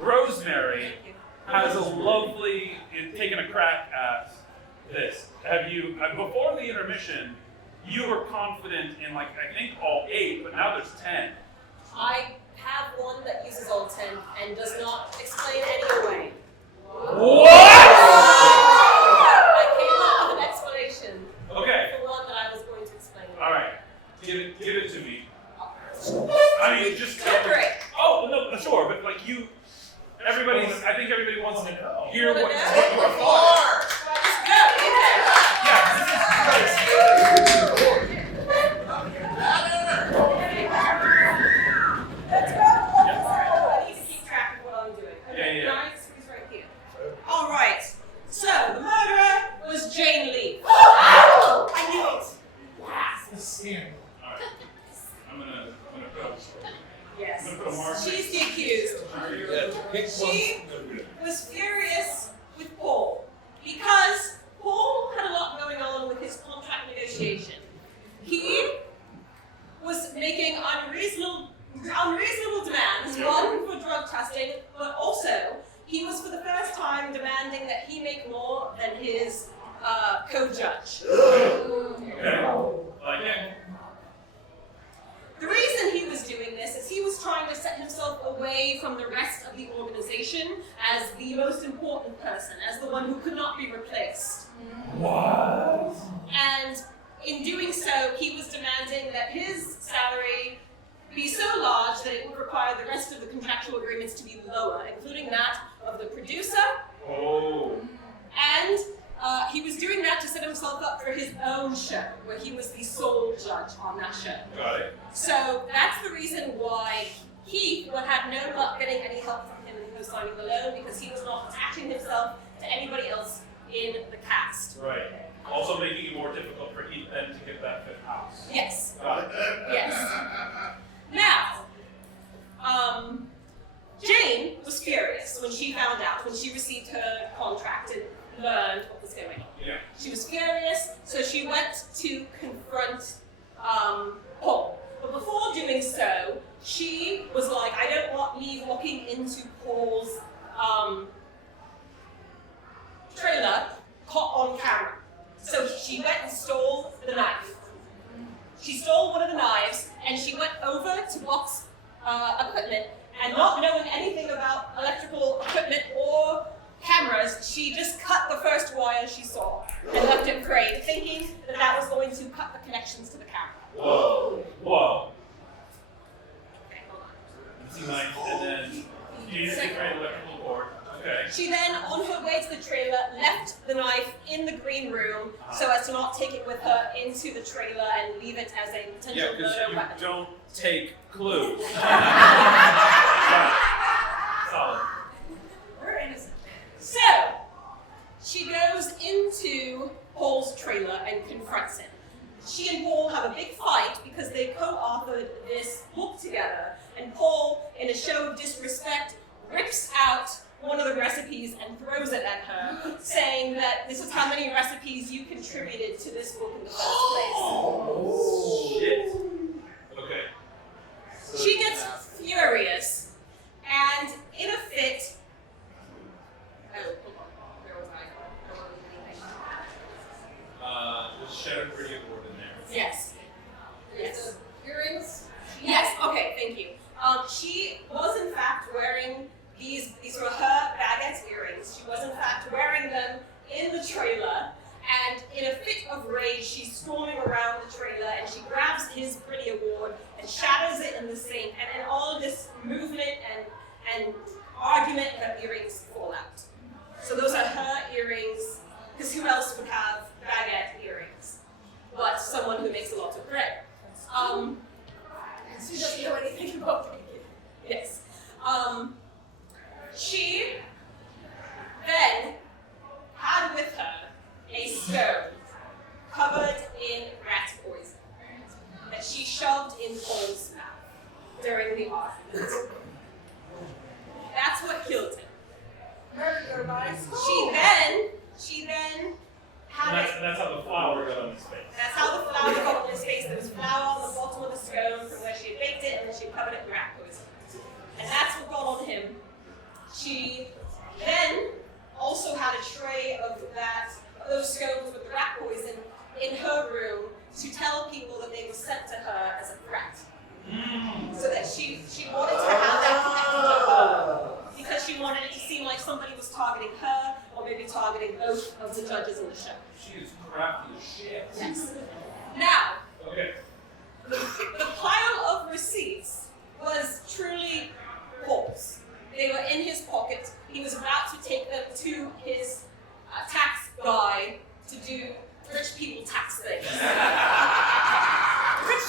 Rosemary has a lovely, taken a crack at this. Have you, before the intermission, you were confident in I think all 8, but now there's 10. I have one that uses all 10 and does not explain any away. What? I came up with an explanation Okay. for one that I was going to explain. All right. Give it to me. I mean, just Great. Oh no, sure, but I think everybody wants to hear what Wanna know? you are for. Let's go. I need to keep track of what I'm doing. Yeah. Nice, who's right here? All right. So the murderer was Jane Lee. I knew it. All right. I'm gonna put Yes. a mark. She's the accused. Yeah, pick She one. was furious with Paul because Paul had a lot going on with his contract negotiation. He was making unreasonable demands, one for drug testing, but also he was for the first time demanding that he make more than his co-judge. Okay. The reason he was doing this is he was trying to set himself away from the rest of the organization as the most important person, as the one who could not be replaced. What? And in doing so, he was demanding that his salary be so large that it would require the rest of the contractual agreements to be lower, including that of the producer. Oh. And he was doing that to set himself up for his own show, where he was the sole judge on that show. Got it. So that's the reason why he had no luck getting any help from him in co-signing the loan, because he was not attaching himself to anybody else in the cast. Right. Also making it more difficult for Heath then to get that 5th house. Yes. Got it. Yes. Now, Jane was furious when she found out, when she received her contract and learned what was going on. Yeah. She was furious, so she went to confront Paul. But before doing so, she was like, I don't want me walking into Paul's trailer caught on camera. So she went and stole the knife. She stole one of the knives, and she went over to box equipment, and not knowing anything about electrical equipment or cameras, she just cut the first wire she saw and left it frayed, thinking She then, on her way to the trailer, left the knife in the green room so as to not take it with her into the trailer and leave it as a potential Yeah, because murder you weapon. don't take clues. Solid. We're innocent. So, she goes into Paul's trailer and confronts him. She and Paul have a big fight because they co-authored this book together, and Paul, in a show of disrespect, rips out one of the recipes and throws it at her, saying that this is how many recipes you contributed to this book in the first place. Oh, shit. Okay. She gets furious, and in a fit. Oh, hold on. Where was I? I don't remember anything. The Shadow Pretty Award in there. Yes. Yes. Earrings? Yes. Okay. Thank you. She was in fact wearing these were her baguette earrings. She was in fact wearing them in the trailer, and in a fit of rage, she's storming around the trailer and she grabs his pretty award and shatters it in the sink. And in all of this movement and argument, her earrings fall out. So those are her earrings, because who else would have baguette earrings but someone who makes a lot of bread? She doesn't know anything about baking. Yes. She then had with her a stone covered in rat poison that she shoved in Paul's mouth during the argument. That's what killed him. Murder Mavens. She then had And that's how the flour got on his face. That's how the flour got on his face. There was flour on the bottom of the scone from where she had baked it, and then she covered it in rat poison. And that's what got on him. She then also had a tray of those scones with the rat poison in her room to tell people that they were sent to her as a threat. So that she wanted to have that connected to her, because she wanted it to seem like somebody was targeting her, or maybe targeting both of the judges in the show. She is crafty as shit. Yes. Now, Okay. the pile of receipts was truly Paul's. They were in his pocket. He was about to take them to his tax guy to do rich people tax things.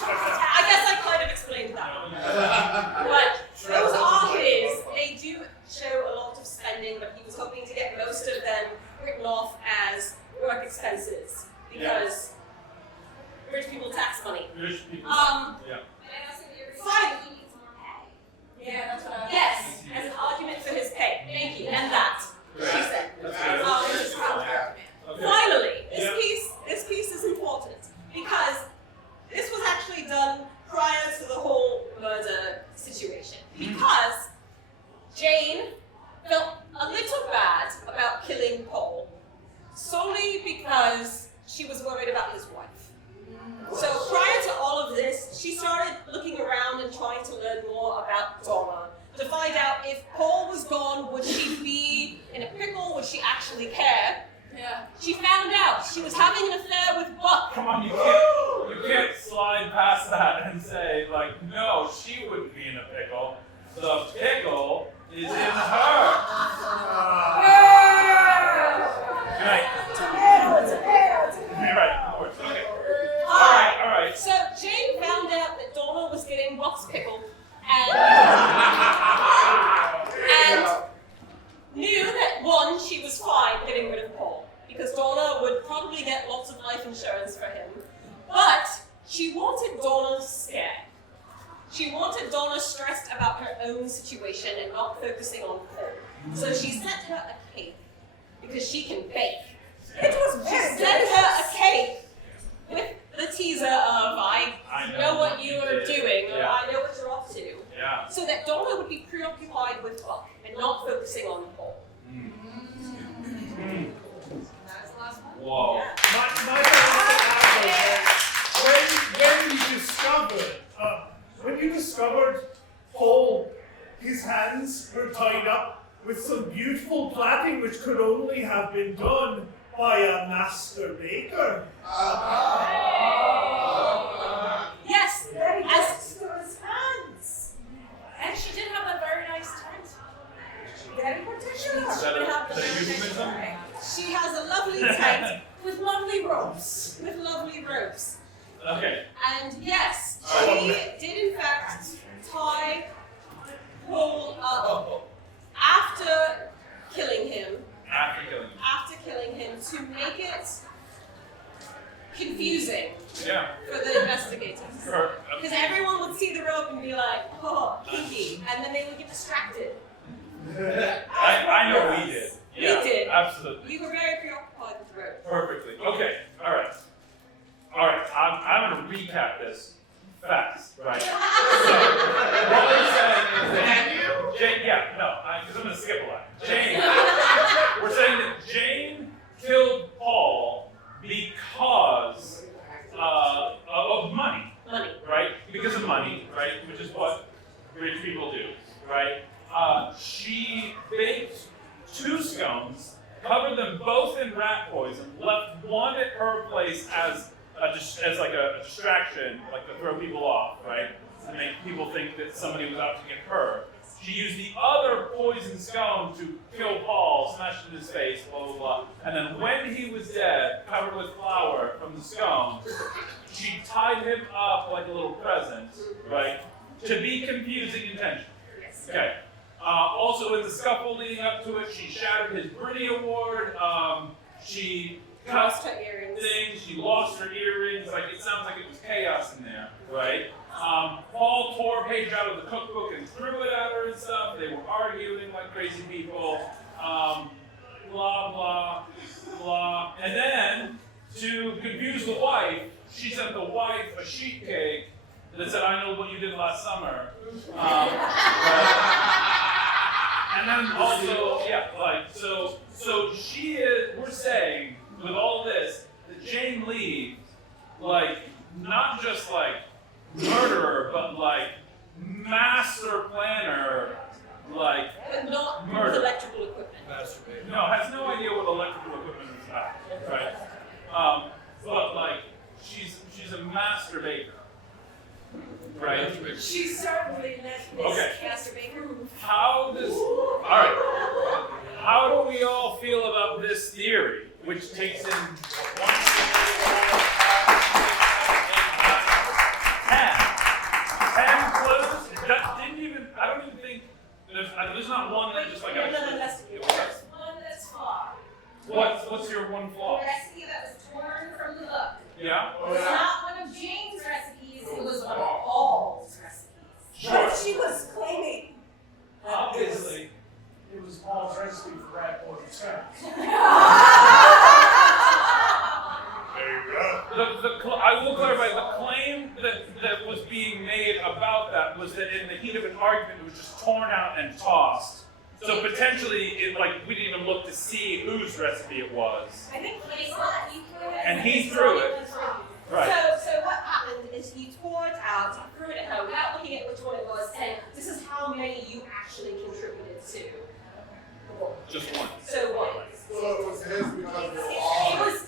I guess I kind of explained that. But those are his. They do show a lot of spending, but he was hoping to get most of them written off as work expenses, because rich people tax money. Rich people. Yeah. Fine. He needs more pay. Yeah, that's what I was. Yes, as an argument for his pay. Thank you. And that, she said. Okay. Finally, Yeah. this piece is important, because this was actually done prior to the whole murder situation. Because Jane felt a little bad about killing Paul, solely because she was worried about his wife. So prior to all of this, she started looking around and trying to learn more about Donna, to find out if Paul was gone, would she be in a pickle, would she actually care? Yeah. She found out she was having an affair with Buck. Come on, you can't slide past that and say, like, no, she wouldn't be in a pickle. The pickle is in her. Good night. You're right, of course. Okay. All right. So Jane found out that Donna was getting Buck's pickle and knew that, one, she was fine getting rid of Paul, because Donna would probably get lots of life insurance for him. But she wanted Donna scared. She wanted Donna stressed about her own situation and not focusing on Paul. So she sent her a cake, because she can bake. She sent her a cake with the teaser of, I know what you are doing, or I know what you're up to. Yeah. So that Donna would be preoccupied with Buck and not focusing on Paul. Whoa. My when you discovered Paul, his hands were tied up with some beautiful plaiting which could only have been done by a master baker. Yes, as his hands. And she did have a very nice tent. Very particular. she would have lovely tent with lovely ropes. Okay. And yes, she did in fact tie Paul up after killing him to make it confusing for the investigators. Because everyone would see the rope and be like, oh, kinky, and then they would get distracted. I know we did. Yeah, we did. Absolutely. We were very preoccupied with the rope. Perfectly. Okay. All right. I'm going to recap this fast, right? So, what we're saying is that Jane, because I'm going to skip a lot. We're saying that Jane killed Paul because of money. Right? Because of money, right? Which is what rich people do, right? She baked 2 scones, covered them both in rat poison, left one at her place as like a distraction, like to throw people off, right? To make people think that somebody was out to get her. She used the other poison scone to kill Paul, smashed it in his face, blah, blah, blah. And then when he was dead, covered with flour from the scone, she tied him up like a little present, right? To be confusing intention. Okay. Also, in the scuffle leading up to it, she shattered his Brittany Award. She lost her earrings. She lost her earrings. Like, it sounds like it was chaos in there, right? Paul tore a page out of the cookbook and threw it at her and stuff. They were arguing like crazy people. Blah, blah, blah. And then, to confuse the wife, she sent the wife a sheet cake that said, I know what you did last summer. And then also, so she is, we're saying, with all this, that Jane Lee, like, not just like murderer, but like master planner, like but not murder. With electrical equipment. No, has no idea what electrical equipment is at, right? But like, she's a master baker. Right? She certainly let Miss Master Baker move. How do we all feel about this theory, which takes in 1, 2, 3, 4, 5, 6, 7, 8, 9, 10 clues? That didn't even, I don't even think, there's not one that just like There's one that's flawed. What's your one flaw? The recipe that was torn from the book. Yeah? It's not one of Jane's recipes, it was one of Paul's recipes. Sure. But she was claiming. Obviously, it was Paul's recipe for rat poison scone. I will clarify, the claim that was being made about that was that in the heat of an argument, it was just torn out and tossed. So potentially, we didn't even look to see whose recipe it was. I think he threw it. And he threw it. Right. So what happened is he tore it out, he threw it at her without looking at which one it was, saying, this is how many you actually contributed to. Just one. So one. So it was his because they were It all. was,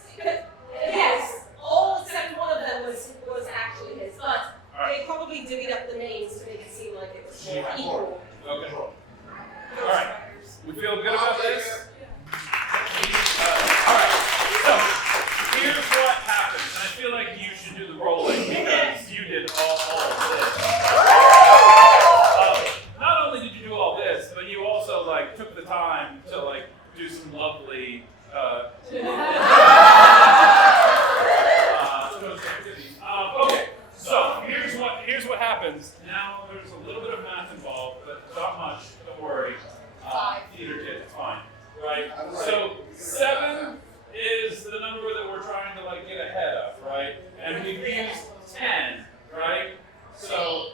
yes, all except one of them was actually his, but they probably divvied up the names to make it seem like it was more equal. Okay. All right. We feel good about this? All right. So, here's what happens. And I feel like you should do the rolling because you did all of this. Not only did you do all this, but you also took the time to do some lovely okay, so here's what happens. Now there's a little bit of math involved, but not much. Don't worry. Theater kids, it's fine. Right? So 7 is the number that we're trying to get ahead of, right? And we've used 10, right? So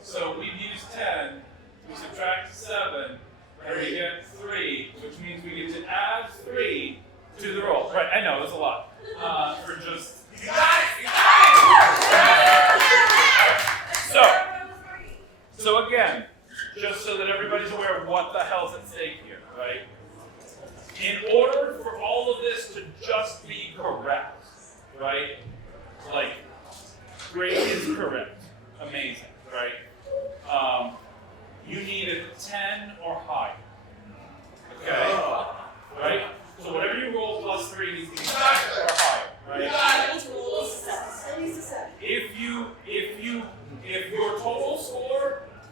so we've used 10, we subtract 7, and we get 3, which means we get to add 3 to the roll. Right, I know, it's a lot. For just... You got it! So again, just so that everybody's aware of what the hell's at stake here, right? In order for all of this to just be correct, right? Grade is correct. Amazing, right? You need a 10 or higher.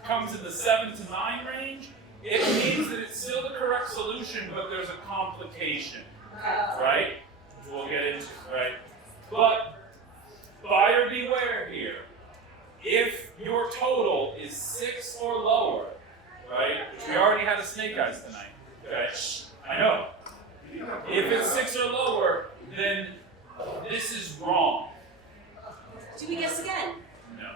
comes in the 7 to 9 range, it means that it's still the correct solution, but there's a complication, right? We'll get into, right? But buyer beware here. If your total is 6 or lower, right? We already had a snake eyes tonight, okay? I know. If it's 6 or lower, then this is wrong. Do we guess again? No.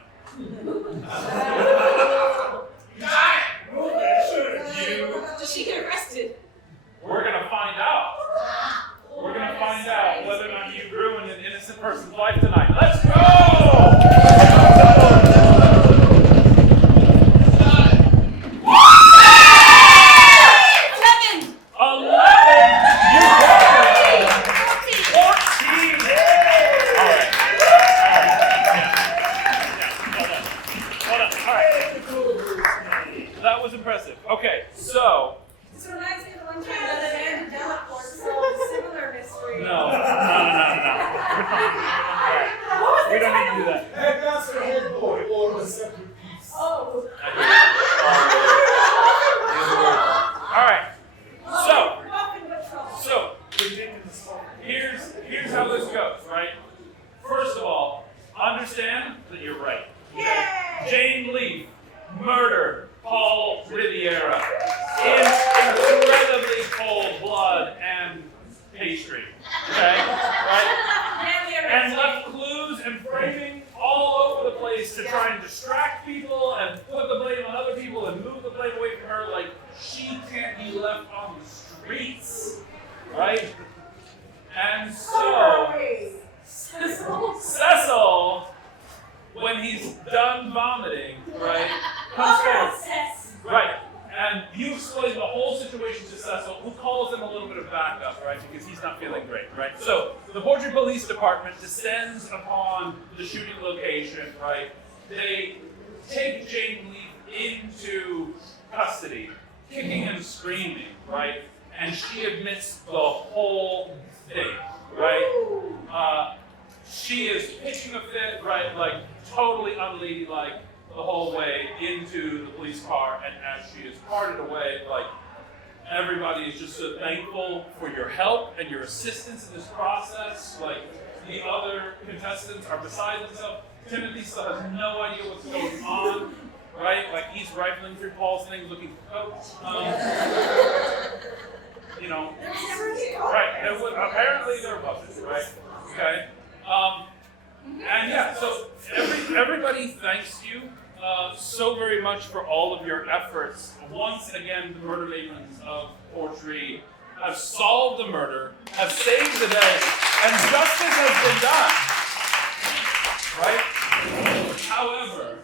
Does she get arrested? We're gonna find out. We're gonna find out whether or not you ruined an innocent person's life tonight. Let's go! 11! You got it! 14! All right. Hold on. All right. That was impressive. Okay, so. This reminds me of the one time that Amanda Delacorte solved a similar mystery. No. We don't need to do that. And that's the whole boy, or a separate piece. Oh. All right. So here's how this goes, right? First of all, understand that you're right. Okay? Jane Leaf murdered Paul Riviera in incredibly cold blood and pastry. Okay? Right? And left clues and framing all over the place to try and distract people and put the blame on other people and move the blame away from her. Like, she can't be left on the streets. Right? And so, Cecil, when he's done vomiting, right, comes forward. Right. And you explain the whole situation to Cecil, who calls him a little bit of backup, right, because he's not feeling great, right? So, the Port Rìgh Police Department descends upon the shooting location, right? They take Jane Leaf into custody, kicking and screaming, right? And she admits the whole thing, right? She is pitching a fit, right? Like totally unladylike the whole way into the police car, and as she is carted away, like everybody is just so thankful for your help and your assistance in this process. Like the other contestants are beside themselves. Timothy still has no idea what's going on. Right? Like he's rifling through Paul's thing looking for coats. You know. Right. Apparently there wasn't, right? Okay. And yeah, so everybody thanks you so very much for all of your efforts. Once again, the Murder Mavens of Port Rìgh have solved the murder, have saved the day, and justice has been done. Right? However,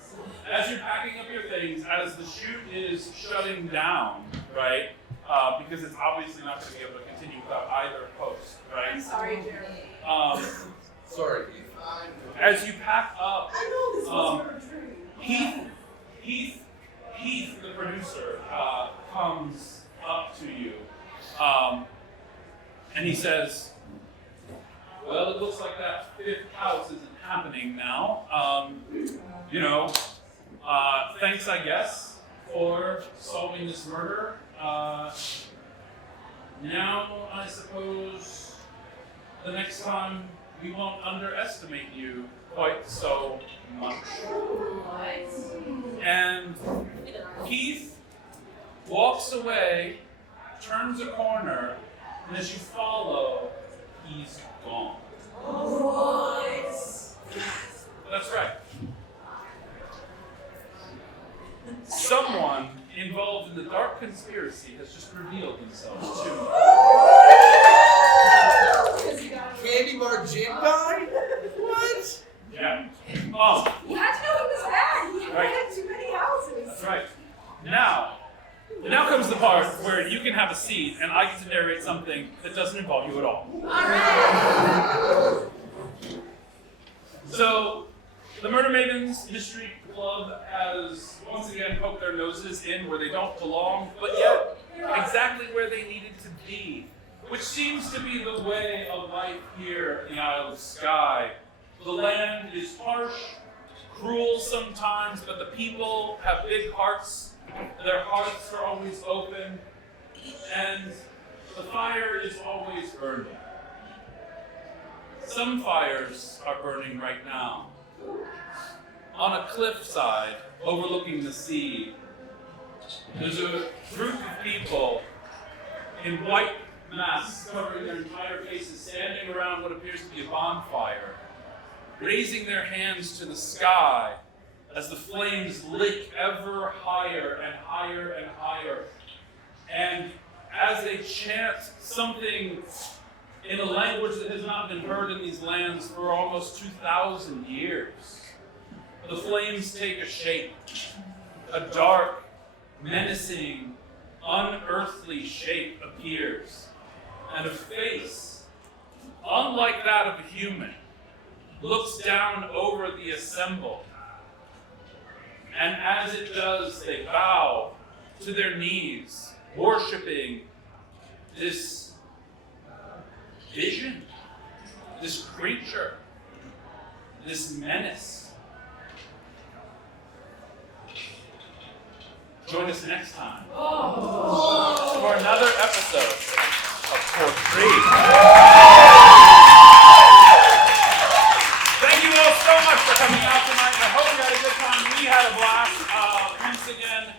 as you're packing up your things, as the shoot is shutting down, right? Because it's obviously not going to be able to continue without either post, right? I'm sorry, Jeremy. Sorry. As you pack up, Heath, the producer, comes up to you, and he says, "Well, it looks like that 5th house isn't happening now. Thanks, I guess, for solving this murder. Now, I suppose the next time we won't underestimate you quite so much." And Keith walks away, turns a corner, and as you follow, he's gone. That's right. Someone involved in the dark conspiracy has just revealed themselves to me. Candy bar gin guy? What? Yeah. You had to know it was bad. He Right. had too many houses. That's right. Now comes the part where you can have a seat and I get to narrate something that doesn't involve you at all. So, the Murder Mavens Mystery Club has once again poked their noses in where they don't belong, but yet exactly where they needed to be, which seems to be the way of life here in the Isle of Skye. The land is harsh, cruel sometimes, but the people have big hearts. Their hearts are always open, and the fire is always burning. Some fires are burning right now. On a cliffside overlooking the sea, there's a group of people in white masks covering their entire faces, standing around what appears to be a bonfire, raising their hands to the sky as the flames lick ever higher and higher and higher. And as they chant something in a language that has not been heard in these lands for almost 2,000 years, the flames take a shape, a dark, menacing, unearthly shape appears, and a face, unlike that of a human, looks down over the assembled. And as it does, they bow to their knees, worshiping this vision, this creature, this menace. Join us next time for another episode of Port Rìgh. Thank you all so much for coming out tonight. I hope you had a good time. We had a blast. Once again,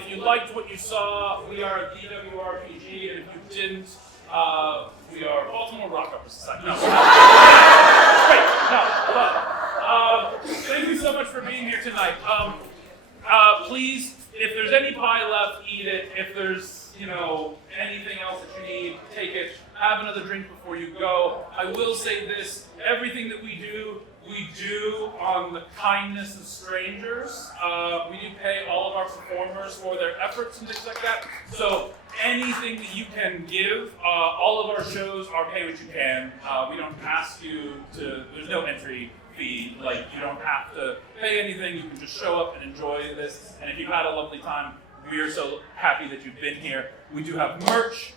if you liked what you saw, we are a DWRPG, and if you didn't, we are Baltimore Rock Opera Society. No. Wait, no, hold on. Thank you so much for being here tonight. Please, if there's any pie left, eat it. If there's, anything else that you need, take it. Have another drink before you go. I will say this, everything that we do on the kindness of strangers. We do pay all of our performers for their efforts and things like that. So anything that you can give, all of our shows are pay what you can. We don't ask you to, there's no entry fee, you don't have to pay anything, you can just show up and enjoy this. And if you've had a lovely time, we are so happy that you've been here. We do have merch.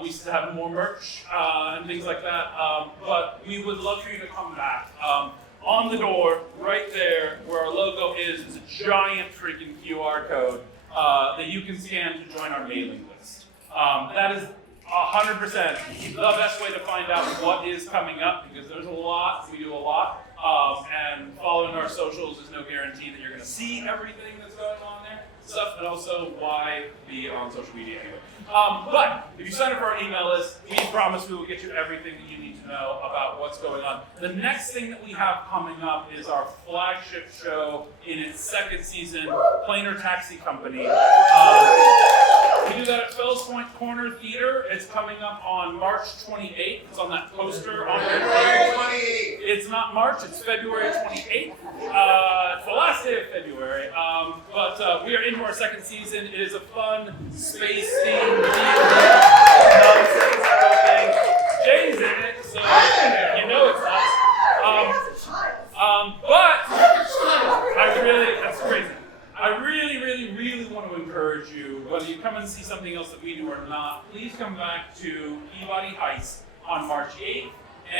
We still have more merch and things like that. But we would love for you to come back. On the door, right there, where our logo is a giant freaking QR code that you can scan to join our mailing list. That is 100% the best way to find out what is coming up, because there's a lot, we do a lot, and following our socials is no guarantee that you're going to see everything that's going on there. Stuff, and also why be on social media anyway. But if you sign up for our email list, we promise we will get you everything that you need to know about what's going on. The next thing that we have coming up is our flagship show in its second season, Planer Taxi Company. We do that at Fells Point Corner Theater. It's coming up on March 28th. It's on that poster on there. It's not March, it's February 28th. It's the last day of February. But we are into our second season. It is a fun, space-themed nonsense thing. Jay's in it, so you know it's us. But that's crazy. I really want to encourage you, whether you come and see something else that we do or not, please come back to Peabody Heights on March 8th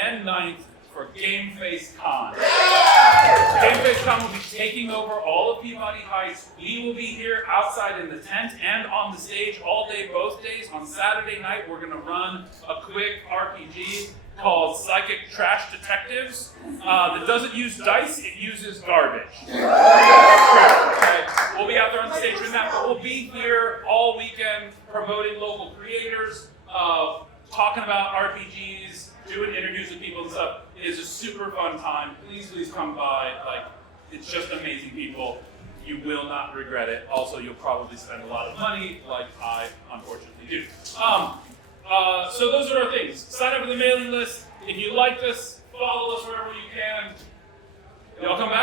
and 9th for Game Face Con. Game Face Con will be taking over all of Peabody Heights. We will be here outside in the tent and on the stage all day, both days. On Saturday night, we're going to run a quick RPG called Psychic Trash Detectives that doesn't use dice, it uses garbage. Okay. We'll be out there on the stage doing that, but we'll be here all weekend promoting local creators, talking about RPGs, doing interviews with people and stuff. It is a super fun time. Please come by. It's just amazing people. You will not regret it. Also, you'll probably spend a lot of money, like I unfortunately do. So those are our things. Sign up for the mailing list. If you like us, follow us wherever you can. Y'all come back.